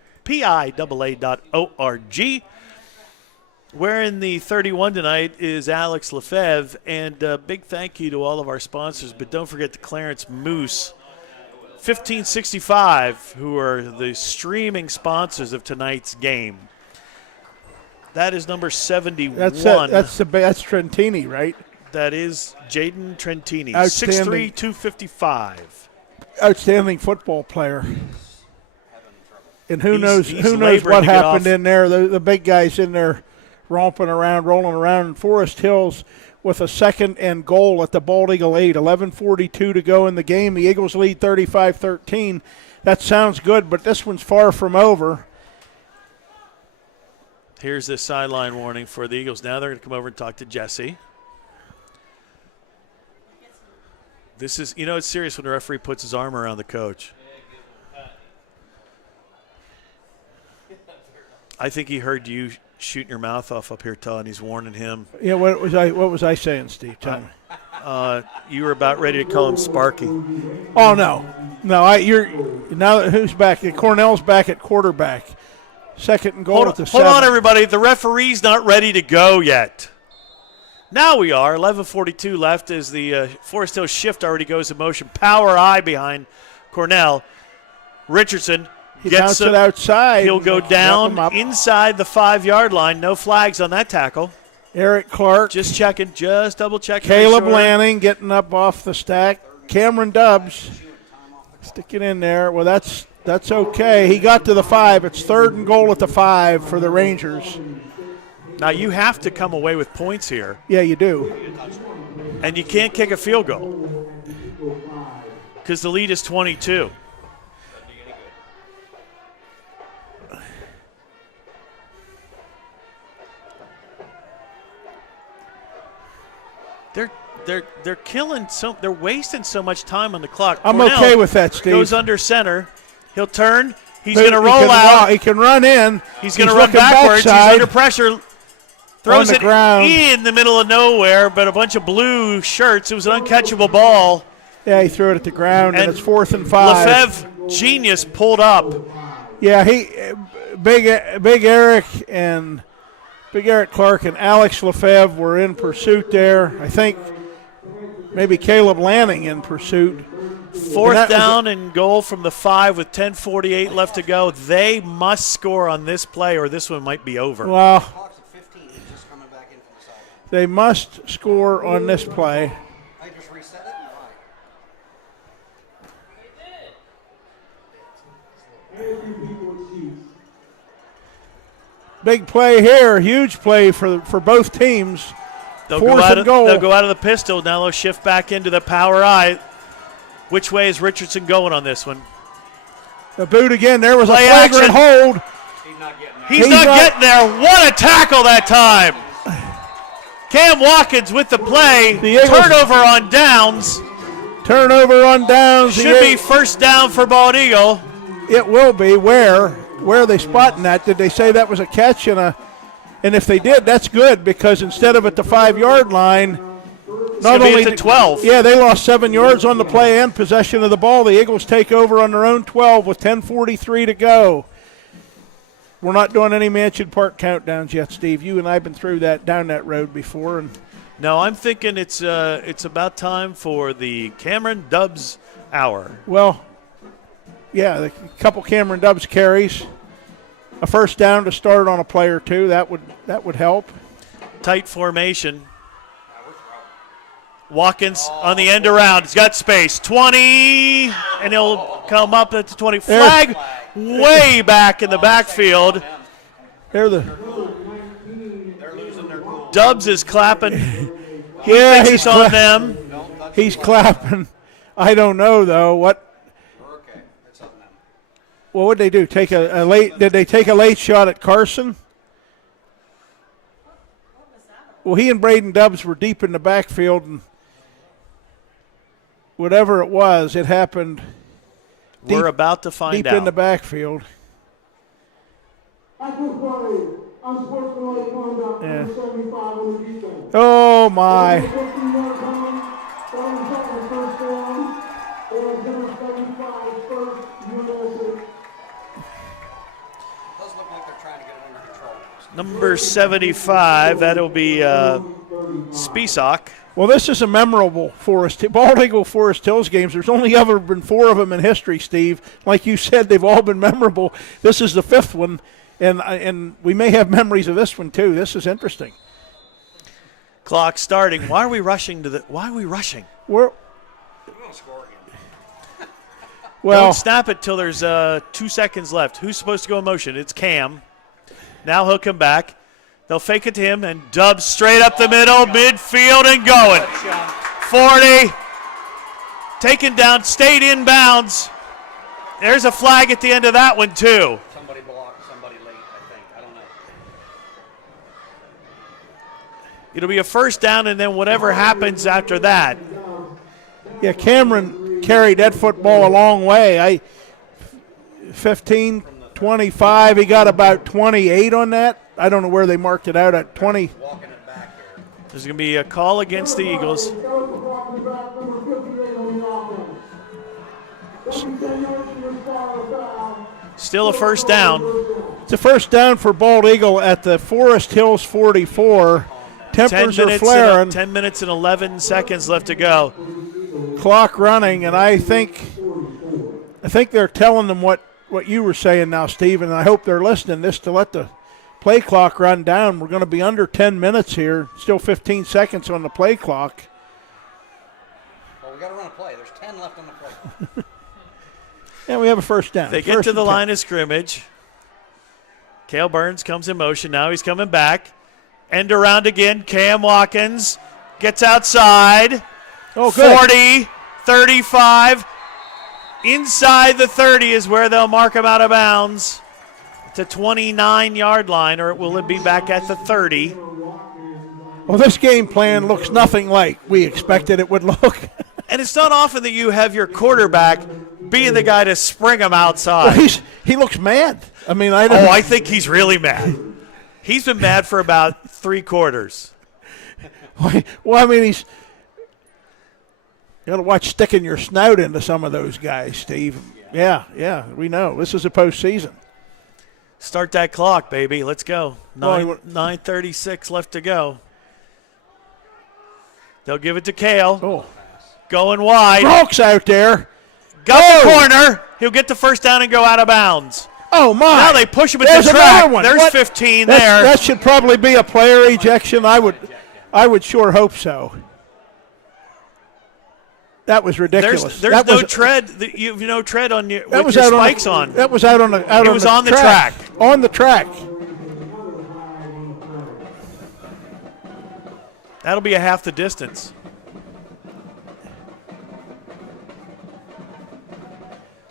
Wearing the 31 tonight is Alex Lefebvre, and a big thank you to all of our sponsors, but don't forget the Clarence Moose 1565, who are the streaming sponsors of tonight's game. That is number 71. That's Trentini, right? That is Jaden Trentini, Outstanding. 6'3", 255. Outstanding football player. And who He's knows laboring what to get happened off. in there. The big guys in there romping around, rolling around. And Forest Hills with a 2nd and goal at the Bald Eagle 8. 11:42 to go in the game. The Eagles lead 35-13. That sounds good, but this one's far from over. Here's the sideline warning for the Eagles. Now they're going to come over and talk to Jesse. This is, it's serious when the referee puts his arm around the coach. I think he heard you shooting your mouth off up here, Todd, and he's warning him. Yeah, what was I saying, Steve? Tell me. You were about ready to call him Sparky. Oh no, you're now. Who's back? Cornell's back at quarterback. 2nd and goal at the 7. Hold on, everybody. The referee's not ready to go yet. Now we are. 11:42 left as the Forest Hill shift already goes in motion. Power eye behind Cornell. Richardson He gets bounced it outside. He'll go Wrap him down up. inside the 5-yard line. No flags on that tackle. Eric Clark. Just checking. Just double checking. Caleb Make sure. Lanning getting up off the stack. Cameron Dubs. Stick it in there. Well, that's okay. He got to the 5. It's 3rd and goal at the 5 for the Rangers. Now you have to come away with points here, Yeah, you do. and you can't kick a field goal. because the lead is 22. They're killing they're wasting so much time on the clock. I'm Cornell okay with that, Steve. goes under center. He'll turn. He's He going to roll can out. He can run in. He's going to run looking backwards. backside. He's under pressure. Throws On the it ground. in the middle of nowhere, but a bunch of blue shirts. It was an uncatchable ball. Yeah, he threw it at the ground, and And it's 4th and 5. Lefebvre, genius, pulled up. Yeah, Big Eric Clark and Alex Lefebvre were in pursuit there. I think maybe Caleb Lanning in pursuit. Fourth down and goal from the 5 with 10:48 left to go. They must score on this play or this one might be over. Well, Clock's at 15. He's just coming back in from the sideline. they must score on this play. I just reset it. Why? Big play here, huge play for both teams. They'll Fourth go out and of, goal. They'll go out of the pistol. Now they'll shift back into the power I. Which way is Richardson going on this one? The boot again. There was a Play flagrant action. hold. He's not getting there. He's not getting there. What a tackle that time. Cam Watkins with the play. The Eagles- Turnover on downs. Turnover on downs. Should be first down for Bald Eagle. It will be. Where are they spotting that? Did they say that was a catch and if they did, that's good because instead of at the 5-yard line, It's going to be at the 12. Yeah, they lost 7 yards on the play and possession of the ball. The Eagles take over on their own 12 with 10:43 to go. We're not doing any Mansion Park countdowns yet, Steve. You and I have been through down that road before. And No, I'm thinking it's about time for the Cameron Dubs hour. well, yeah, a couple Cameron Dubs carries, a first down to start on a play or two. That would help. Tight formation. Watkins on the end around. He's got space. 20, and he'll come up at the 20. Flag way back in the backfield. They're They're losing their cool. Dubs is clapping. yeah, Thinks he's it's on them. He's clapping. I don't know though what. We're okay. It's on them. What would they do? Take a late? Did they take a late shot at Carson? Well, he and Braden Dubs were deep in the backfield, and whatever it was, it happened We're about to find deep out. in the backfield. Active play, unsportsmanlike conduct, Yeah. number 75 on the defense. Oh my! 15-yard down, that was up the first down, and number 75 first, USA. Does look like they're trying to get it under control. Number 75, that'll be Spisak. Well, this is a memorable Bald Eagle Forest Hills games. There's only ever been 4 of them in history, Steve. Like you said, they've all been memorable. This is the 5th one, and we may have memories of this one too. This is interesting. Clock starting. Why are we rushing Why are we rushing? We're We're going to score again. well. Don't snap it till there's 2 seconds left. Who's supposed to go in motion? It's Cam. Now he'll come back. They'll fake it to him, and Dubs straight up the middle, midfield, and going. 40. Taken down, stayed in bounds. There's a flag at the end of that one, too. Somebody blocked somebody late, I think. I don't know. It'll be a first down, and then whatever happens after that. Yeah, Cameron carried that football a long way. 15, 25. He got about 28 on that. I don't know where they marked it out at 20. Walking it back here. There's going to be a call against the Eagles. Still a first down. It's a first down for Bald Eagle at the Forest Hills 44. 10 Tempers are minutes, flaring. 10 minutes and 11 seconds left to go. Clock running, and I think they're telling them what you were saying now, Steve, and I hope they're listening this to let the play clock run down. We're going to be under 10 minutes here. Still 15 seconds on the play clock. Well, we got to run a play. There's 10 left on the play. And we have a first down. They get First to the and 10. line of scrimmage. Cale Burns comes in motion. Now he's coming back. End around again. Cam Watkins gets outside. Oh, good. 40, 35. Inside the 30 is where they'll mark him out of bounds. To 29-yard line, or will it be back at the 30? Well, this game plan looks nothing like we expected it would look. And it's not often that you have your quarterback being the guy to spring him outside. Well, he looks mad. I mean, I don't. I think he's really mad. He's been mad for about 3 quarters. Well, I mean, you got to watch sticking your snout into some of those guys, Steve. Yeah, we know. This is a postseason. Start that clock, baby. Let's go. Well, 9:36 left to go. They'll give it to Kale. Oh, Going wide. Gronk's out there. Got the corner. He'll get the first down and go out of bounds. Oh, my. Now they push him at There's the track. another one. There's What? 15 there. That should probably be a player ejection. I would sure hope so. That was ridiculous. There's that no was, tread. You have no tread on your that with was your out spikes on. on. That was out on the. Out It on was the on the track. track. On the track. That'll be a half the distance.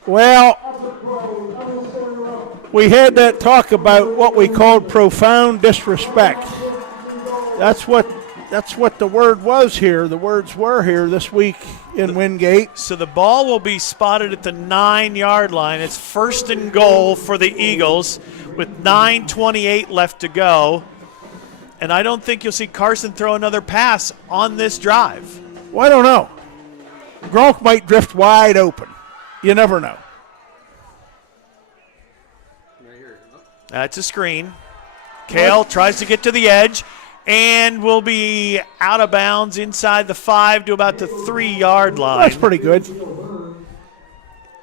Well, we had that talk about what we called profound disrespect. That's what the word was here. The words were here this week in Wingate. So the ball will be spotted at the 9-yard line. It's first and goal for the Eagles with 9:28 left to go. And I don't think you'll see Carson throw another pass on this drive. Well, I don't know. Gronk might drift wide open. You never know. That's a screen. Kale tries to get to the edge and will be out of bounds inside the 5 to about the 3-yard line. That's pretty good.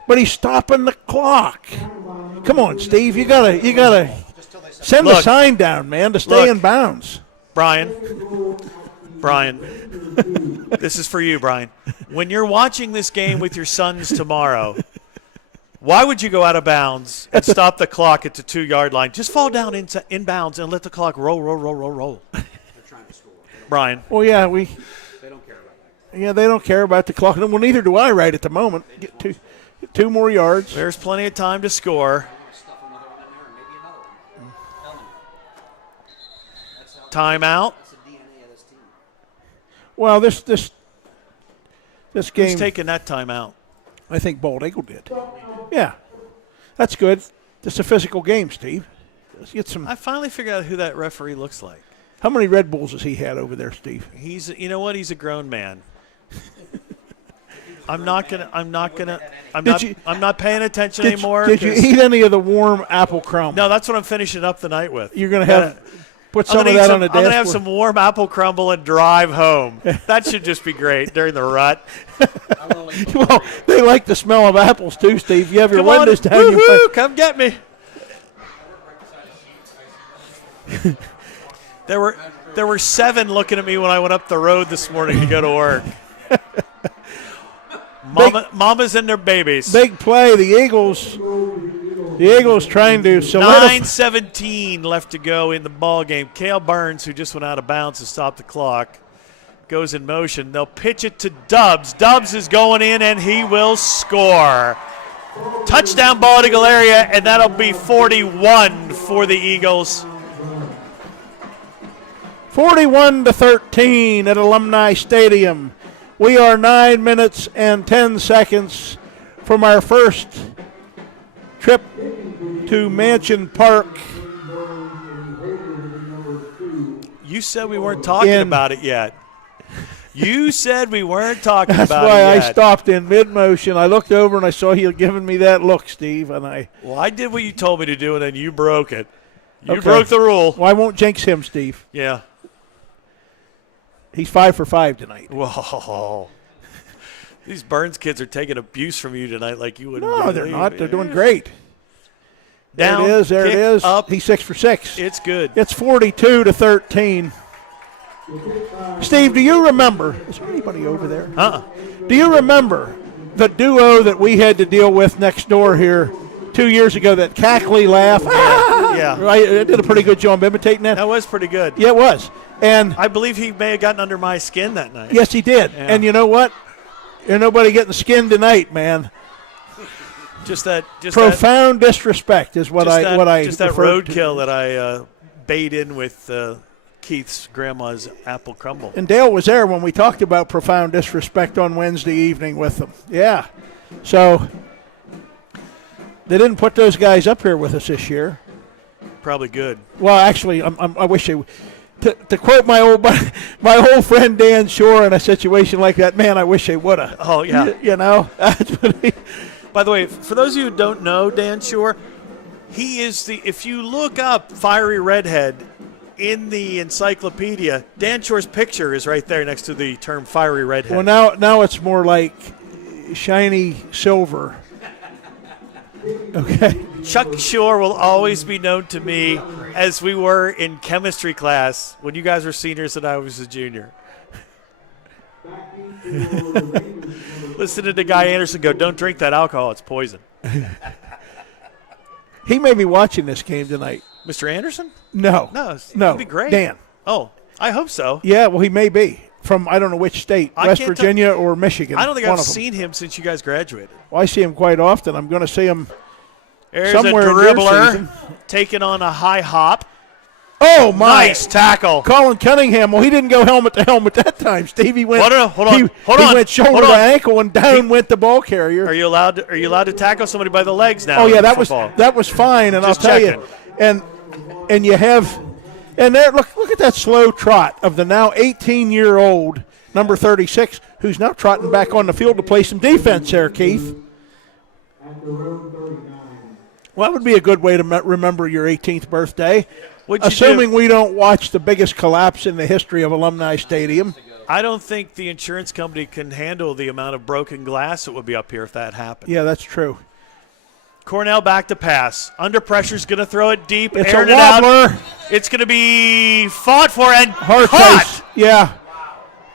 But he's stopping the clock. Come on, Steve. You gotta send the sign down, man, to stay in bounds. Brian, this is for you, Brian. When you're watching this game with your sons tomorrow, why would you go out of bounds and stop the clock at the 2-yard line? Just fall down in bounds and let the clock roll. They're trying to score. Brian. Well, yeah, They don't care about that. Yeah, they don't care about the clock. Well, neither do I right at the moment. Get two more yards. There's plenty of time to score. Stuff another one in there and maybe another one. Tell them. That's how. Timeout. That's the DNA of this team. Well, this game, Who's taking that timeout? I think Bald Eagle did. Yeah, that's good. It's a physical game, Steve. Let's get some. I finally figured out who that referee looks like. How many Red Bulls has he had over there, Steve? You know what? He's a grown man. I'm not paying attention anymore. Did you eat any of the warm apple crumb? No, that's what I'm finishing up the night with. You're going to put some I'm of that on the dashboard. I'm gonna have some warm apple crumble and drive home. That should just be great during the rut. Well, they like the smell of apples too, Steve. You have your Come on, windows down. woo-hoo, come get me. There were 7 looking at me when I went up the road this morning to go to work. Mamas and their babies. Big play. The Eagles trying to solidify. 9:17 left to go in the ball game. Cale Burns, who just went out of bounds to stop the clock, goes in motion. They'll pitch it to Dubs. Dubs is going in, and he will score. Touchdown, Bald Eagle area, and that'll be 41 for the Eagles. 41-13 at Alumni Stadium. We are 9 minutes and 10 seconds from our first trip to Mansion Park. You said we weren't talking about it yet. You said we weren't talking That's about it why yet. I stopped in mid-motion. I looked over and I saw you giving me that look, Steve. And Well, I did what you told me to do, and then you broke it. You Okay. broke the rule. Well, I won't jinx him, Steve. Yeah. He's 5 for 5 tonight. Whoa. These Burns kids are taking abuse from you tonight like you wouldn't No, believe. they're not. They're doing great. Down, There it kick, is. Up. He's 6 for 6. It's good. It's 42-13. Steve, do you remember? Is there anybody over there? Do you remember the duo that we had to deal with next door here 2 years ago? That cackly laugh. Yeah. Right. I did a pretty good job imitating that. That was pretty good. Yeah, it was. And I believe he may have gotten under my skin that night. yes, he did. Yeah. And you know what? There's nobody getting skinned tonight, man. Just that Profound disrespect is what I just that referred to. roadkill that I bait in with Keith's grandma's apple crumble. And Dale was there when we talked about profound disrespect on Wednesday evening with them. Yeah. So they didn't put those guys up here with us this year. Probably good. Well, actually, I wish they. To quote my old friend Dan Shore in a situation like that, man, I wish they would have. Oh yeah. You know. That's what he, By the way, for those of you who don't know Dan Shore, he is if you look up Fiery Redhead in the encyclopedia, Dan Shore's picture is right there next to the term Fiery Redhead. well, now it's more like shiny silver. Okay. Chuck Shore will always be known to me as we were in chemistry class when you guys were seniors and I was a junior. Listening to Guy Anderson go, don't drink that alcohol, it's poison. He may be watching this game tonight. Mr. Anderson? No. No. No. It'd be great. Dan. Oh, I hope so. Yeah, well, he may be. From I don't know which state, I West can't Virginia or Michigan. I don't think one I've of them. seen him since you guys graduated. Well, I see him quite often. I'm going to see him There's somewhere a in your dribbler season. taking on a high hop. Oh, my. Nice tackle. Colin Cunningham. Well, he didn't go helmet to helmet that time. Steve, he went. Hold on. He went shoulder Hold to on. ankle, and down went the ball carrier. Are you allowed to tackle somebody by the legs now? Oh yeah, in that football? was fine, and Just I'll tell checking. you, and you have, and there look at that slow trot of the now 18-year-old number 36, who's now trotting back on the field to play some defense there, Keith. Well, that would be a good way to remember your 18th birthday, What'd you assuming do? we don't watch the biggest collapse in the history of Alumni Stadium. I don't think the insurance company can handle the amount of broken glass that would be up here if that happened. Yeah, that's true. Cornell back to pass. Under pressure's going to throw it deep. It's airing a it out. wobbler. It's going to be fought for and Hartice, caught. yeah.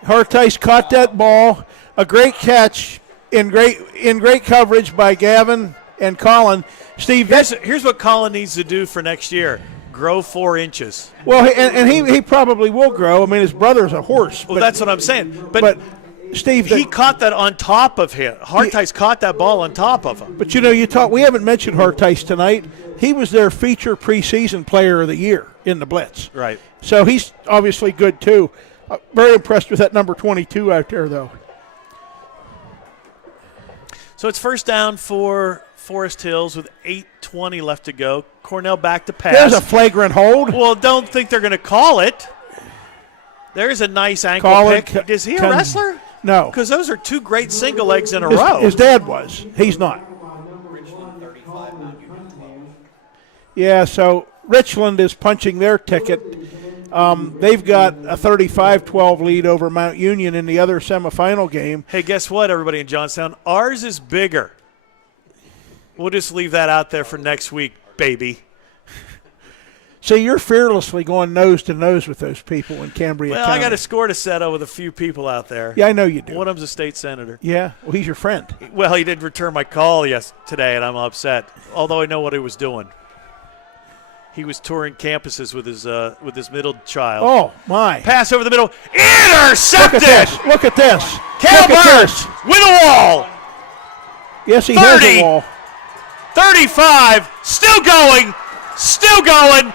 Hartice caught that ball. A great catch in great coverage by Gavin and Colin. Steve, Here's what Colin needs to do for next year. Grow 4 inches. well, and he probably will grow. I mean, his brother's a horse. Well, but, that's what I'm saying. but Steve, he caught that on top of him. Hartice caught that ball on top of him. but we haven't mentioned Hartice tonight. He was their feature preseason player of the year in the Blitz. Right. So he's obviously good too. Very impressed with that number 22 out there, though. So it's first down for Forest Hills with 8:20 left to go. Cornell back to pass. There's a flagrant hold. Well, don't think they're going to call it. There's a nice ankle Colin pick. Is he a Cun- wrestler? No. Because those are 2 great single legs in a His, row. his dad was. He's not. Richland 35, Mount Union 12. Yeah, so Richland is punching their ticket. They've got a 35-12 lead over Mount Union in the other semifinal game. Hey, guess what, everybody in Johnstown? Ours is bigger. We'll just leave that out there for next week, baby. So you're fearlessly going nose to nose with those people in Cambria Well, County. I got a score to settle with a few people out there. Yeah, I know you do. One of them's a state senator. Yeah, well, he's your friend. Well, he did return my call today, and I'm upset, although I know what he was doing. He was touring campuses with his middle child. Oh, my. Pass over the middle. Intercepted! Look at this. Cal Look at Burns this. with a wall. Yes, he 30. has a wall. 35. Still going. Still going.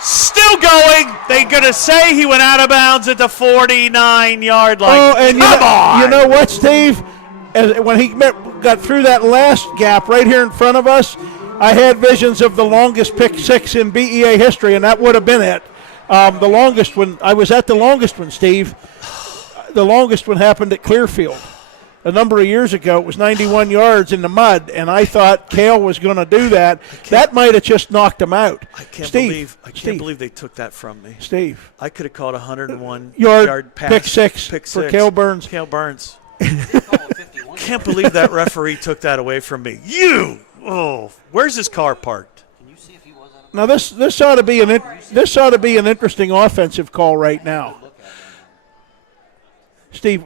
Still going. They're going to say he went out of bounds at the 49-yard line. Oh, and Come on. you know what, Steve? When he got through that last gap right here in front of us, I had visions of the longest pick 6 in BEA history, and that would have been it. The longest one, I was at the longest one, Steve. The longest one happened at Clearfield. A number of years ago, it was 91 yards in the mud, and I thought Cale was going to do that. That might have just knocked him out. I can't Steve, believe they took that from me. Steve. I could have caught a 101 Yard yard pass. pick six for six. Cale Burns. Cale Burns. Almost 51. Can't believe that referee took that away from me. Where's his car parked? Can you see if he was on Now this ought to be an interesting offensive call right now. Steve,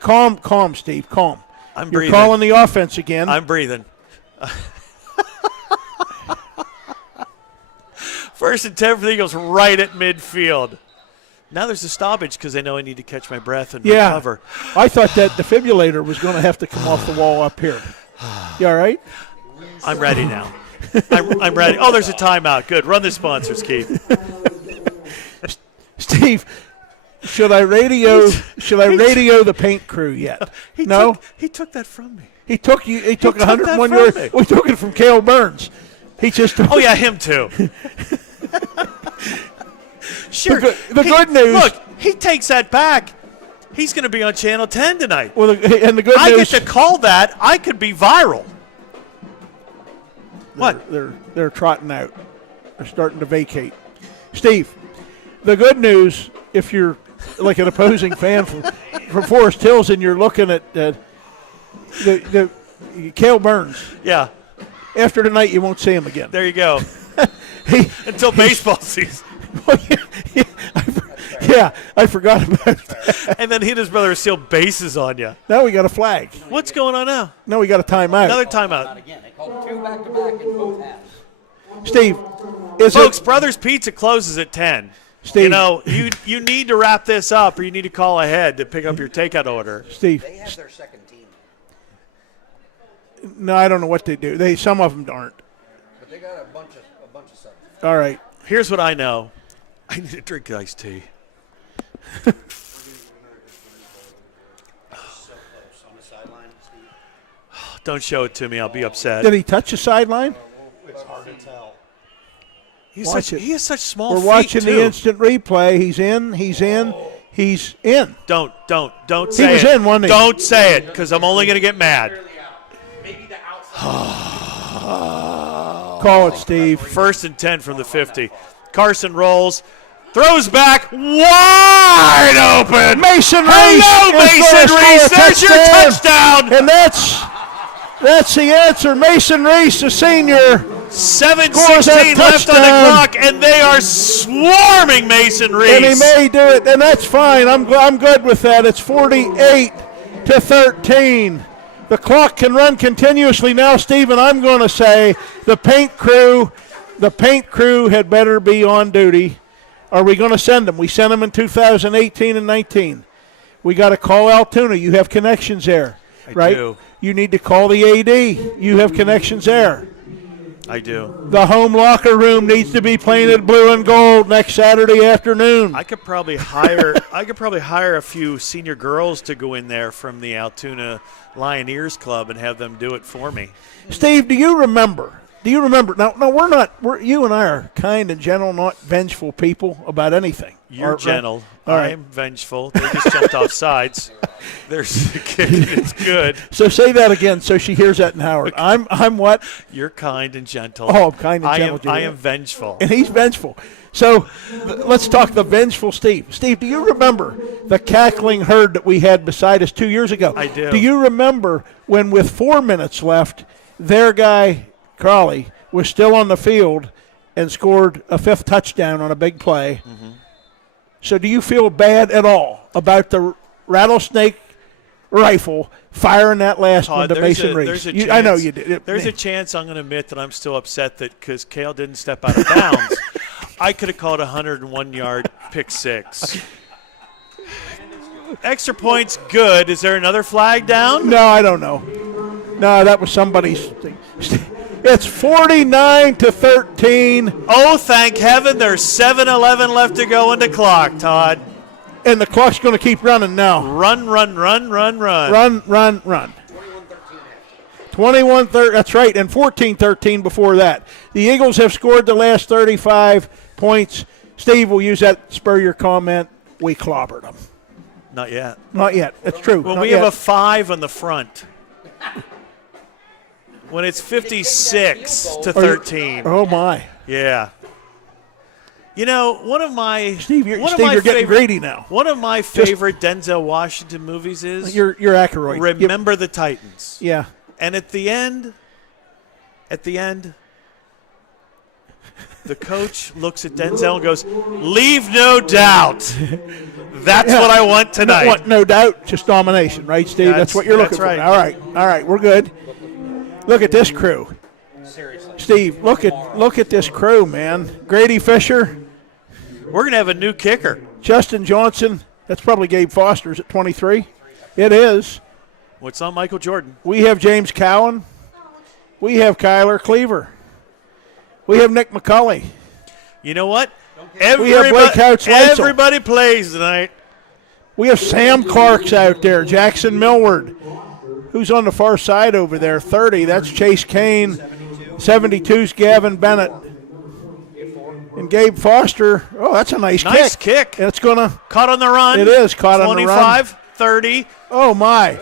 calm, Steve, calm. I'm You're breathing. calling the offense again. I'm breathing. First and 10 for the Eagles, right at midfield. Now there's a stoppage because they know I need to catch my breath and recover. I thought that defibrillator was going to have to come off the wall up here. You all right? I'm ready now. I'm ready. Oh, there's a timeout. Good. Run the sponsors, Keith. Steve, should I radio the paint crew yet? He took that from me. He took 101 that yards. from me. We took it from Cale Burns. He just took Oh, yeah, him too. Sure. The good news. Look, he takes that back. He's going to be on Channel 10 tonight. Well, and the good I news. get to call that. I could be viral. What? They're trotting out. They're starting to vacate. Steve, the good news, if you're like an opposing fan from Forest Hills and you're looking at the Cale Burns, Yeah, after tonight you won't see him again. there you go. Until baseball season. Yeah, I forgot about that. And then he and his brother steal bases on you. Now we got a flag. What's going on now? Now we got a timeout. Another timeout. Again, they called 2 back-to-back in both halves. Steve, is Folks, it Brothers Pizza closes at 10. Steve. You know, you need to wrap this up or you need to call ahead to pick up your takeout order. Steve? They have their second team, No, I don't know what they do. Some of them aren't. but they got a bunch of subs. All right. Here's what I know. I need to drink iced tea. So close on the sideline, Steve. Don't show it to me. I'll be upset. Did he touch the sideline? It's hard to tell. Watch it. He has such small We're feet, watching too. the instant replay. He's in. He's in. He's in. Don't say was it. in, wasn't he? Don't say it, because I'm only going to get mad. Call it, Steve. 1st and 10 from the 50. Carson rolls, throws back, wide open. Mason Reese. Hello, is Mason gonna Reese. score a There's your touchdown. And that's the answer. Mason Reese, the senior. 7:16 that left on the touchdown. clock, and they are swarming Mason Reese. And he may do it, and that's fine. I'm good with that. It's 48-13. The clock can run continuously now, Stephen. I'm going to say the paint crew had better be on duty. Are we going to send them? We sent them in 2018 and 19. We got to call Altoona. You have connections there, right? do. You need to call the AD. You have connections there. I do. The home locker room needs to be painted blue and gold next Saturday afternoon. I could probably hire a few senior girls to go in there from the Altoona Lioneers Club and have them do it for me. Steve, do you remember? Now you and I are kind and gentle, not vengeful people about anything. You're gentle. All right. I'm vengeful. They just jumped off sides. There's a kick, and it's good. So say that again so she hears that in Howard. I'm what? You're kind and gentle. Oh, I'm kind and gentle. I am vengeful. And he's vengeful. So let's talk the vengeful Steve. Steve, do you remember the cackling herd that we had beside us 2 years ago? I do. Do you remember when with 4 minutes left, their guy, Crawley, was still on the field and scored a 5th touchdown on a big play? Mm-hmm. So do you feel bad at all about the rattlesnake rifle firing that last one to Mason Reese? I know you did. There's a chance I'm going to admit that I'm still upset that because Cale didn't step out of bounds, I could have called a 101-yard pick six. Extra points, good. Is there another flag down? No, I don't know. No, that was somebody's thing. It's 49-13. Oh, thank heaven, there's 7:11 left to go in the clock, Todd. And the clock's going to keep running now. Run. Run. 21-13, that's right, and 14-13 before that. The Eagles have scored the last 35 points. Steve will use that spur your comment. We clobbered them. Not yet. Not yet. It's true. When Not we yet. have a 5 on the front. When it's 56-13. Oh, my. Yeah. You know, one of my Steve, you're getting favorite, greedy now. One of my favorite Denzel Washington movies is You're Aykroyd. Remember the Titans. Yeah. And at the end, the coach looks at Denzel and goes, "Leave no doubt. That's what I want tonight." No doubt, just domination, right, Steve? That's what you're looking right. for. All right, we're good. Look at this crew. Seriously. Steve, look at this crew, man. Grady Fisher, We're going to have a new kicker. Justin Johnson. That's probably Gabe Foster's at 23. It is. What's on Michael Jordan? We have James Cowan. We have Kyler Cleaver. We have Nick McCulley. You know what? We have Blake Couch-Leitzel. Everybody plays tonight. We have Sam Clark's out there. Jackson Millward. Who's on the far side over there? 30. That's Chase Kane. 72's Gavin Bennett. And Gabe Foster. Oh, that's a nice kick. And it's going to. Caught on the run. It is caught on the run. 25, 30. Oh, my.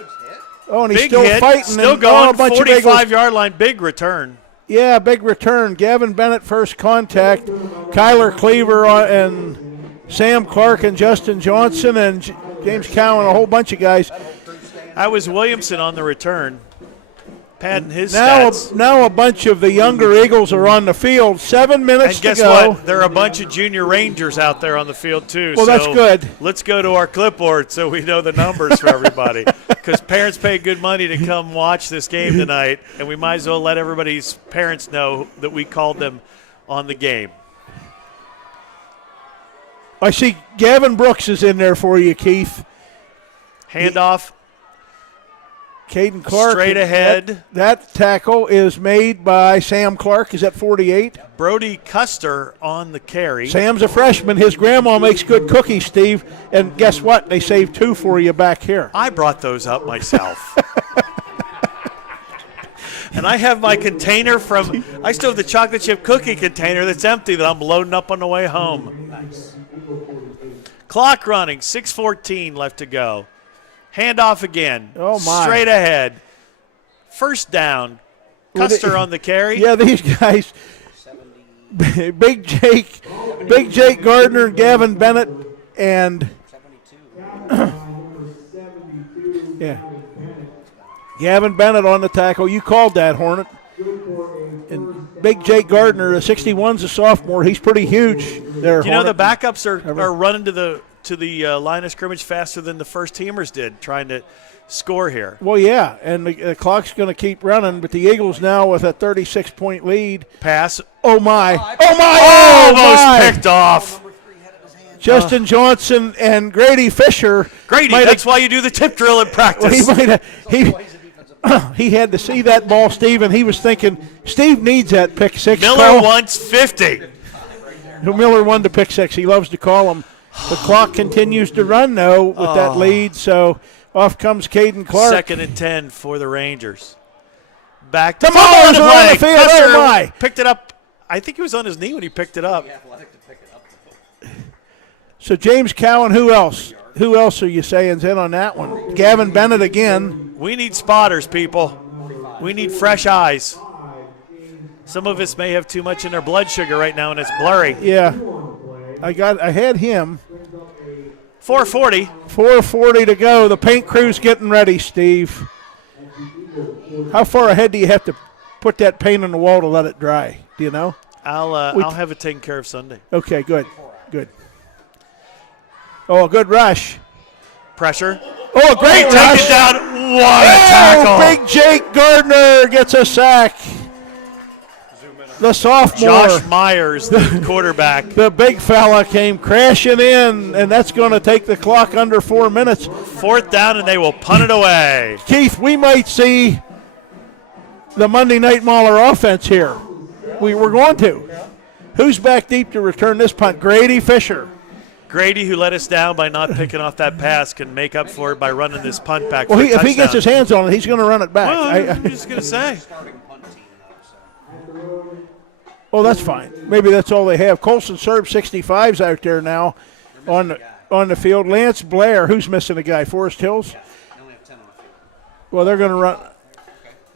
Oh, and he's Big still hit. fighting. Still and, going. a bunch of 45-yard line. Big return. Yeah, big return. Gavin Bennett first contact. Kyler Cleaver and Sam Clark and Justin Johnson and James Cowan, a whole bunch of guys. I was Williamson on the return. Padding his Now, stats. now a bunch of the younger Eagles are on the field. 7 minutes And guess to go. what? There are a bunch of junior Rangers out there on the field, too. Well, so that's good. Let's go to our clipboard so we know the numbers for everybody. Because parents pay good money to come watch this game tonight, and we might as well let everybody's parents know that we called them on the game. I see Gavin Brooks is in there for you, Keith. Handoff. Caden Clark. Straight ahead. That tackle is made by Sam Clark. Is that 48? Brody Custer on the carry. Sam's a freshman. His grandma makes good cookies, Steve. And guess what? They saved 2 for you back here. I brought those up myself. And I have my container I still have the chocolate chip cookie container that's empty that I'm loading up on the way home. Clock running, 6:14 left to go. Handoff again. Oh, my. Straight ahead. First down. Custer on the carry. Yeah, these guys. Big Jake Gardner, Gavin Bennett, and 72. yeah, Gavin Bennett on the tackle. You called that, Hornet. And Big Jake Gardner, the 61's a sophomore. He's pretty huge there. You know, the Hornet. backups are running to the line of scrimmage faster than the first teamers did, trying to score here. Well, yeah, and the clock's going to keep running, but the Eagles now with a 36-point lead. Pass. Oh, my. Oh, my. Almost picked off. Justin Johnson and Grady Fisher. Grady, that's why you do the tip drill in practice. He had to see that ball, Steve, and he was thinking, Steve needs that pick six Miller call. wants 50. Miller won the pick six. He loves to call them. The clock continues to run, though, with that lead, so off comes Caden Clark. 2nd and 10 for the Rangers. Back to The Mullers are on the field. Custer Oh, my. picked it up. I think he was on his knee when he picked it up. So James Cowan, who else? Who else are you saying's in on that one? Gavin Bennett again. We need spotters, people. We need fresh eyes. Some of us may have too much in their blood sugar right now, and it's blurry. Yeah. I had him. 4:40. 4:40 to go. The paint crew's getting ready, Steve. How far ahead do you have to put that paint on the wall to let it dry? Do you know? I'll have it taken care of Sunday. Okay, good. Oh, a good rush. Pressure. Oh, a great Take rush. it down. What a tackle. Big Jake Gardner gets a sack. The sophomore. Josh Myers, the quarterback. The big fella came crashing in, and that's going to take the clock under 4 minutes. 4th down, and they will punt it away. Keith, we might see the Monday Night Mauler offense here. We're going to. Who's back deep to return this punt? Grady Fisher. Grady, who let us down by not picking off that pass, can make up for it by running this punt back. Well, for a if he gets touchdown. his hands on it, he's going to run it back. Well, I'm just going to say. Oh, that's fine. Maybe that's all they have. Colson Serb 65's out there now on the field. Lance Blair, who's missing a guy? Forest Hills? They only have 10 on the field. Well, they're going to run.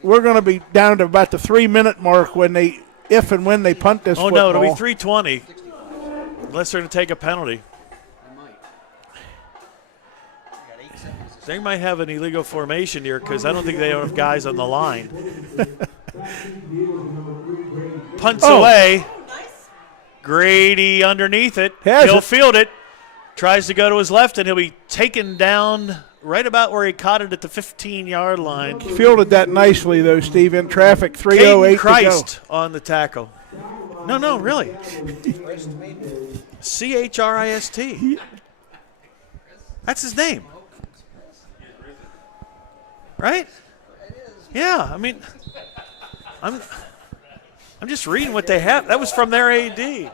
We're going to be down to about the 3-minute mark if and when they punt this football. No, it'll be 3:20. Unless they're going to take a penalty. They might. Got 8 seconds. They might have an illegal formation here because I don't think they have guys on the line. Punts away. Grady underneath it. He'll field it. Tries to go to his left, and he'll be taken down right about where he caught it at the 15-yard line. Fielded that nicely, though, Steve. In traffic, 3:08 Caden to Christ go. on the tackle. No, really. Christ. That's his name. right? Yeah, I mean, I'm just reading what they have. That was from their AD.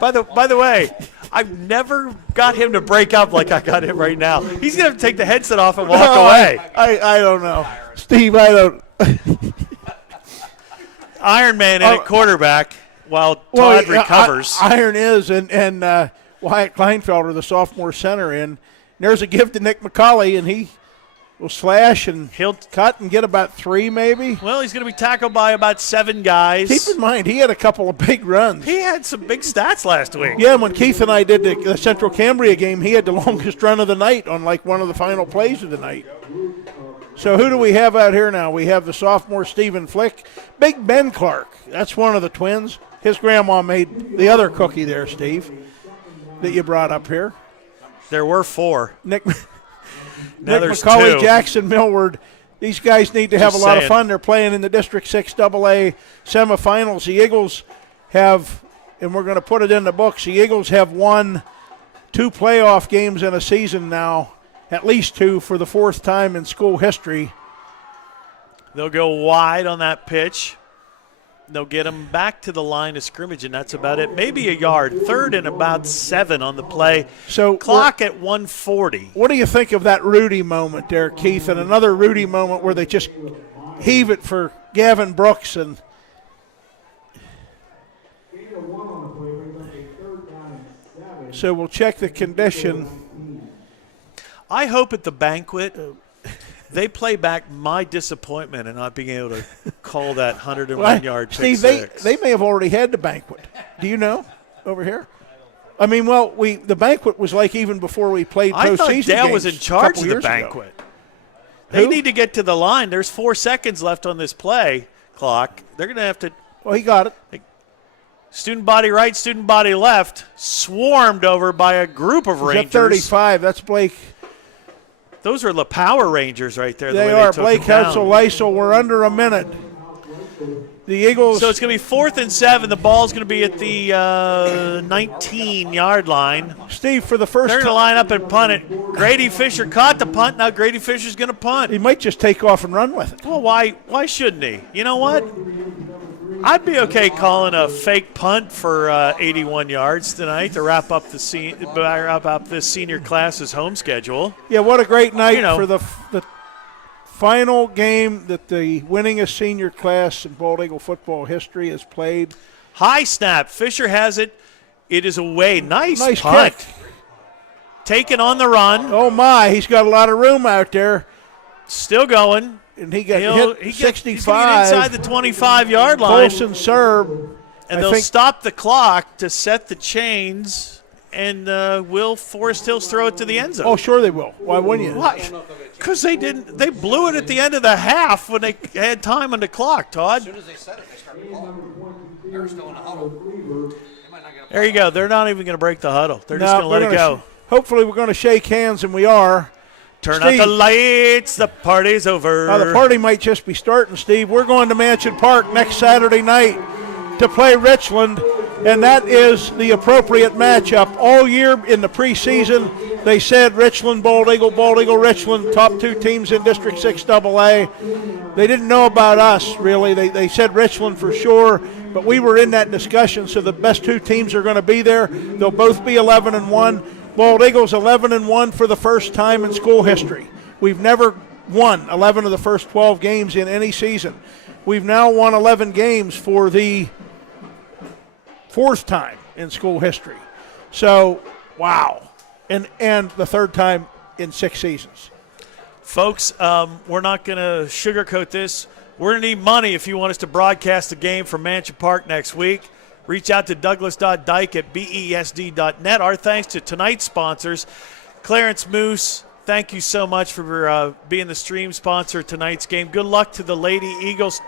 By the way, I've never got him to break up like I got him right now. He's going to take the headset off and walk away. I don't know. Steve, I don't. Iron Man in at quarterback while Todd recovers. Iron is, and Wyatt Kleinfelder, the sophomore center, in. There's a give to Nick McCauley, and he will slash and He'll cut and get about 3 maybe. Well, he's going to be tackled by about 7 guys. Keep in mind, he had a couple of big runs. He had some big stats last week. Yeah, when Keith and I did the Central Cambria game, he had the longest run of the night on like one of the final plays of the night. So who do we have out here now? We have the sophomore Stephen Flick. Big Ben Clark, that's one of the twins. His grandma made the other cookie there, Steve, that you brought up here. There were 4. Nick Now there's McCauley, 2. Jackson, Millward. These guys need to have Just a lot of saying. fun. They're playing in the District 6 AA semifinals. The Eagles have, and we're going to put it in the books, the Eagles have won 2 playoff games in a season now, at least 2 for the 4th time in school history. They'll go wide on that pitch. They'll get him back to the line of scrimmage, and that's about it. Maybe a yard. 3rd and about 7 on the play. So Clock at 1:40. what do you think of that Rudy moment there, Keith, and another Rudy moment where they just heave it for Gavin Brooks? And so we'll check the condition. I hope at the banquet they play back my disappointment in not being able to call that 101-yard pick Steve, six. they may have already had the banquet. Do you know over here? I mean, well, the banquet was like even before we played postseason I thought Dale games was in a charge couple of the years ago. banquet. They Who? need to get to the line. There's 4 seconds left on this play clock. They're going to have to Well, he got it. student body right, student body left, swarmed over by a group of He's at Rangers. 35. That's Blake. Those are the Power Rangers right there. They the way are. took Blake them down. Hetzel, Lysel. We're under a minute. The Eagles. So it's going to be 4th and 7. The ball's going to be at the 19-yard line. Steve, for the first They're going to time, line up and punt it. Grady Fisher caught the punt. Now Grady Fisher's going to punt. he might just take off and run with it. Well, why shouldn't he? You know what? I'd be okay calling a fake punt for 81 yards tonight to wrap up this senior class's home schedule. Yeah, what a great night You know. for the final game that the winningest senior class in Bald Eagle football history has played. High snap. Fisher has it. It is away. Nice punt. kick. Taken on the run. Oh, my. He's got a lot of room out there. Still going. And he got hit He's 65. inside the 25-yard line. Colson serve. And I they'll think- stop the clock to set the chains, and will Forest Hills throw it to the end zone. Oh, sure they will. Why wouldn't you? Why? Because they didn't. They blew it at the end of the half when they had time on the clock, As Todd. soon as they said it, they started calling. They were still in a huddle. They might not get a There you go. They're not even going to break the huddle. They're just going to let it go. Hopefully we're going to shake hands, and we are. Turn Steve. out the lights. The party's over. Now, the party might just be starting, Steve. We're going to Mansion Park next Saturday night to play Richland, and that is the appropriate matchup. All year in the preseason, they said Richland, Bald Eagle, Richland, top 2 teams in District 6 AA. They didn't know about us, really. They said Richland for sure, but we were in that discussion, so the best 2 teams are going to be there. They'll both be 11-1. Bald Eagles 11-1 for the first time in school history. We've never won 11 of the first 12 games in any season. We've now won 11 games for the 4th time in school history. So, wow. And the 3rd time in 6 seasons. Folks, we're not going to sugarcoat this. We're going to need money if you want us to broadcast the game from Mansion Park next week. Reach out to douglas.dyke at besd.net. Our thanks to tonight's sponsors. Clarence Moose, thank you so much for being the stream sponsor of tonight's game. Good luck to the Lady Eagles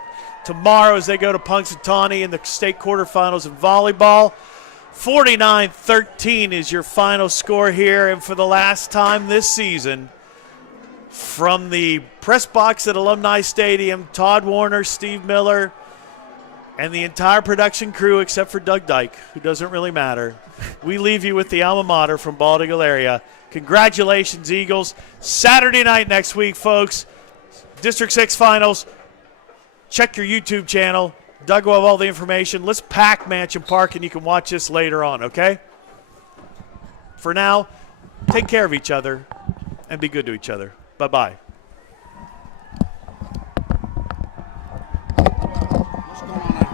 tomorrow as they go to Punxsutawney in the state quarterfinals in volleyball. 49-13 is your final score here. And for the last time this season, from the press box at Alumni Stadium, Todd Warner, Steve Miller, and the entire production crew except for Doug Dyke, who doesn't really matter, we leave you with the alma mater from Bald Eagle area. Congratulations, Eagles. Saturday night next week, folks. District 6 finals. Check your YouTube channel. Doug will have all the information. Let's pack Mansion Park, and you can watch this later on, okay? For now, take care of each other and be good to each other. Bye-bye. What's going on out